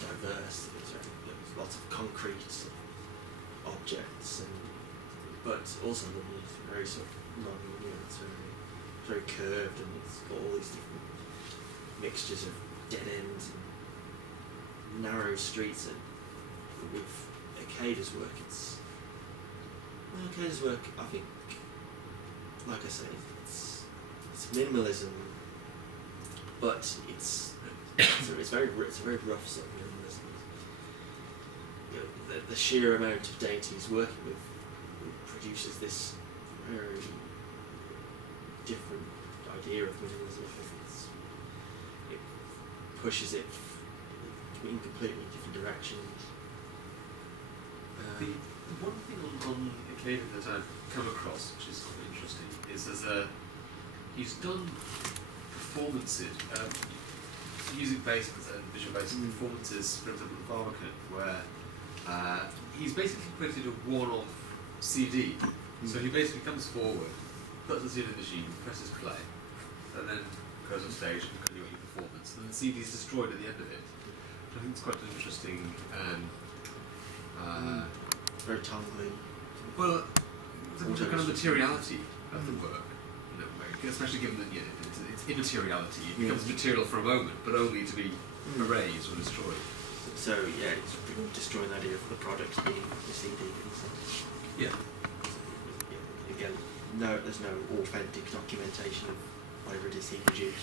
diverse. There's lots of concrete objects, but also London is very sort of long. It's very curved, and it's got all these different mixtures of dead ends and narrow streets. And with Akida's work, I think, like I say, it's minimalism, but it's a very rough sort of minimalism. The sheer amount of data he's working with produces this very different idea of minimalism. It pushes it in completely different directions. The one thing on Akeda that I've come across, which is quite interesting, is he's done performances, music-based and visual-based performances, for example, in Barbican, where he's basically created a one-off CD. So he basically comes forward puts the CD in the machine, presses play, and then goes on stage and can do your performance, and then the CD is destroyed at the end of it. I think it's quite an interesting. Very tingly. Well, it's a kind of materiality of the work, you know, especially given that it's immateriality. It becomes material for a moment, but only to be erased or destroyed. So yeah, it's destroying the idea of the product being the CD. Yeah. Again, there's no authentic documentation of whatever it is he produced.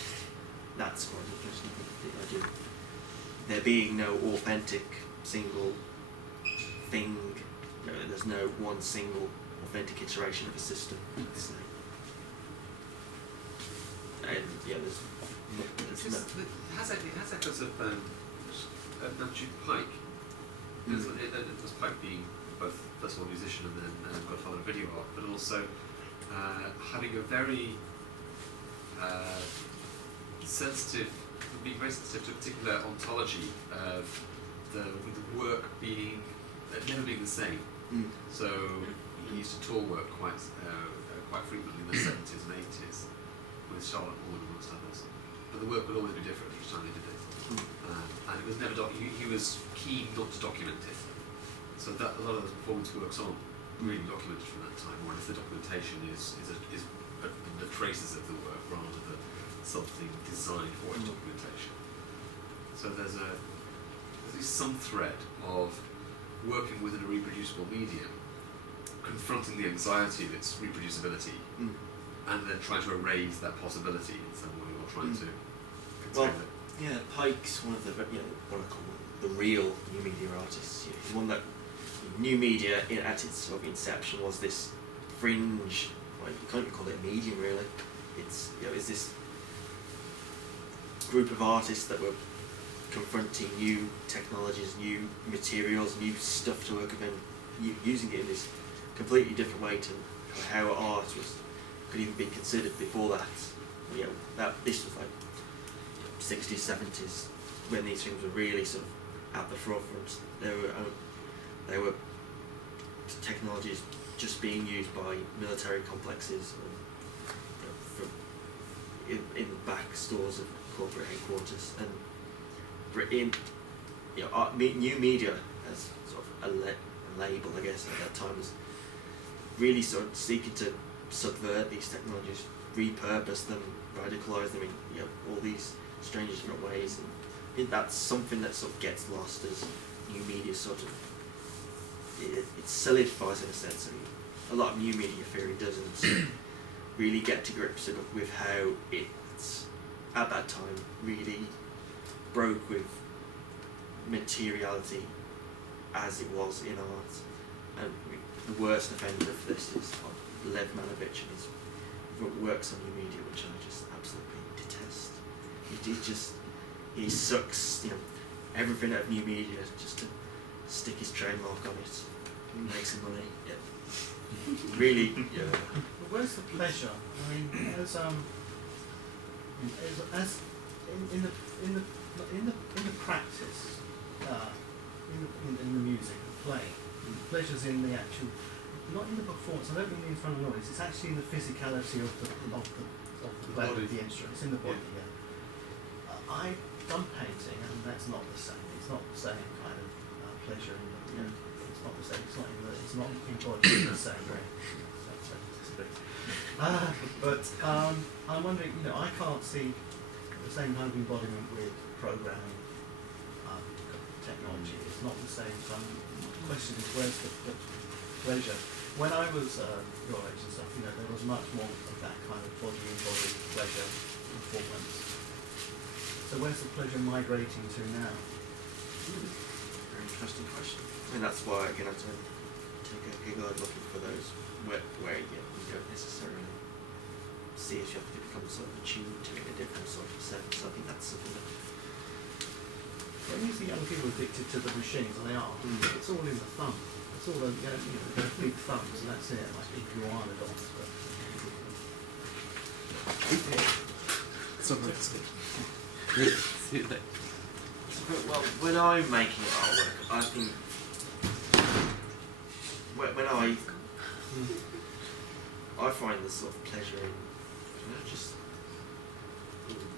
That's quite interesting. The idea of there being no authentic single thing. There's no one single authentic iteration of a system. So, and yeah, there's it has echoes of Namchi Pike. There's Pike being both first of all a musician and then godfather of video art, but also having a very sensitive, being very sensitive to a particular ontology of the work being never being the same. So he used to tour work quite frequently in the 70s and 80s with Charlotte Ward amongst others. But the work would always be different each time they did it. And it was never he was keen not to document it. So that a lot of the performance works on really documented from that time, whereas the documentation is the traces of the work rather than something designed for its documentation. So there's at least some thread of working within a reproducible medium, confronting the anxiety of its reproducibility, and then trying to erase that possibility in some way, or trying to contain it. Yeah, Pike's one of the what I call the real new media artists. He's one that new media at its sort of inception was this fringe. Well, you can't even call it a medium really. It's it's this group of artists that were confronting new technologies, new materials, new stuff to work with, and using it in this completely different way to how art could even be considered before that. This was like 60s, 70s when these things were really sort of at the forefront. They were technologies just being used by military complexes in the back stores of corporate headquarters, and new media as sort of a label, I guess, at that time was really sort of seeking to subvert these technologies, repurpose them, radicalise them in all these strange different ways, and I think that's something that sort of gets lost as new media sort of it solidifies in a sense. I mean, a lot of new media theory doesn't really get to grips with how it's at that time really broke with materiality as it was in art. And the worst offender of this is Lev Manovich and his works on new media, which I just absolutely detest. He sucks everything out of new media just to stick his trademark on it and make some money. Really, But where's the pleasure? I mean, in the practice, in the music, the playing, pleasure's in the actual, not in the performance. I don't mean in front of noise. It's actually in the physicality of the play of the instrument. It's in the body. Yeah. I've done painting, and that's not the same. It's not the same kind of pleasure. It's not the same. It's not embodied in the same way. But I'm wondering. I can't see the same kind of embodiment with programming technology. It's not the same. So the question is, where's the pleasure? When I was your age and stuff, there was much more of that kind of body-embodied pleasure performance. So where's the pleasure migrating to now? Very interesting question. I mean, that's why again I have to take a guide looking for those where you don't necessarily see if you have to become sort of attuned to it in a different sort of sense. I think that's something that. When you see young people addicted to the machines, and they are, it's all in the thumb. It's all they're big thumbs, and that's it. Like iguanodons. Well, when I'm making artwork, I think I find this sort of pleasure in, just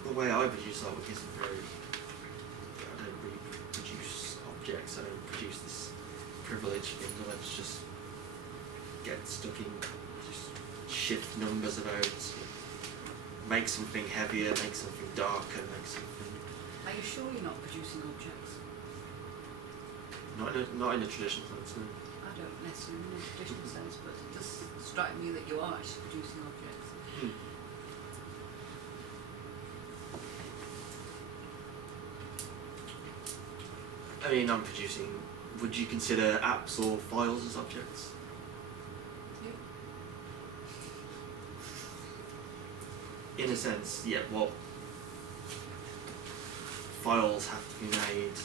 the way I produce artwork isn't very. I don't really produce objects. I don't produce this privilege thing. I just get stuck in, just shift numbers about, make something heavier, make something darker, make something. Are you sure you're not producing objects? Not in a traditional sense, no. I don't necessarily mean in a traditional sense, but it does strike me that you are actually producing objects. I mean, I'm producing. Would you consider apps or files as objects? Yeah. In a sense, yeah. Well, files have to be made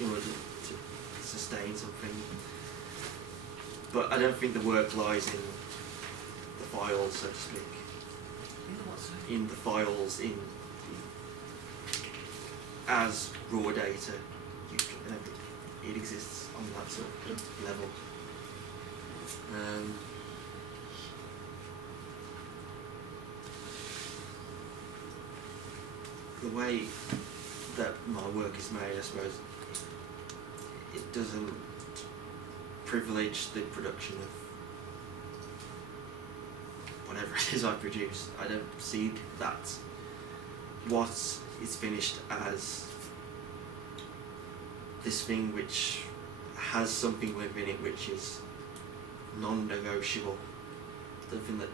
in order to sustain something. But I don't think the work lies in the files, so to speak. In the what, sorry? In the files, as raw data, it exists on that sort of level. The way that my work is made, I suppose, it doesn't privilege the production of whatever it is I produce. I don't see that what is finished as this thing which has something within it which is non-negotiable, something that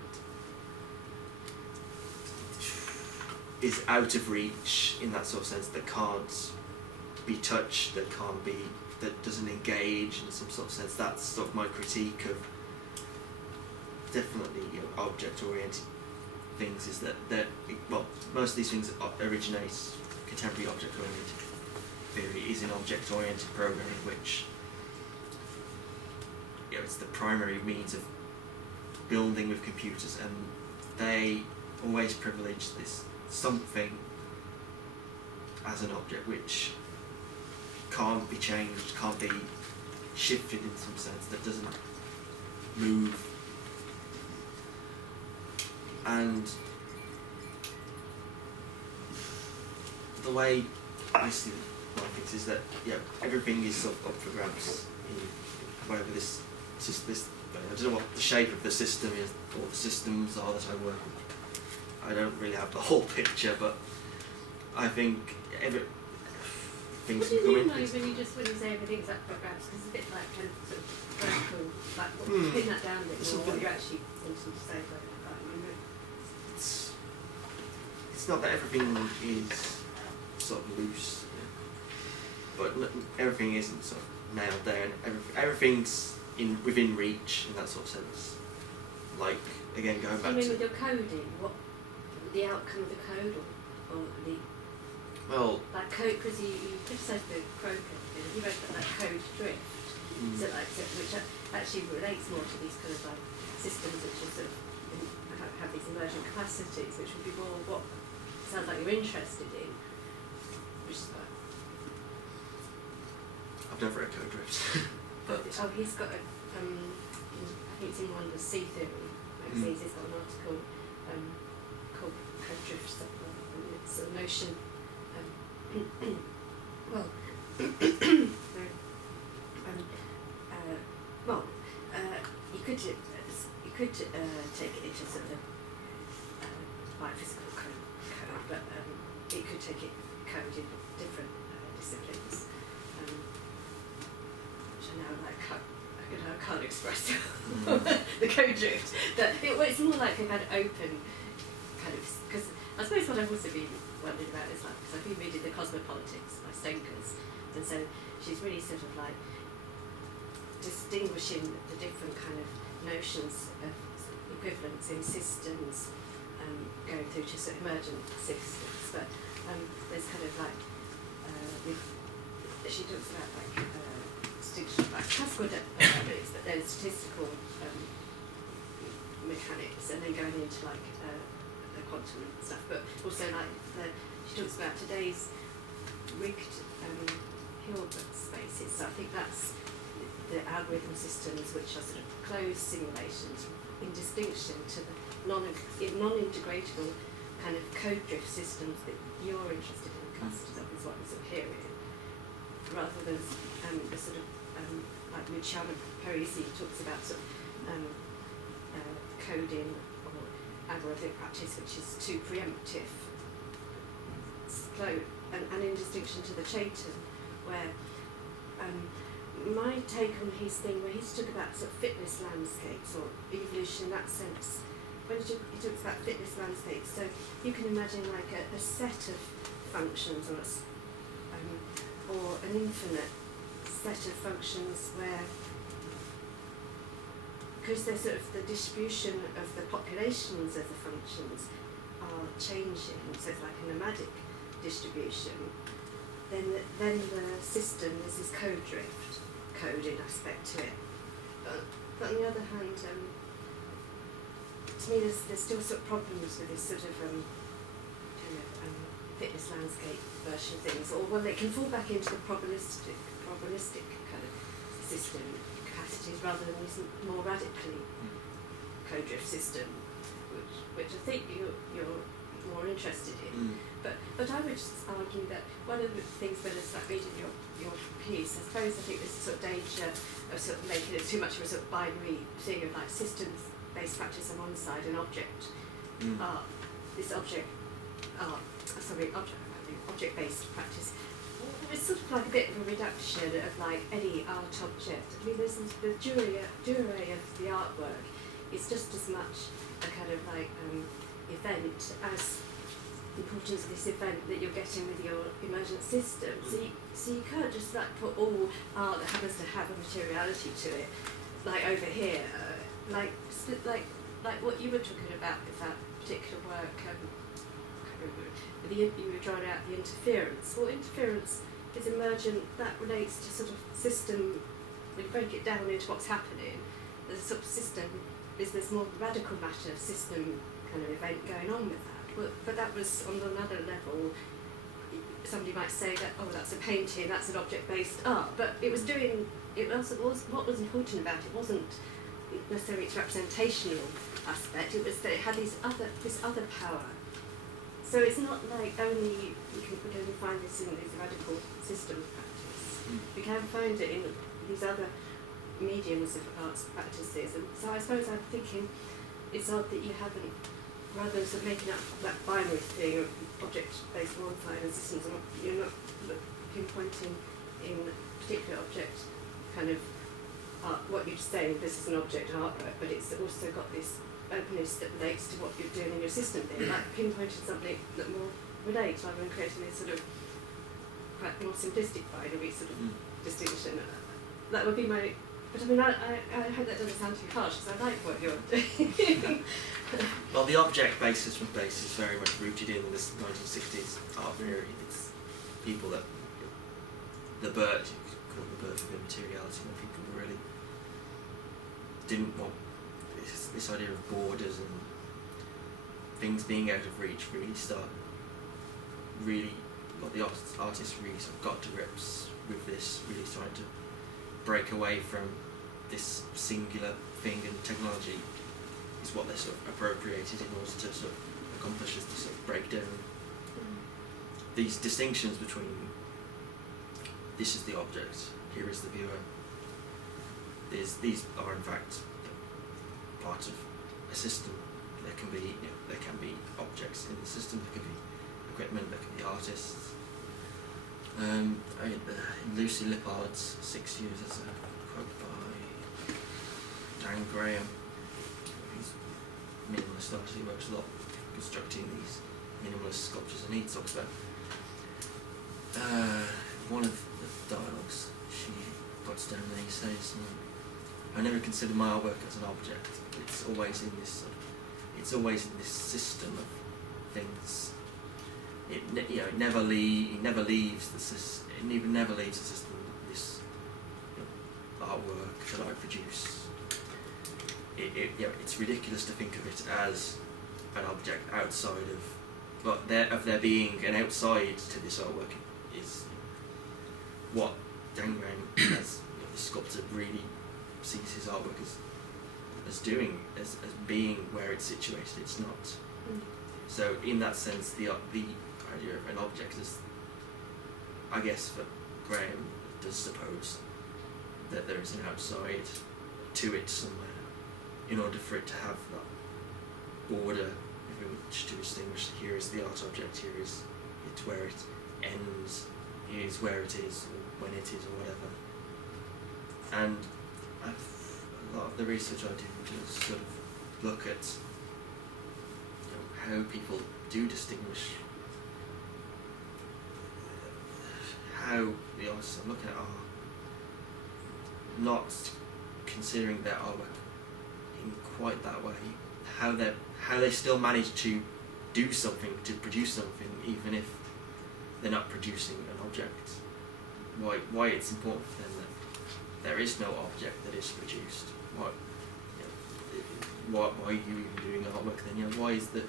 is out of reach in that sort of sense, that can't be touched, that doesn't engage in some sort of sense. That's sort of my critique of definitely object-oriented things, is that most of these things originate, contemporary object-oriented theory is in object-oriented programming, which it's the primary means of building with computers, and they always privilege this something as an object which can't be changed, can't be shifted in some sense, that doesn't move. And the way I see things is that everything is sort of up for grabs in whatever this I don't know what the shape of the system is, or the systems are that I work with. I don't really have the whole picture, but I think things What do can you come mean, in. like, when you say everything's up for grabs? Because it's a bit like kind of sort of vertical, like pin that down a bit more, what you're actually wanting to say about it. I can't remember. It's not that everything is sort of loose, but everything isn't sort of nailed down. Everything's within reach in that sort of sense. Like, again, going back I mean, to... with your coding, what the outcome of the code, or the... Well... Like code, because you criticised the Croker, you wrote that code drift, which actually relates more to these kind of like systems which are sort of have these emergent capacities, which would be more what sounds like you're interested in, which is what... I've never read Code Drift. But he's got a, I think it's in one of the C Theory magazines, he's got an article called Code Drift stuff, and it's a notion, you could take it into sort of like physical code, but it could take it code in different disciplines. I can't express the code drift. It's more like a kind of open kind of, because I suppose what I've also been wondering about is like, because I've been reading The Cosmopolitics by Stenkers, and so she's really sort of like distinguishing the different kind of notions of equivalence in systems, going through to sort of emergent systems, but there's kind of like, she talks about like, like classical dynamics, but then statistical mechanics, and then going into like the quantum stuff. But also like she talks about today's rigged Hilbert spaces. So I think that's the algorithm systems which are sort of closed simulations in distinction to the non-integratable kind of code drift systems that you're interested in, custody of, is what I'm sort of hearing, rather than the sort of like Luciano Parisi talks about sort of coding or algorithmic practice, which is too preemptive, slow, and in distinction to the Chaitin, where my take on his thing, where he's talking about sort of fitness landscapes or evolution in that sense, when he talks about fitness landscapes, so you can imagine like a set of functions or an infinite set of functions where, because they're sort of the distribution of the populations of the functions are changing, so it's like a nomadic distribution, then the system, there's this code drift, coding aspect to it. But on the other hand, to me there's still sort of problems with this sort of fitness landscape version of things, or well, they can fall back into the probabilistic kind of system capacities rather than this more radically code drift system, which I think you're more interested in. But I would just argue that one of the things when it's like reading your piece, I suppose I think there's a sort of danger of sort of making it too much of a sort of binary thing of like systems-based practice on one side and object art, this object-based practice. It's sort of like a bit of a reduction of like any art object. I mean, there's the durée of the artwork is just as much a kind of like event as the importance of this event that you're getting with your emergent system. So you can't just like put all art that happens to have a materiality to it, like over here, like what you were talking about with that particular work. You were drawing out the interference. Well, interference is emergent. That relates to sort of system. We break it down into what's happening. There's a sort of system. There's more radical matter system kind of event going on with that. But that was on another level. Somebody might say that, oh, that's a painting, that's an object-based art. But it was doing. What was important about it wasn't necessarily its representational aspect. It was that it had this other power. So it's not like only we can only find this in these radical systems practice. We can find it in these other mediums of arts practices. And so I suppose I'm thinking it's odd that you haven't, rather than sort of making up that binary thing of object-based on one side and systems, you're not pinpointing in a particular object kind of art, what you'd say, this is an object artwork, but it's also got this openness that relates to what you're doing in your system there, like pinpointing something that more relates rather than creating this sort of quite more simplistic binary sort of distinction. That would be my, but I mean I hope that doesn't sound too harsh because I like what you're doing. Well, the object basis from base is very much rooted in this 1960s art theory. It's people that, the birth, you could call it the birth of immateriality, when people really didn't want this idea of borders and things being out of reach what the artists really sort of got to grips with this, really starting to break away from this singular thing, and technology is what they sort of appropriated in order to sort of accomplish this, to sort of break down these distinctions between this is the object, here is the viewer. These are in fact part of a system. There can be objects in the system. There can be equipment. There can be artists. In Lucy Lippard's 6 Years, there's a quote by Dan Graham. He's a minimalist artist. He works a lot constructing these minimalist sculptures, and he talks about one of the dialogues she puts down there. He says, I never consider my artwork as an object. It's always in this system of things. It never leaves the system. It never leaves the system. This artwork that I produce. It's ridiculous to think of it as an object outside of, but there being an outside to this artwork is what Dan Graham as the sculptor really sees his artwork as as doing, as being where it's situated. It's not. So in that sense, the idea of an object is, I guess, for Graham, does suppose that there is an outside to it somewhere, in order for it to have that border, if we wish to distinguish. Here is the art object, here is it where it ends, here is where it is, or when it is, or whatever. And a lot of the research I do just sort of look at how people do distinguish, how the artists I'm looking at are not considering their artwork in quite that way, how they still manage to do something, to produce something, even if they're not producing an object. Why it's important for them that there is no object that is produced. Why are you even doing artwork then? Why is that?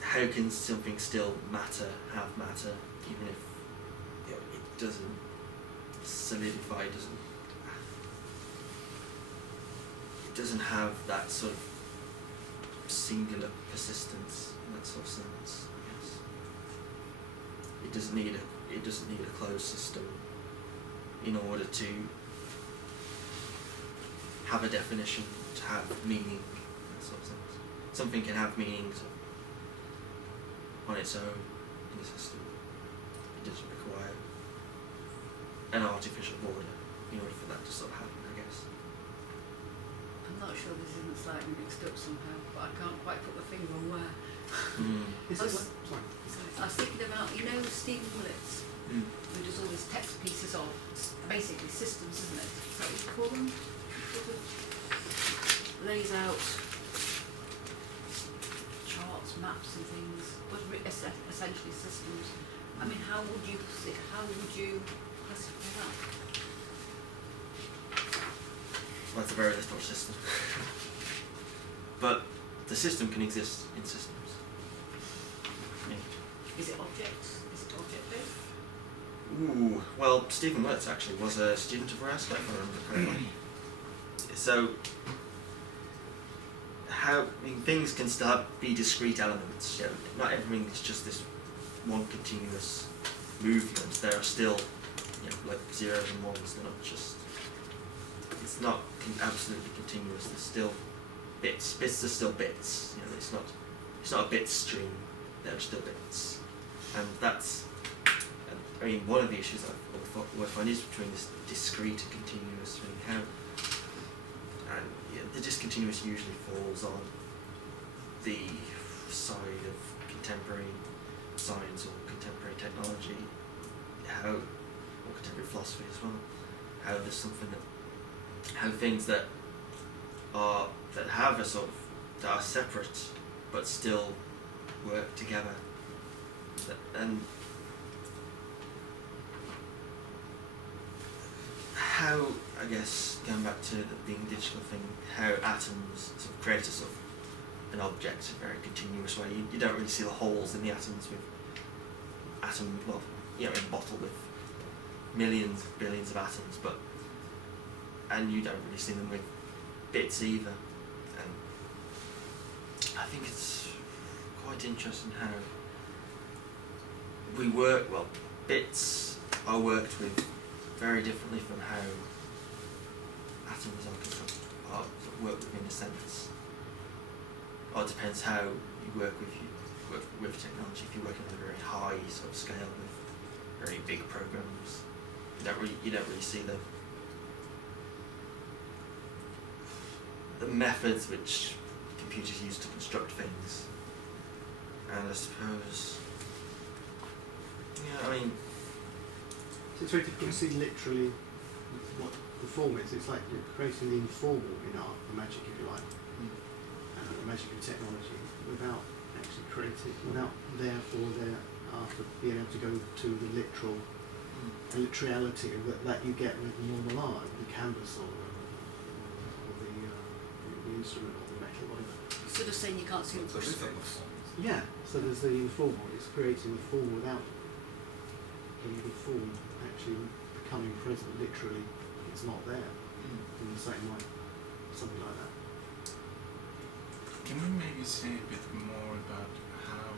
How can something still matter, have matter, even if it doesn't solidify, it doesn't have that sort of singular persistence in that sort of sense, I guess. It doesn't need a closed system in order to have a definition, to have meaning, that sort of sense. Something can have meaning on its own in the system. It doesn't require an artificial border in order for that to sort of happen, I guess. I'm not sure this isn't slightly mixed up somehow, but I can't quite put my finger on where. Is this, sorry. I was thinking about, Stephen Willits, who does all these text pieces of basically systems, isn't it? Is that what you call them? Sort of lays out charts, maps and things, but essentially systems. I mean, how would you classify that? Well, it's a very little system. But the system can exist in systems. Is it objects? Is it object-based? Ooh, well, Stephen Willits actually was a student of Rask, if I remember correctly. So, things can still be discrete elements. Not everything is just this one continuous movement. There are still, like zeros and ones. They're not just. It's not absolutely continuous. There's still bits. Bits are still bits. It's not a bit stream. They're still bits, and that's. One of the issues I find is between this discrete and continuous thing. The discontinuous usually falls on the side of contemporary science or contemporary technology, or contemporary philosophy as well. How there's something how things that have that are separate but still work together, and how, I guess, going back to the being digital thing, how atoms sort of create an object in a very continuous way. You don't really see the holes in the atoms with in a bottle with millions, billions of atoms, and you don't really see them with bits either. And I think it's quite interesting how we work, bits are worked with very differently from how atoms are worked with in a sense. Or it depends how you work with technology. If you're working on a very high sort of scale with very big programs, you don't really see the methods which computers use to construct things. And I suppose, So it's very difficult to see literally what the form is. It's like you're creating the informal in art, the magic, if you like, the magic of technology, without actually therefore after being able to go to the literal, the literality that you get with normal art, the canvas or the instrument or the metal, whatever. You're sort of saying you can't see the brush strokes. Yeah, so there's the informal, it's creating the form without the form actually becoming present literally. It's not there in the same way. something like that. Can we maybe say a bit more about how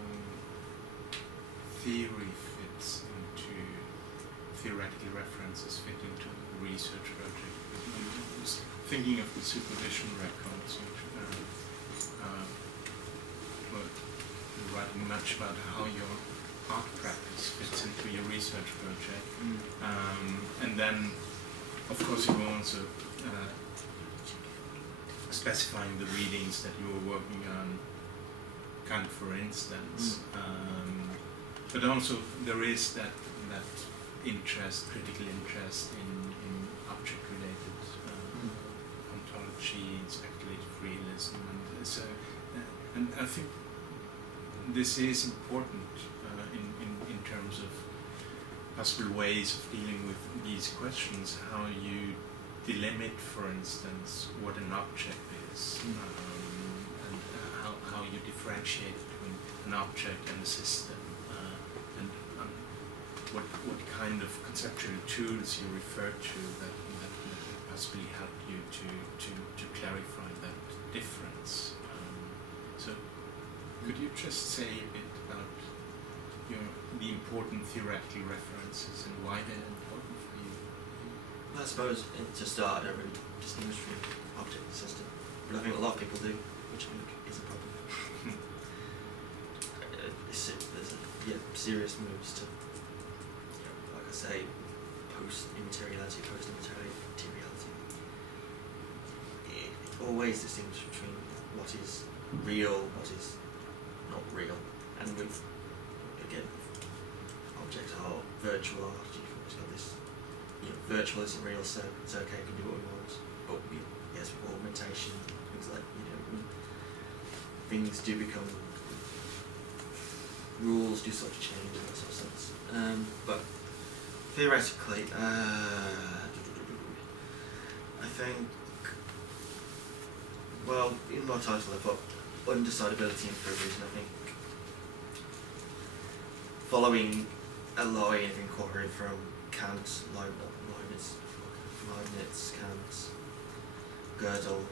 theory fits into theoretical references fit into the research project? I was thinking of the supervision records, which were writing much about how your art practice fits into your research project. And then, of course, you were also specifying the readings that you were working on, kind of for instance. But also there is that interest, critical interest in object-related ontology, speculative realism, and so. And I think this is important in terms of possible ways of dealing with these questions. How you delimit, for instance, what an object is, and how you differentiate between an object and a system, and what kind of conceptual tools you refer to that possibly help you to clarify that difference. So, could you just say a bit about the important theoretical references and why they're important for you? I suppose to start, I don't really distinguish between object and system, but I think a lot of people do, which I think is a problem. There's serious moves to, like I say, post-immateriality, post-immateriality. It always distinguishes between what is real, what is not real, and with, again, objects are virtual art. You've always got this, virtual isn't real, so it's okay, we can do what we want. But yes, with augmentation, things like, things do become, rules do sort of change in that sort of sense. But theoretically, I think, well, in my title I put undecidability and privilege, and I think following a line of inquiry from Kant, Leibniz, Kant, Gödel,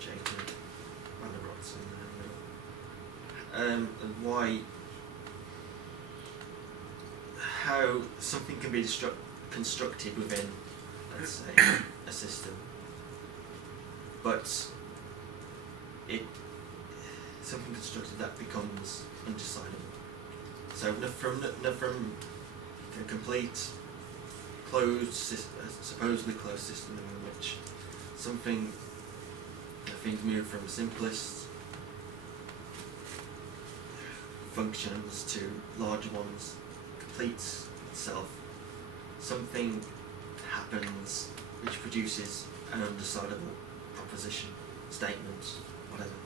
Jacob, and the Robertson, and why, how something can be constructed within, let's say, a system, but something constructed that becomes undecidable. So from a complete closed system, supposedly closed system in which things move from simplest functions to larger ones, completes itself, something happens which produces an undecidable proposition, statement, whatever.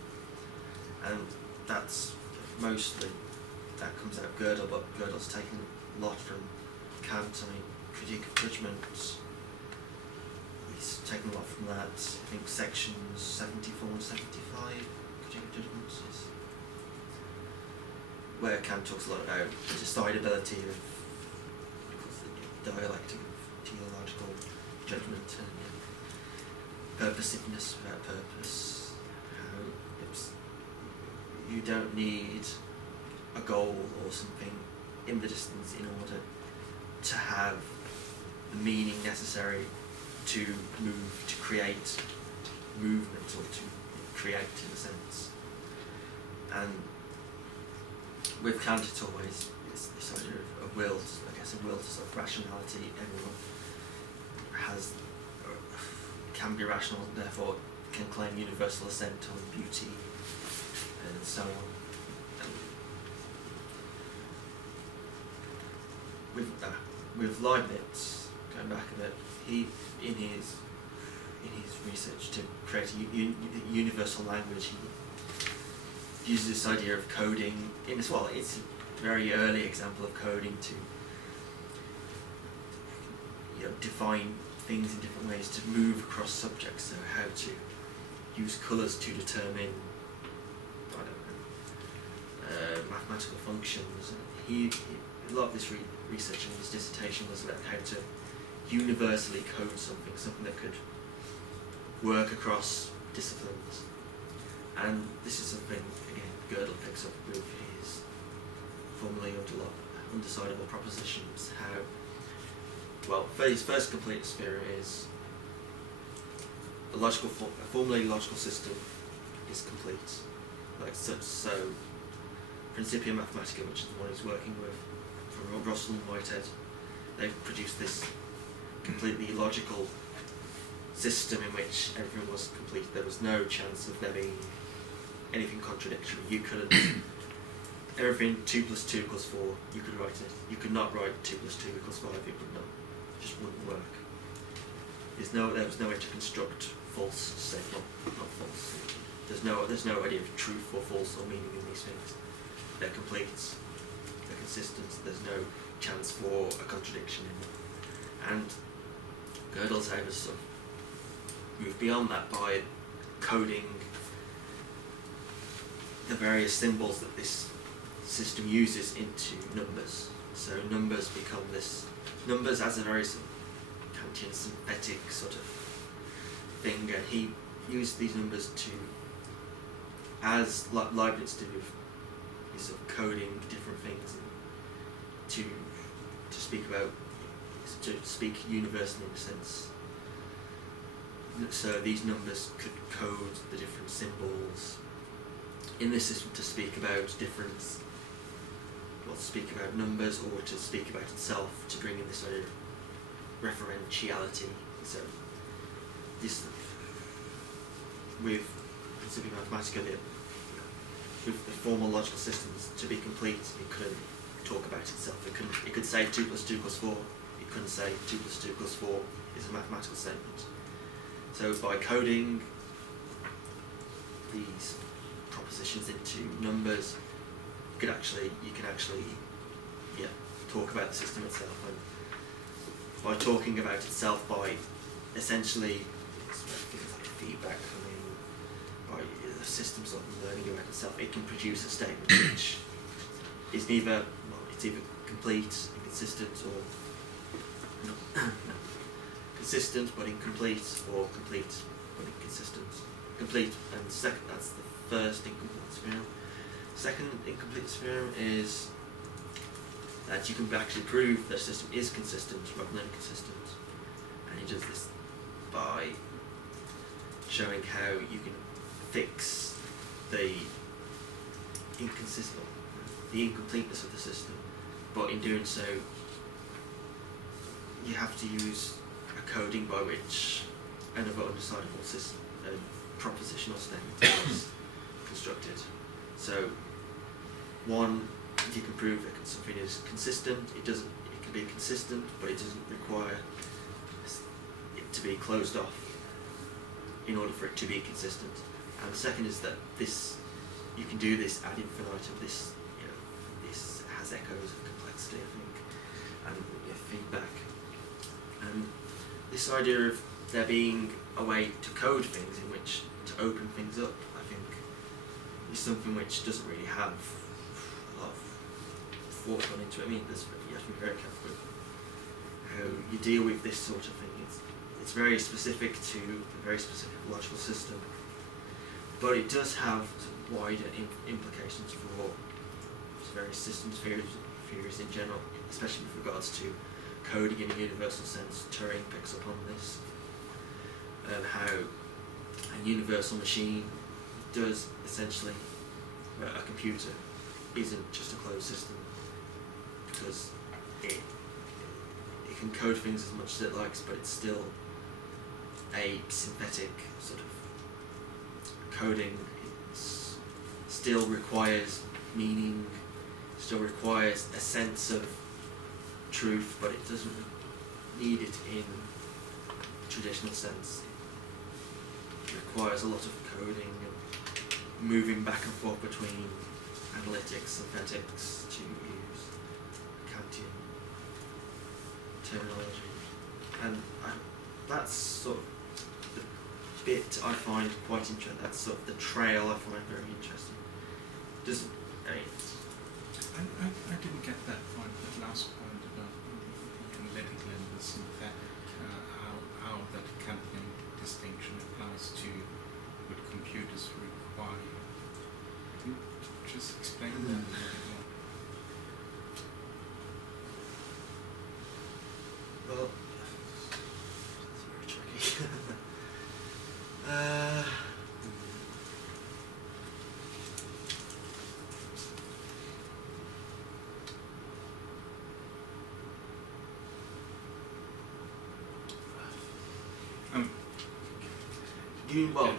And that's mostly, that comes out of Gödel, but Gödel's taken a lot from Kant. I mean, critique of judgment, he's taken a lot from that. I think sections 74 and 75, critique of judgment, is where Kant talks a lot about the decidability of the dialectic of teleological judgment and purposiveness without purpose. How you don't need a goal or something in the distance in order to have the meaning necessary to move, to create movement, or to create in a sense. And with Kant it's always this idea of will, I guess a will to sort of rationality. Everyone can be rational, and therefore can claim universal assent on beauty and so on. With Leibniz, going back a bit, he in his research to create a universal language, he uses this idea of coding it's a very early example of coding to define things in different ways, to move across subjects. So how to use colours to determine, mathematical functions. And a lot of this research in his dissertation was about how to universally code something that could work across disciplines. And this is something, again, Gödel picks up with his formally undecidable propositions, how, well, his first complete theorem is a formally logical system is complete. Like so Principia Mathematica, which is the one he's working with, from Russell and Whitehead, they've produced this completely logical system in which everything was complete. There was no chance of there being anything contradictory. You couldn't, everything 2 + 2 = 4, you could write it. You could not write 2 + 2 = 5, it would not, just wouldn't work. There was no way to construct false statement, not false. There's no idea of truth or false or meaning in these things. They're complete, they're consistent, there's no chance for a contradiction in them. And Gödel's has sort of moved beyond that by coding the various symbols that this system uses into numbers. So numbers become numbers as a very sort of Kantian synthetic sort of thing, and he used these numbers to, as Leibniz did with his sort of coding different things, to speak universally in a sense. So these numbers could code the different symbols in this system to speak about numbers, or to speak about itself, to bring in this idea of referentiality. So this, with Principia Mathematica, with the formal logical systems, to be complete, it couldn't talk about itself. It could say 2 + 2 = 4. It couldn't say 2 + 2 = 4 is a mathematical statement. So by coding these propositions into numbers, you can actually talk about the system itself, and by talking about itself, by essentially things like feedback coming, by the system sort of learning about itself, it can produce a statement which is it's either complete, inconsistent, or consistent but incomplete, or complete but inconsistent. Complete, and that's the first incomplete theorem. Second incomplete theorem is that you can actually prove that a system is consistent rather than inconsistent, and he does this by showing how you can fix the incompleteness of the system, but in doing so you have to use a coding by which another undecidable system, propositional statement is constructed. So one, if you can prove that something is consistent, it can be consistent, but it doesn't require it to be closed off in order for it to be consistent. And the second is that you can do this ad infinitum. This has echoes of complexity, I think, and feedback. And this idea of there being a way to code things, in which to open things up, I think, is something which doesn't really have a lot of thought gone into it. I mean, you have to be very careful with how you deal with this sort of thing. It's very specific to a very specific logical system, but it does have wider implications for various systems theories in general, especially with regards to coding in a universal sense. Turing picks up on this, how a universal machine does essentially, a computer isn't just a closed system, because it can code things as much as it likes, but it's still a synthetic sort of coding. It still requires meaning, still requires a sense of truth, but it doesn't need it in traditional sense. It requires a lot of coding and moving back and forth between analytics, synthetics, to use Kantian terminology. And that's sort of the bit I find quite interesting. That's sort of the trail I find very interesting. I didn't get that point, that last point about the analytical and the synthetic, how that Kantian distinction applies explain that a little bit more? Well, that's very tricky. Well,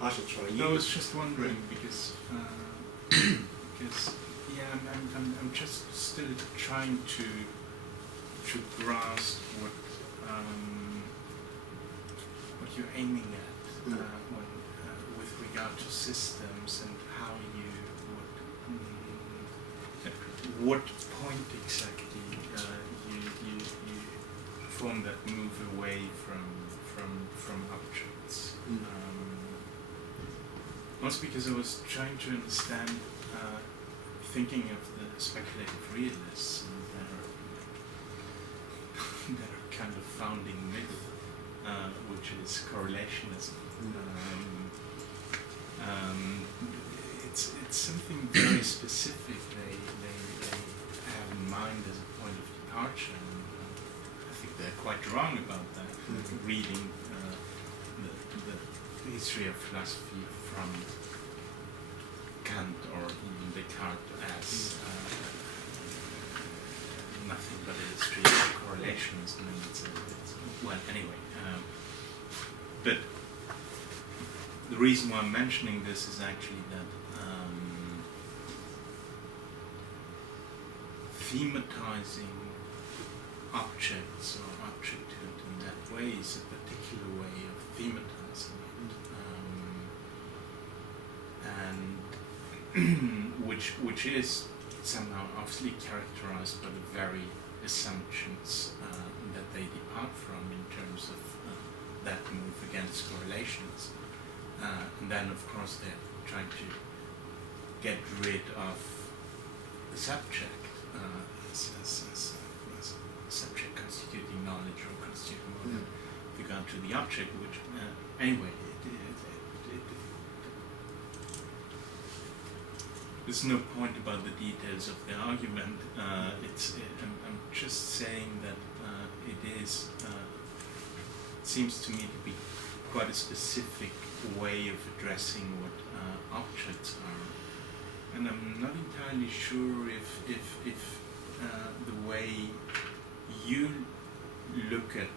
I shall try. No, I was just wondering because yeah, I'm just still trying to grasp what you're aiming at when, with regard to systems and how you would at what point exactly you form that move away from objects. Also because I was trying to understand, thinking of the speculative realists and their kind of founding myth, which is correlationism. It's something very specific they have in mind as a point of departure. And, I think they're quite wrong about that. Reading the history of philosophy from Kant or even Descartes as nothing but a history of correlations. I mean, well, anyway. But the reason why I'm mentioning this is actually that thematizing objects or objecthood in that way is a particular way of thematizing it, and which is somehow obviously characterized by the very assumptions that they depart from in terms of that move against correlations, and then of course they're trying to get rid of the subject as subject constituting knowledge or constituting with regard to the object, which anyway, there's no point about the details of the argument. I'm just saying that it seems to me to be quite a specific way of addressing what objects are, and I'm not entirely sure if the way you look at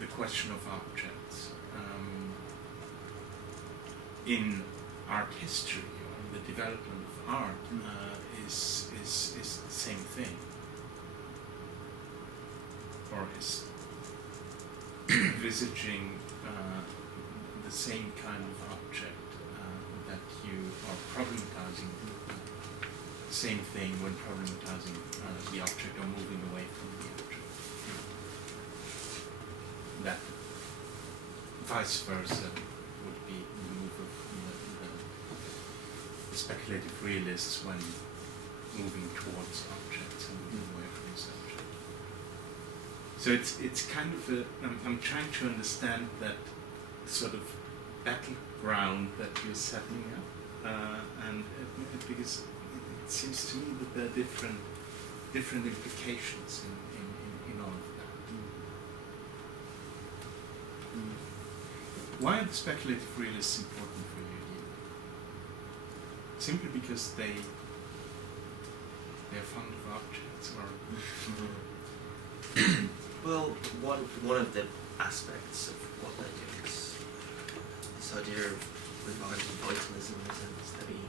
the question of objects in art history or the development of art is the same thing, or is envisaging the same kind of object that you are problematizing. Same thing when problematizing the object or moving away from the object. That vice versa would be the move of the speculative realists when moving towards objects and moving away from the subject. So it's kind of a, I'm trying to understand that sort of battleground that you're setting up, and because it seems to me that there are different implications in all of that. Why are the speculative realists important for you here? Simply because they're fond of objects, or well, one of the aspects of what they do is this idea of reviving vitalism in a sense, there being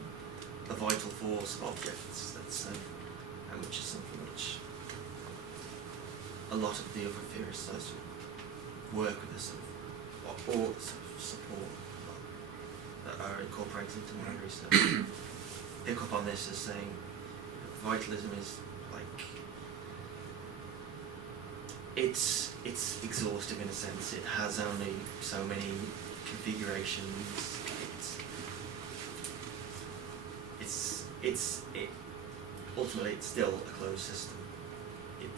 a vital force of objects that's and which is something which a lot of the other theorists I sort of work with us or support that are incorporated into my research pick up on this as saying vitalism is like it's exhaustive in a sense. It has only so many configurations. Ultimately it's still a closed system. It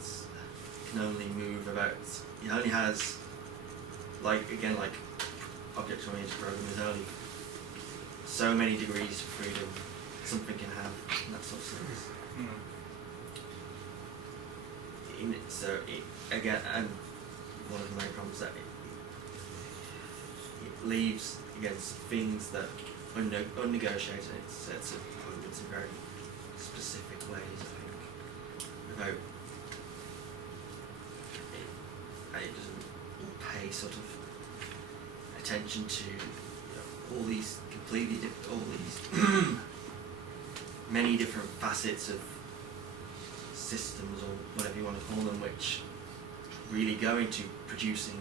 can only move about. It only has like object-oriented programming. There's only so many degrees of freedom something can have in that sort of sense. Again, and one of the main problems that it leaves against things that are unnegotiated. It sets it arguments in very specific ways, I think, without it doesn't pay sort of attention to all these many different facets of systems, or whatever you want to call them, which really go into producing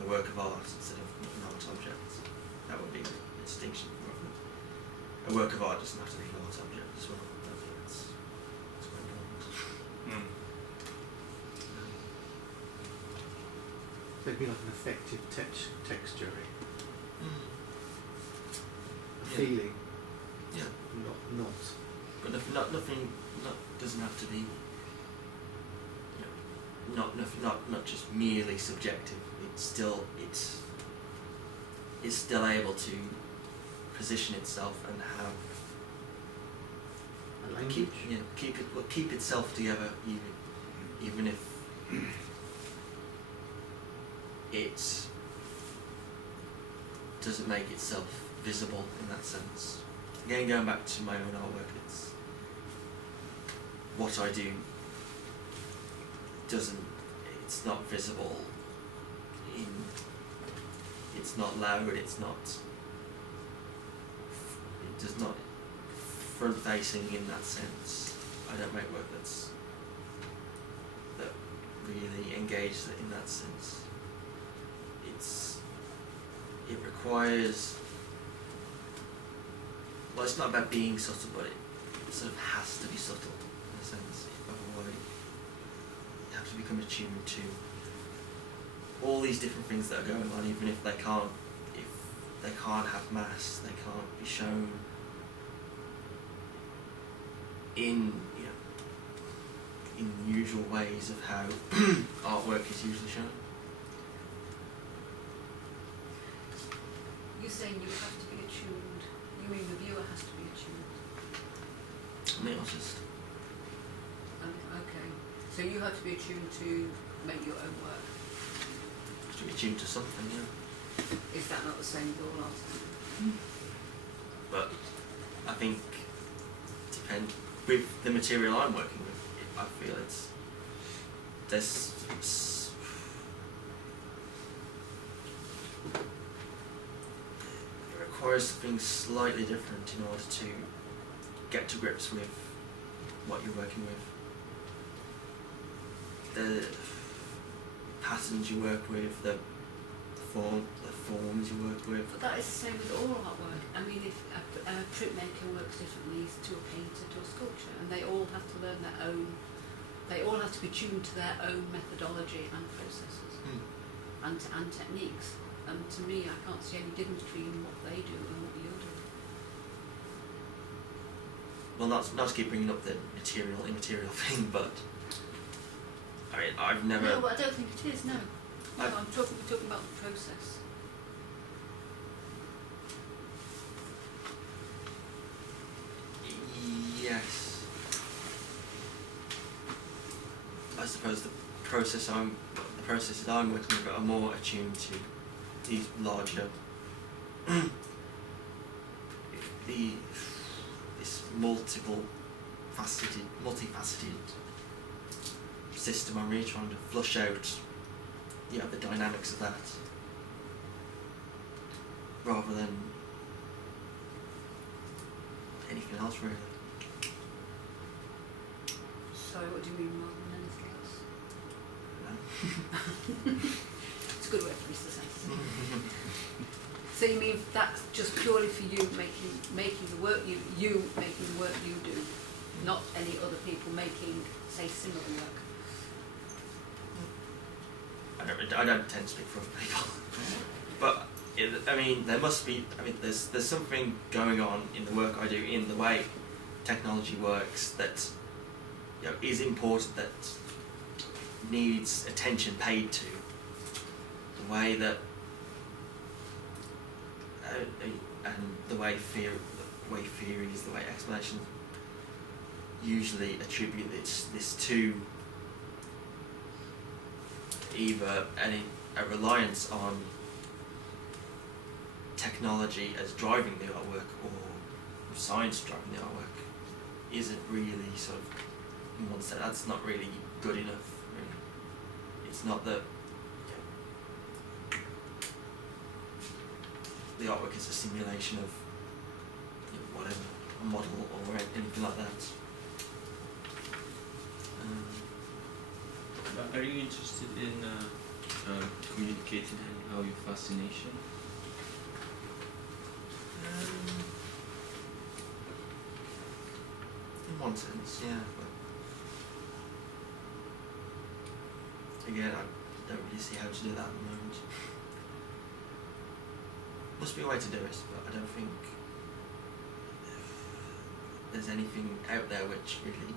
a work of art instead of an art object. That would be a distinction. A work of art doesn't have to be an art object as well. I think that's quite important. There'd be like an effective texture, a Yeah. feeling, Yeah. not. But nothing doesn't have to be, not just merely subjective. It's still able to position itself and have A language. keep itself together, even if it doesn't make itself visible in that sense. Again, going back to my own artwork, it's what I do it's not visible it's not loud, it does not front facing in that sense. I don't make work that really engages in that sense. It requires, well, it's not about being subtle, but it sort of has to be subtle in a sense. Otherwise, you have to become attuned to all these different things that are going on, even if they can't have mass, they can't be shown in the usual ways of how artwork is usually shown. You're saying you have to be attuned. You mean the viewer has to be attuned? I'm the artist. Okay. So you have to be attuned to make your own work. To be attuned to something, yeah. Is that not the same with all artists? But I think with the material I'm working with, I feel it requires something slightly different in order to get to grips with what you're working with. The patterns you work with, the forms you work with. But that is the same with all artwork. I mean, if a printmaker works differently to a painter, to a sculpture, and they all have to learn their own, they all have to be tuned to their own methodology and processes and techniques. And to me, I can't see any difference between what they do and what you're doing. Well, not to keep bringing up the material, immaterial thing, but I mean, I've never. No, but I don't think it is. No, I'm talking about the process. Yes. I suppose the processes I'm working with are more attuned to these larger, this multifaceted system. I'm really trying to flush out, the dynamics of that, rather than anything else really. Sorry, what do you mean rather than anything else? You know? It's a good way to use the sentence. So you mean that's just purely for you making the work you making the work you do, not any other people making, say, similar work? I don't tend to speak for other people, but there must be. There's something going on in the work I do, in the way technology works, that is important, that needs attention paid to. The way that and the way way theories, the way explanations usually attribute this to either a reliance on technology as driving the artwork or science driving the artwork isn't really sort of, in one sense, that's not really good enough, really. It's not that the artwork is a simulation of whatever, a model or anything like that. But are you interested in communicating how your fascination? In one sense, yeah. But again, I don't really see how to do that at the moment. Must be a way to do it, but I don't think there's anything out there which really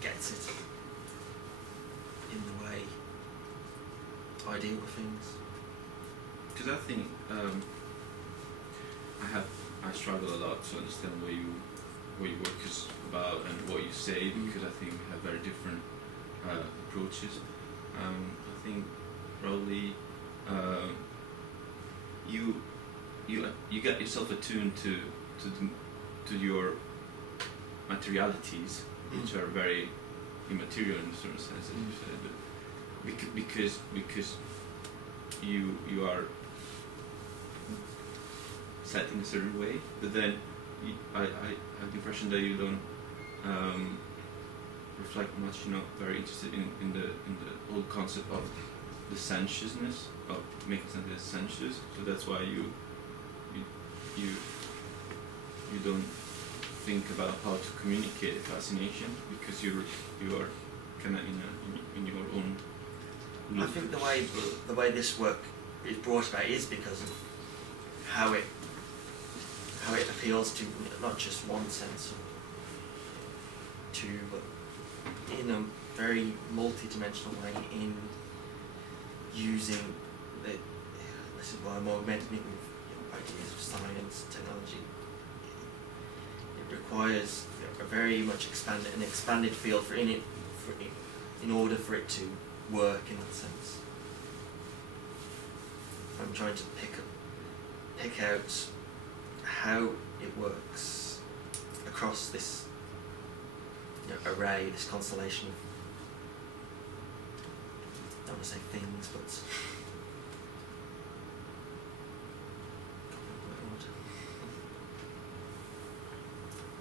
gets it in the way I deal with things. Because I think I struggle a lot to understand what your work is about and what you say, because I think we have very different approaches. I think probably you get yourself attuned to your materialities, which are very immaterial in a certain sense, as you said, but because you are set in a certain way, but then I have the impression that you don't reflect much. You're not very interested in the whole concept of the sensuousness, of making something that's sensuous. So that's why you don't think about how to communicate a fascination, because you are kind of in your own loop. I think the way this work is brought about is because of how it appeals to not just one sense or two, but in a very multi-dimensional way, in using this is why I'm augmenting it with ideas of science, technology. It requires a very much expanded field in order for it to work in that sense. I'm trying to pick out how it works across this array, this constellation of, I don't want to say things, but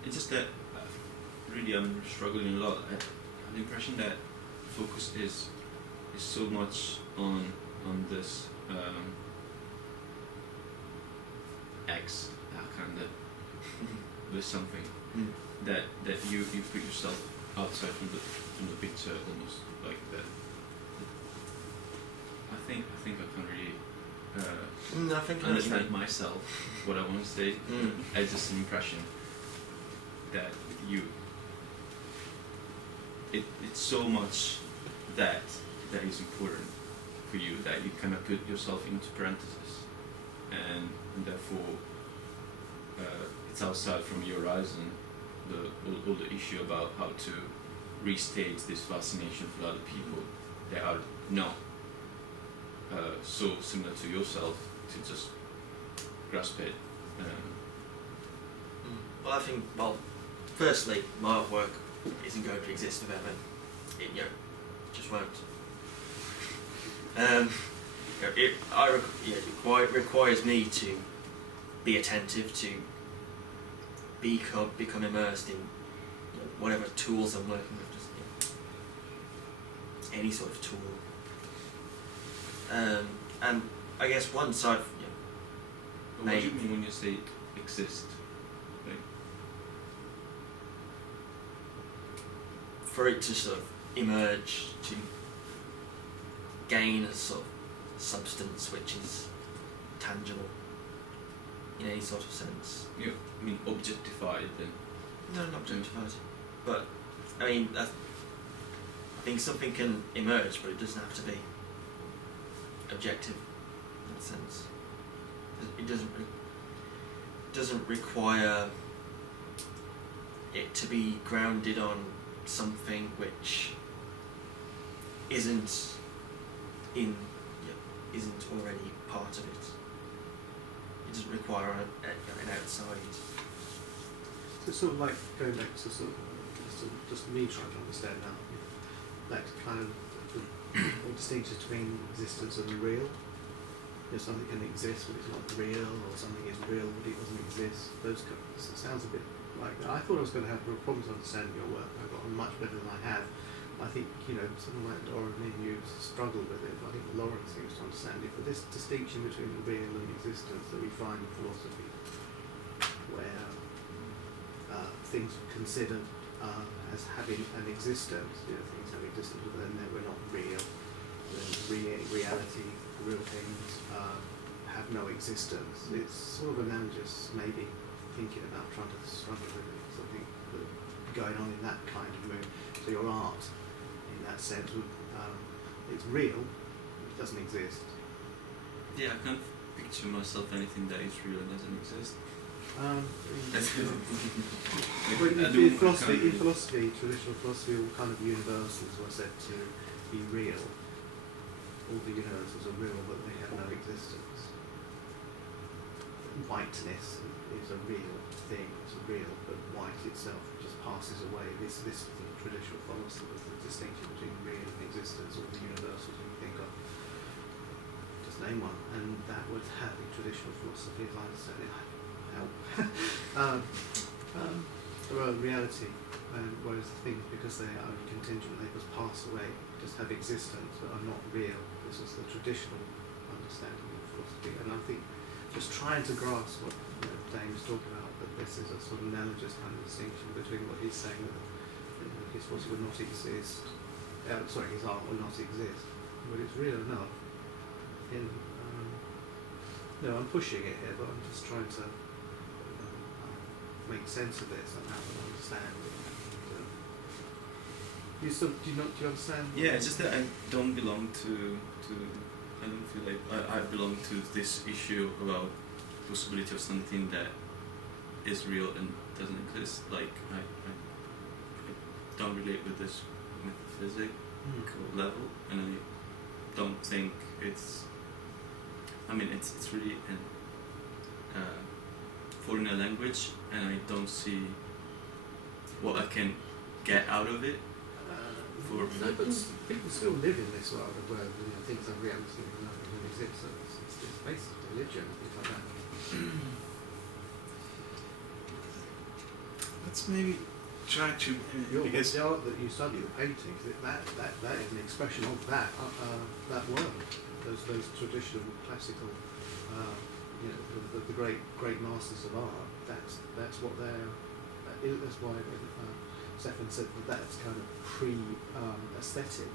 It's just that really I'm struggling a lot. I have the impression that focus is so much on this X kind of there's something that you put yourself outside from the picture almost like that. I think I can really I think understand myself what I want to say. I just an impression that it's so much that is important for you that you kind of put yourself into parentheses, and therefore it's outside from your horizon all the issue about how to restate this fascination for other people that are not so similar to yourself to just grasp it. Well, I think, firstly, my artwork isn't going to exist forever. It just won't. It requires me to be attentive, to become immersed in whatever tools I'm working with, just any sort of tool. And I guess once I've What do you mean when you say exist? Like, for it to sort of emerge, to gain a sort of substance which is tangible in any sort of sense. you mean objectified then? No, not objectified. But I mean, I think something can emerge, but it doesn't have to be objective in that sense. It doesn't require it to be grounded on something which isn't already part of it. It doesn't require an outside. So sort of like going back to just me trying to understand now, that kind of the distinction between existence and real. Something can exist but it's not real, or something is real but it doesn't exist. Those it sounds a bit like that. I thought I was going to have real problems understanding your work. I got on much better than I have. I think, someone like Laura and you struggled with it. I think Laura seems to understand it. But this distinction between the real and existence that we find in philosophy, where things are considered as having an existence, things have existence, but then they were not real. Then reality, real things have no existence. It's sort of analogous, maybe, thinking about trying to struggle with it. Something going on in that kind of mood. So your art, in that sense, it's real, it doesn't exist. Yeah, I can't picture myself anything that is real and doesn't exist. In philosophy, traditional philosophy, all kind of universals were said to be real. All the universals are real, but they have no existence. Whiteness is a real thing, it's real, but white itself just passes away. This is the traditional philosophy, the distinction between real and existence, all the universals you think of. Just name one, and that would have in traditional philosophy, as I understand it, help. Reality, whereas the things, because they are only contingent, they just pass away, just have existence, but are not real. This is the traditional understanding of philosophy, and I think just trying to grasp what Dane was talking about, that this is a sort of analogous kind of distinction between what he's saying that his philosophy would not exist, his art would not exist, but it's real enough. I'm pushing it here, but I'm just trying to make sense of this and have an understanding. Do you understand? Yeah, it's just that I don't belong to I don't feel like I belong to this issue about possibility of something that is real and doesn't exist. Like I don't relate with this metaphysical level, and I don't think it's really an foreign language, and I don't see what I can get out of it. No, but people still live in this world where things are reality and nothing exists. So it's basically religion, things like that. Let's maybe try to because the art that you study, the paintings, that is an expression of that world. Those traditional classical, the great masters of art. That's what they're. That's why Stefan said that's kind of aesthetic,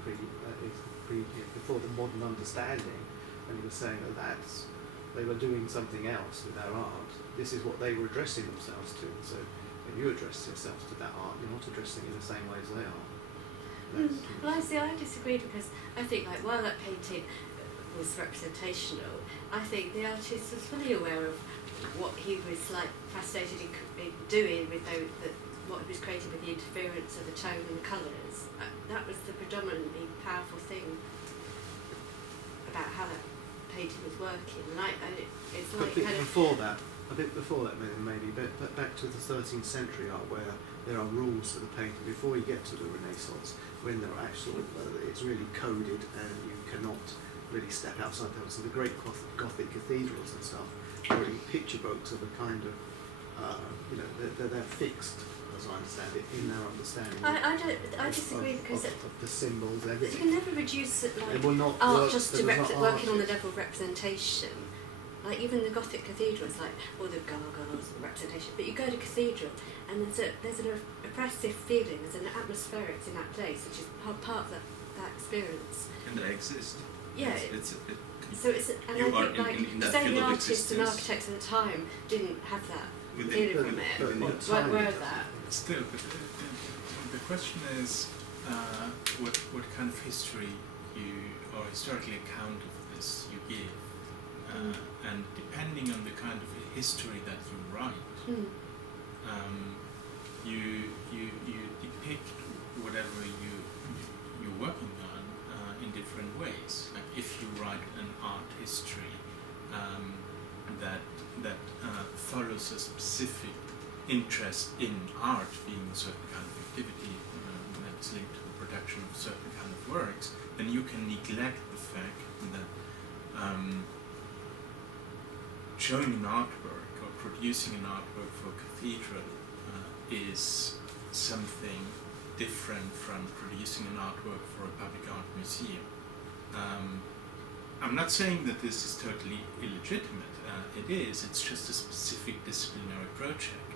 before the modern understanding, and he was saying that they were doing something else with their art. This is what they were addressing themselves to. And so when you address yourselves to that art, you're not addressing it in the same way as they are. Well, I disagree, because I think while that painting was representational, I think the artist was fully aware of what he was fascinated in doing with what he was creating with the interference of the tone and colours. That was the predominantly powerful thing about how that painting was working. And it's But like a bit before that maybe, but back to the 13th century art, where there are rules to the painting before you get to the Renaissance, when there are actual, it's really coded and you cannot really step outside those. So the great Gothic cathedrals and stuff, are really picture books of a kind of, they're fixed, as I understand it, in their understanding. I disagree, because of the symbols, you everything. can never reduce It will not art work, just to there was not working on the artists. level of representation. Like even the Gothic cathedrals, all the gargoyles and representation. But you go to cathedral, and there's an oppressive feeling, there's an atmospherics in that place, which is part of that experience. And they exist. Yeah. So it's, and you I think in that say field the of artists and existence. architects at the time didn't have that Within- feeling from it. but what Where time were it does. that? still, but the question is what kind of history or historical account of this you give. and depending on the kind of history that you write, you depict whatever you're working on in different ways. Like if you write an art history that follows a specific interest in art being a certain kind of activity that's linked to the production of certain kind of works, then you can neglect the fact that showing an artwork or producing an artwork for a cathedral is something different from producing an artwork for a public art museum. I'm not saying that this is totally illegitimate. It is. It's just a specific disciplinary project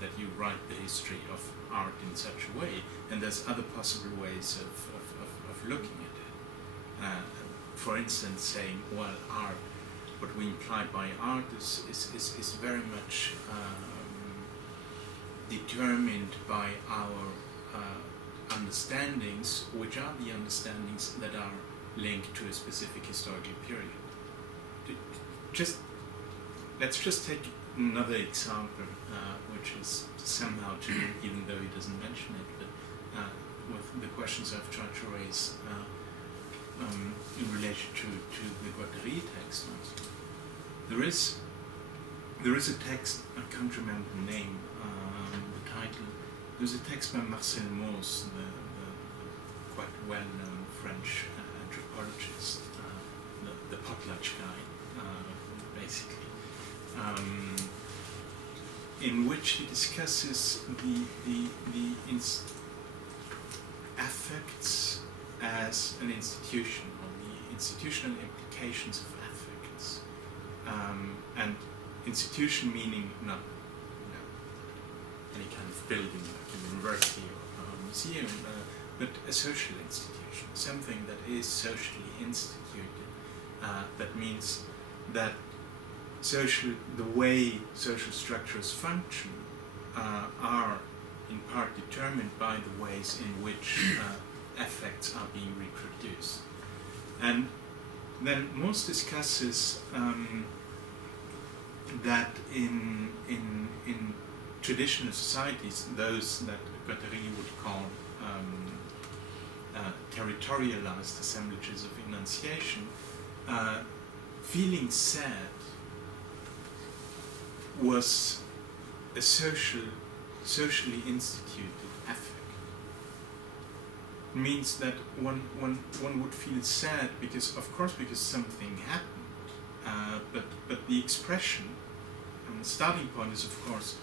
that you write the history of art in such a way, and there's other possible ways of looking at it. For instance, saying, well, art, what we imply by art is very much determined by our understandings, which are the understandings that are linked to a specific historical period. Let's just take another example, which is somehow to me, even though he doesn't mention it, but with the questions I've tried to raise in relation to the Guattari text. There is a text, I can't remember the name, the title. There's a text by Marcel Mauss, the quite well-known French anthropologist, the potlatch guy, basically, in which he discusses the affects as an institution, or the institutional implications of affects, and institution meaning not any kind of building like a university or a museum, but a social institution, something that is socially instituted. That means that the way social structures function are in part determined by the ways in which affects are being reproduced. And then Mauss discusses that in traditional societies, those that Guattari would call territorialized assemblages of enunciation, feeling sad was a socially instituted affect. It means that one would feel sad because something happened, but the expression and the starting point is, of course,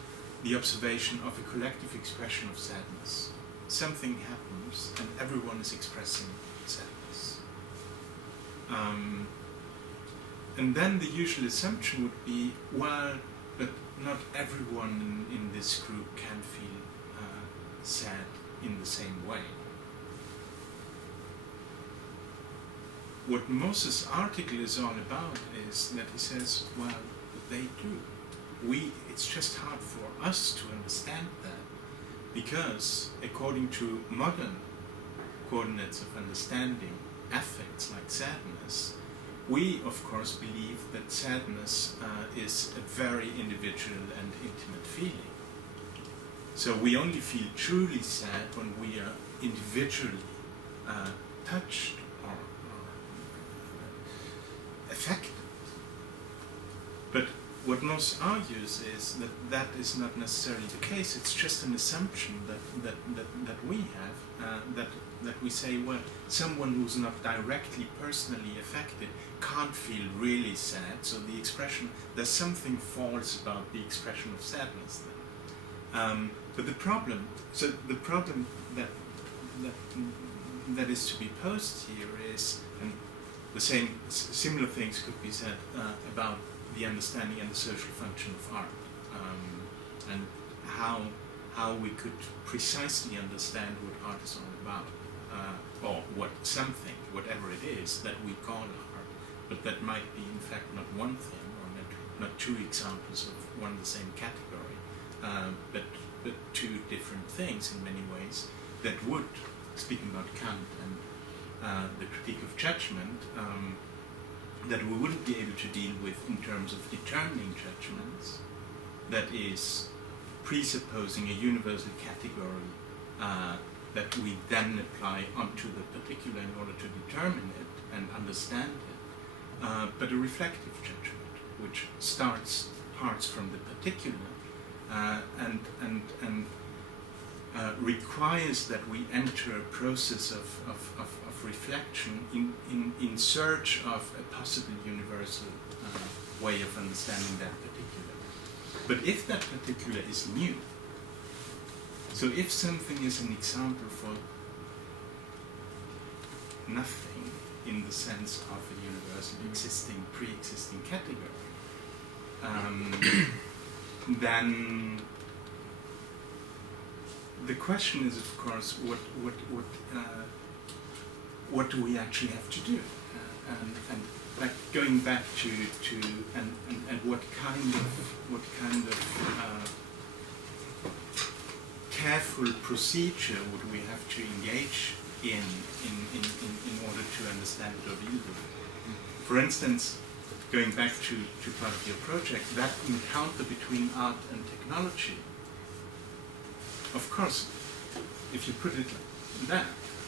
the observation of a collective expression of sadness. Something happens and everyone is expressing sadness. And then the usual assumption would be, well, but not everyone in this group can feel sad in the same way. What Mauss's article is all about is that he says, well, they do. It's just hard for us to understand that, because according to modern coordinates of understanding affects like sadness, we of course believe that sadness is a very individual and intimate feeling. So we only feel truly sad when we are individually touched or affected. But what Mauss argues is that is not necessarily the case. It's just an assumption that we have, that we say, well, someone who's not directly personally affected can't feel really sad, so the expression, there's something false about the expression of sadness then. But the problem that is to be posed here is, and the similar things could be said about the understanding and the social function of art, and how we could precisely understand what art is all about, or what something, whatever it is that we call art, but that might be in fact not one thing, or not two examples of one and the same category, but two different things in many ways, that would, speaking about Kant and the critique of judgment, that we wouldn't be able to deal with in terms of determining judgments, that is presupposing a universal category that we then apply onto the particular in order to determine it and understand it, but a reflective judgment, which parts from the particular and requires that we enter a process of reflection in search of a possible universal way of understanding that particular. But if that particular is new, so if something is an example for nothing in the sense of a universal pre-existing category, then the question is, of course, what do we actually have to do, and like going back to what kind of careful procedure would we have to engage in order to understand it or deal with it. For instance, going back to part of your project, that encounter between art and technology. Of course, if you put it like that,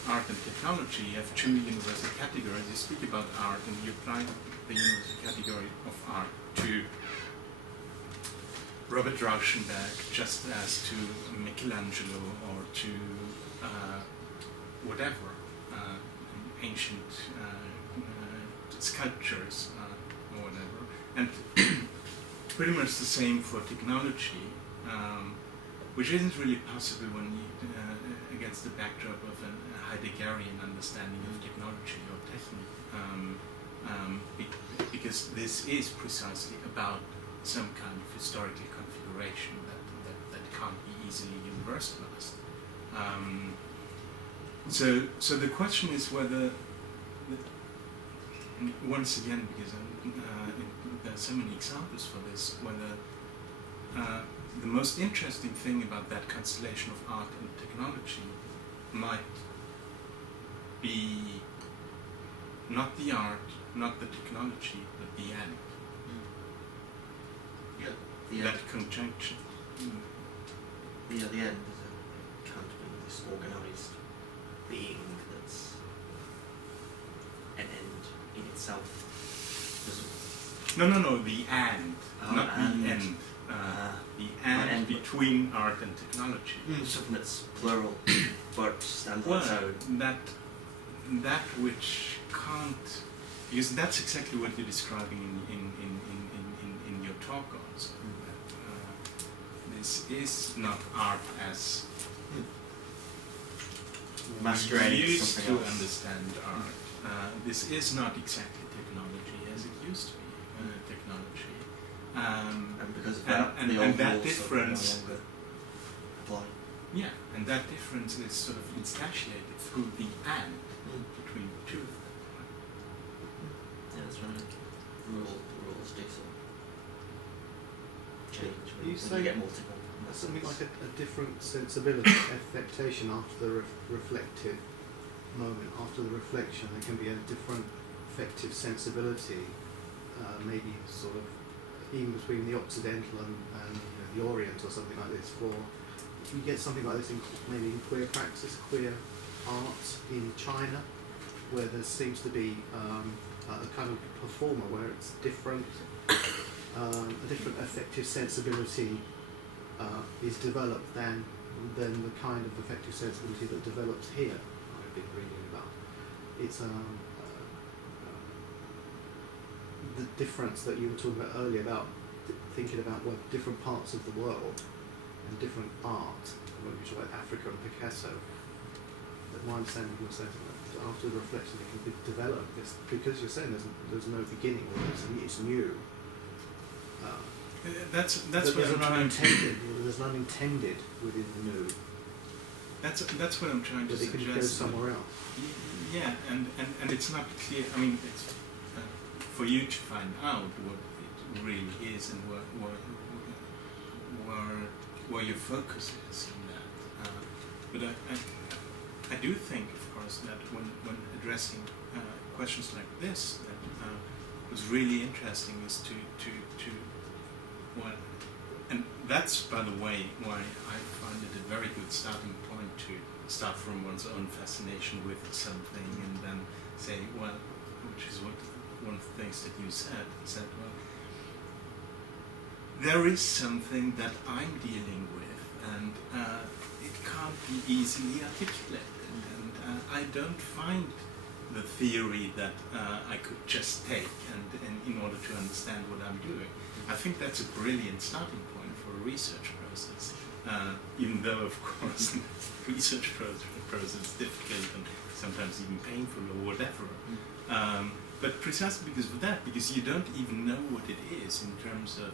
art and technology, you have two universal categories. You speak about art and you apply the universal category of art to Robert Rauschenberg just as to Michelangelo or to whatever, ancient sculptures or whatever. And pretty much the same for technology, which isn't really possible when you, against the backdrop of a Heideggerian understanding of technology or technique, because this is precisely about some kind of historical configuration that can't be easily universalized. So the question is whether, once again, because there are so many examples for this, whether the most interesting thing about that constellation of art and technology might be not the art, not the technology, but the end. Yeah, the that end. conjunction. The end is can't be this organised being that's an end in itself. No, the and, not the end. The and between art and technology. Something that's plural, but stands on its own. That which can't, because that's exactly what you're describing in your talk also. This is not art as masquerading we used something to else. Understand art. This is not exactly technology as it used to be technology. And because of that, the old and that rules difference, no longer apply. yeah, and that difference is sort of instantiated through the and between the two of them. Yeah, that's right. Rules do sort of change You when say you get multiple. something like a different sensibility, affectation after the reflective moment, after the reflection, there can be a different affective sensibility, maybe sort of even between the Occidental and the Orient or something like this. For you get something like this in maybe in queer praxis, queer art in China, where there seems to be a kind of performer where it's different, a different affective sensibility is developed than the kind of affective sensibility that develops here. I've been reading about. It's the difference that you were talking about earlier about thinking about what different parts of the world and different art. When we talk about Africa and Picasso, that my understanding was saying that after the reflection it can be developed. It's because you're saying there's no beginning, or it's new. That's there's what I'm an trying to. unintended. There's an unintended within the new. That's what I'm trying to But it could suggest. go somewhere else. Yeah, and it's not clear. I mean, it's for you to find out what it really is and where your focus is in that. But I do think, of course, that when addressing questions like this, that was really interesting is to well, and that's, by the way, why I find it a very good starting point to start from one's own fascination with something and then say, well, which is what one of the things that you said, well, there is something that I'm dealing with, and it can't be easily articulated, and I don't find the theory that I could just take and in order to understand what I'm doing. I think that's a brilliant starting point for a research process, even though, of course, the research process is difficult and sometimes even painful or whatever. But precisely because of that, because you don't even know what it is in terms of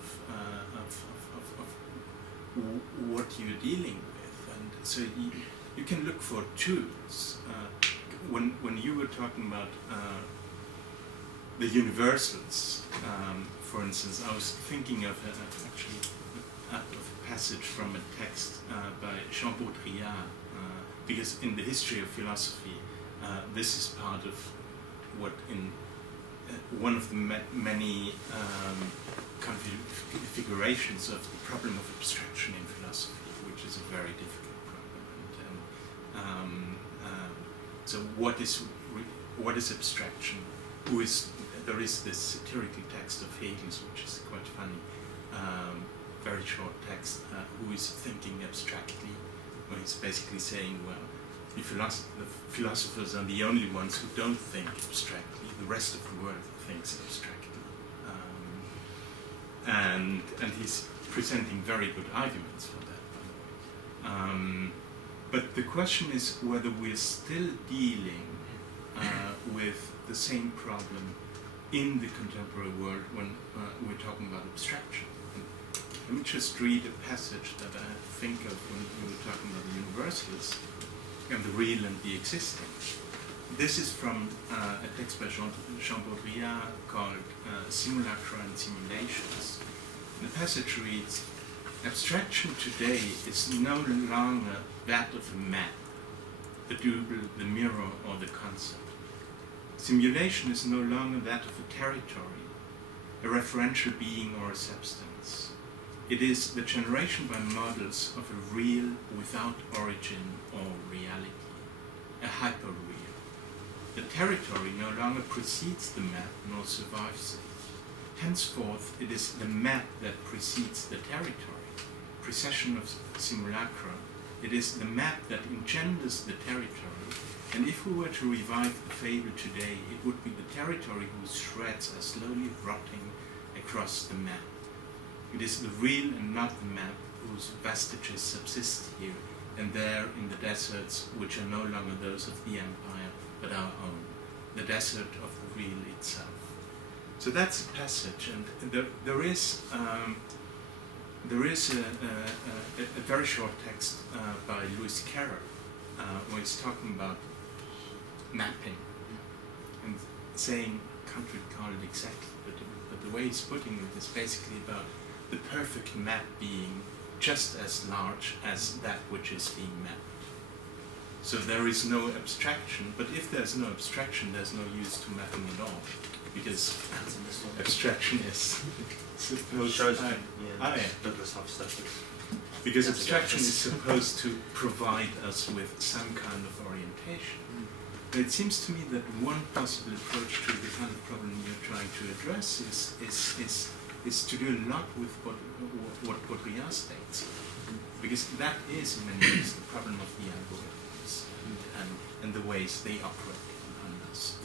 what you're dealing with, and so you can look for tools. When you were talking about the universals, for instance, I was thinking of a passage from a text by Jean Baudrillard, because in the history of philosophy, this is part of what in one of the many configurations of the problem of abstraction in philosophy, which is a very difficult problem. So what is abstraction? There is this satirical text of Hegel's, which is quite funny, very short text, who is thinking abstractly, where he's basically saying, well, the philosophers are the only ones who don't think abstractly. The rest of the world thinks abstractly. And he's presenting very good arguments for that, by the way. But the question is whether we're still dealing with the same problem in the contemporary world when we're talking about abstraction. And let me just read a passage that I think of when we were talking about the universals and the real and the existing. This is from a text by Jean Baudrillard called Simulacra and Simulations. The passage reads, abstraction today is no longer that of a map, the double, the mirror, or the concept. Simulation is no longer that of a territory, a referential being or a substance. It is the generation by models of a real without origin or reality, a hyperreal. The territory no longer precedes the map nor survives it. Henceforth, it is the map that precedes the territory, precession of simulacra. It is the map that engenders the territory, and if we were to revive the fable today, it would be the territory whose shreds are slowly rotting across the map. It is the real and not the map whose vestiges subsist here and there in the deserts which are no longer those of the empire, but our own, the desert of the real itself. So that's a passage, and there is a very short text by Lewis Carroll where he's talking about mapping and saying, can't recall it exactly, but the way he's putting it is basically about the perfect map being just as large as that which is being mapped. So there is no abstraction, but if there's no abstraction, there's no use to mapping at all, because abstraction is supposed to... Douglas Hofstadter. Because abstraction is supposed to provide us with some kind of orientation. But it seems to me that one possible approach to the kind of problem you're trying to address is to do a lot with what Baudrillard states. Because that is in many ways the problem of the algorithms and the ways they operate on us,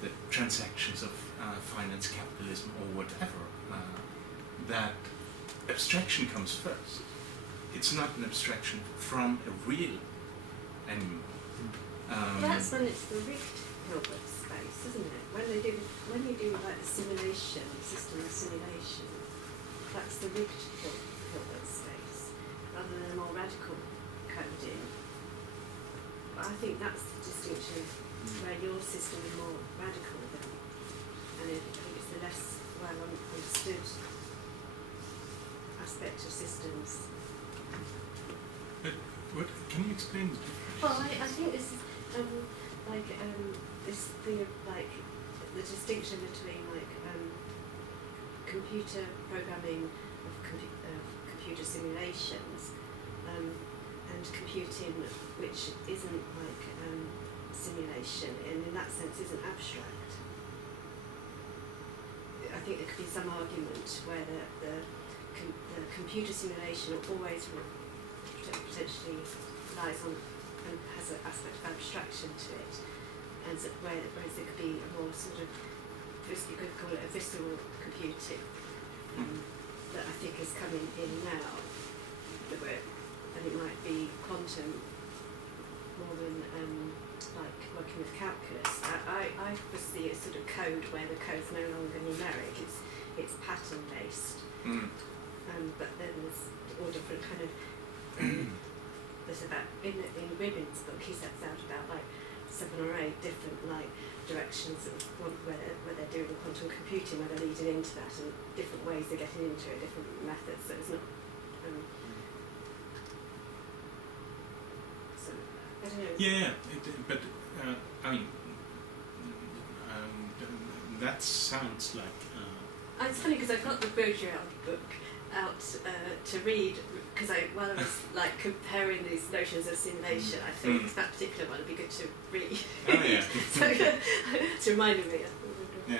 the transactions of finance, capitalism, or whatever. That abstraction comes first. It's not an abstraction from a real anymore. That's when it's the rigged Hilbert space, isn't it? When you do like the simulation, system of simulation, that's the rigged Hilbert space, rather than a more radical coding. But I think that's the distinction where your system is more radical than, and I think it's the less well understood aspect of systems. But what can you explain the difference? Well, I think this is this thing of like the distinction between like computer programming of computer simulations and computing which isn't like simulation and in that sense isn't abstract. I think there could be some argument where the computer simulation always potentially lies on and has an aspect of abstraction to it, and so whereas it could be a more sort of, you could call it a visceral computing that I think is coming in now, and it might be quantum more than like working with calculus. I foresee a sort of code where the code's no longer numeric, it's pattern based. But then there's all different kind of there's about in Ribbon's book he sets out about like 7 or 8 different like directions of where they're doing quantum computing, where they're leading into that, and different ways they're getting into it, different methods. So it's not so I don't know. Yeah, but I mean, that sounds like. It's funny because I've got the Baudrillard book out to read because while I was like comparing these notions of simulation, I thought that particular one would be good to read. Oh yeah. So to remind me. Yeah.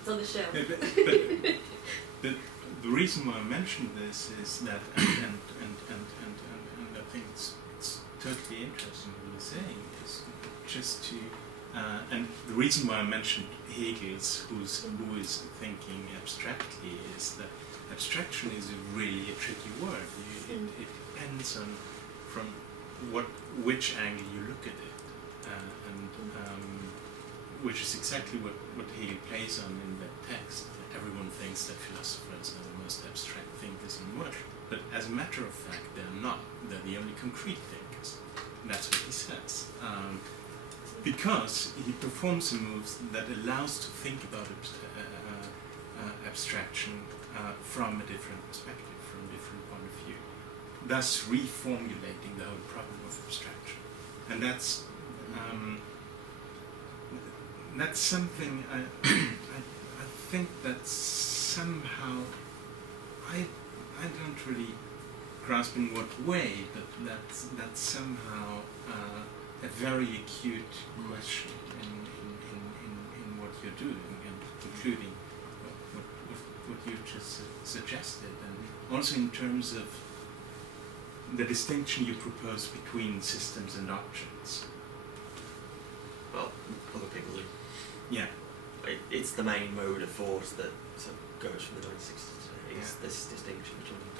It's on the shelf. Yeah, but the reason why I mentioned this is that, and I think it's totally interesting what you're saying is just to, and the reason why I mentioned Hegel's, who is thinking abstractly, is that abstraction is really a tricky word. It depends on from which angle you look at it, and which is exactly what Hegel plays on in that text. Everyone thinks that philosophers are the most abstract thinkers in the world, but as a matter of fact, they're not. They're the only concrete thinkers. And that's what he says. Because he performs a move that allows to think about abstraction from a different perspective, from a different point of view, thus reformulating the whole problem of abstraction. And that's something I think that somehow I don't really grasp in what way, but that's somehow a very acute question in what you're doing, and including what you just suggested, and also in terms of the distinction you propose between systems and objects. Well, other people do. Yeah. It's the main mode of force that sort of goes from the 1960s today. It's this distinction between.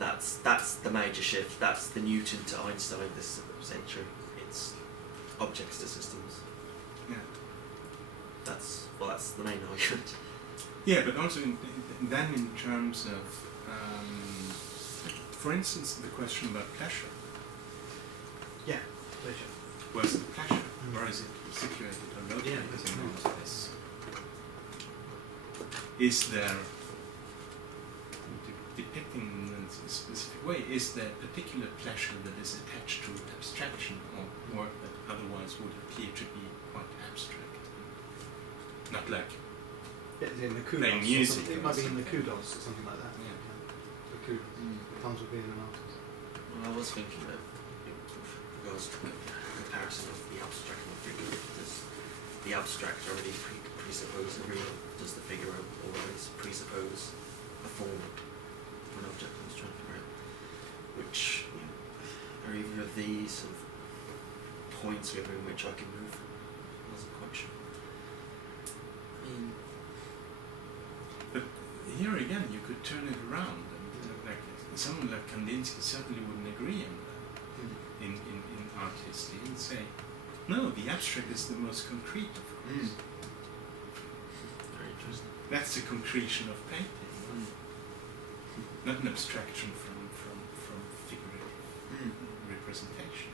That's the major shift. That's the Newton to Einstein this century. It's objects to systems. Yeah. That's the main argument. Yeah, but also then in terms of, for instance, the question about pleasure. Yeah, pleasure. Where's the pleasure? Or is it situated or located Yeah, in all of this? Is there, depicting in a specific way, is there particular pleasure that is attached to abstraction or work that otherwise would appear to be quite abstract? Not like In the kudos. playing music. It might be in the kudos or something like that. Yeah. The kudos comes with being an artist. Well, I was thinking that it goes to the comparison of the abstract and the figure. Does the abstract already presuppose a real? Does the figure always presuppose a form for an object I was trying to figure out? Which are either of these sort of points within which I can move from? I wasn't quite sure. I mean, But here again, you could turn it around, and like someone like Kandinsky certainly wouldn't agree on that. In art history, he'd say, no, the abstract is the most concrete, of course. very interesting. That's the concretion of painting, not an abstraction from figurative representation.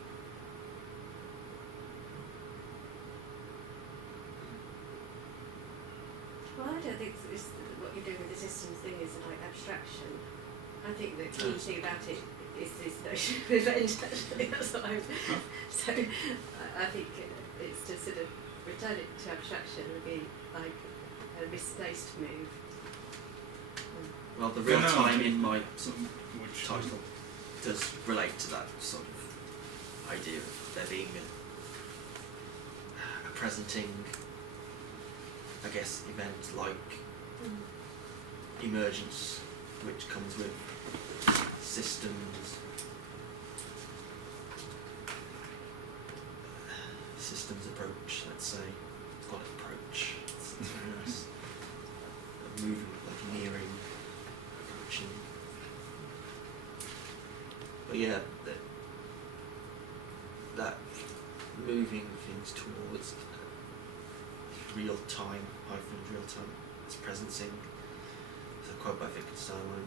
Well, I don't think it's what you're doing with the systems thing is like abstraction. I think the key thing about it is this notion of event, actually. That's what I'm. So I think it's to sort of return it to abstraction would be like a misplaced move. Well, the For real now, time in my sort of Which title does relate to that sort of idea of there being a presenting, I guess, event like emergence, which comes with systems approach, let's say. It's got an approach. It's very nice. Moving, like nearing, approaching. But yeah, that moving things towards real time, real time, it's presencing. There's a quote by Wittgenstein I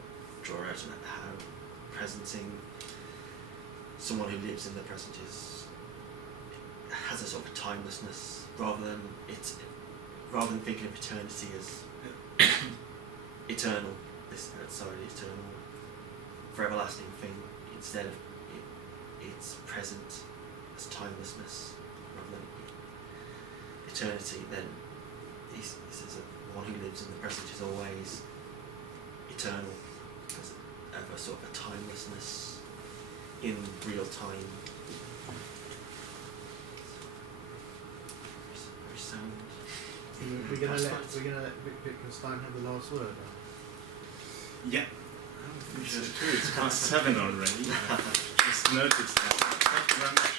draw out on how presencing, someone who lives in the present has a sort of timelessness rather than thinking of eternity as eternal, this outside eternal, for everlasting thing. Instead of it's present as timelessness rather than eternity. Then he says that one who lives in the present is always eternal, because of a sort of a timelessness in real time. Very sound. We're gonna let Wittgenstein have the last word. Yeah. It's past 7 already. Just noticed that. Thank you very much.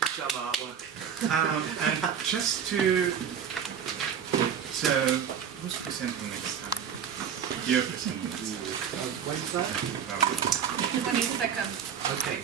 Good job, artwork. And just to... So, who's presenting next time? You're presenting next time. When's that? 22nd. Okay.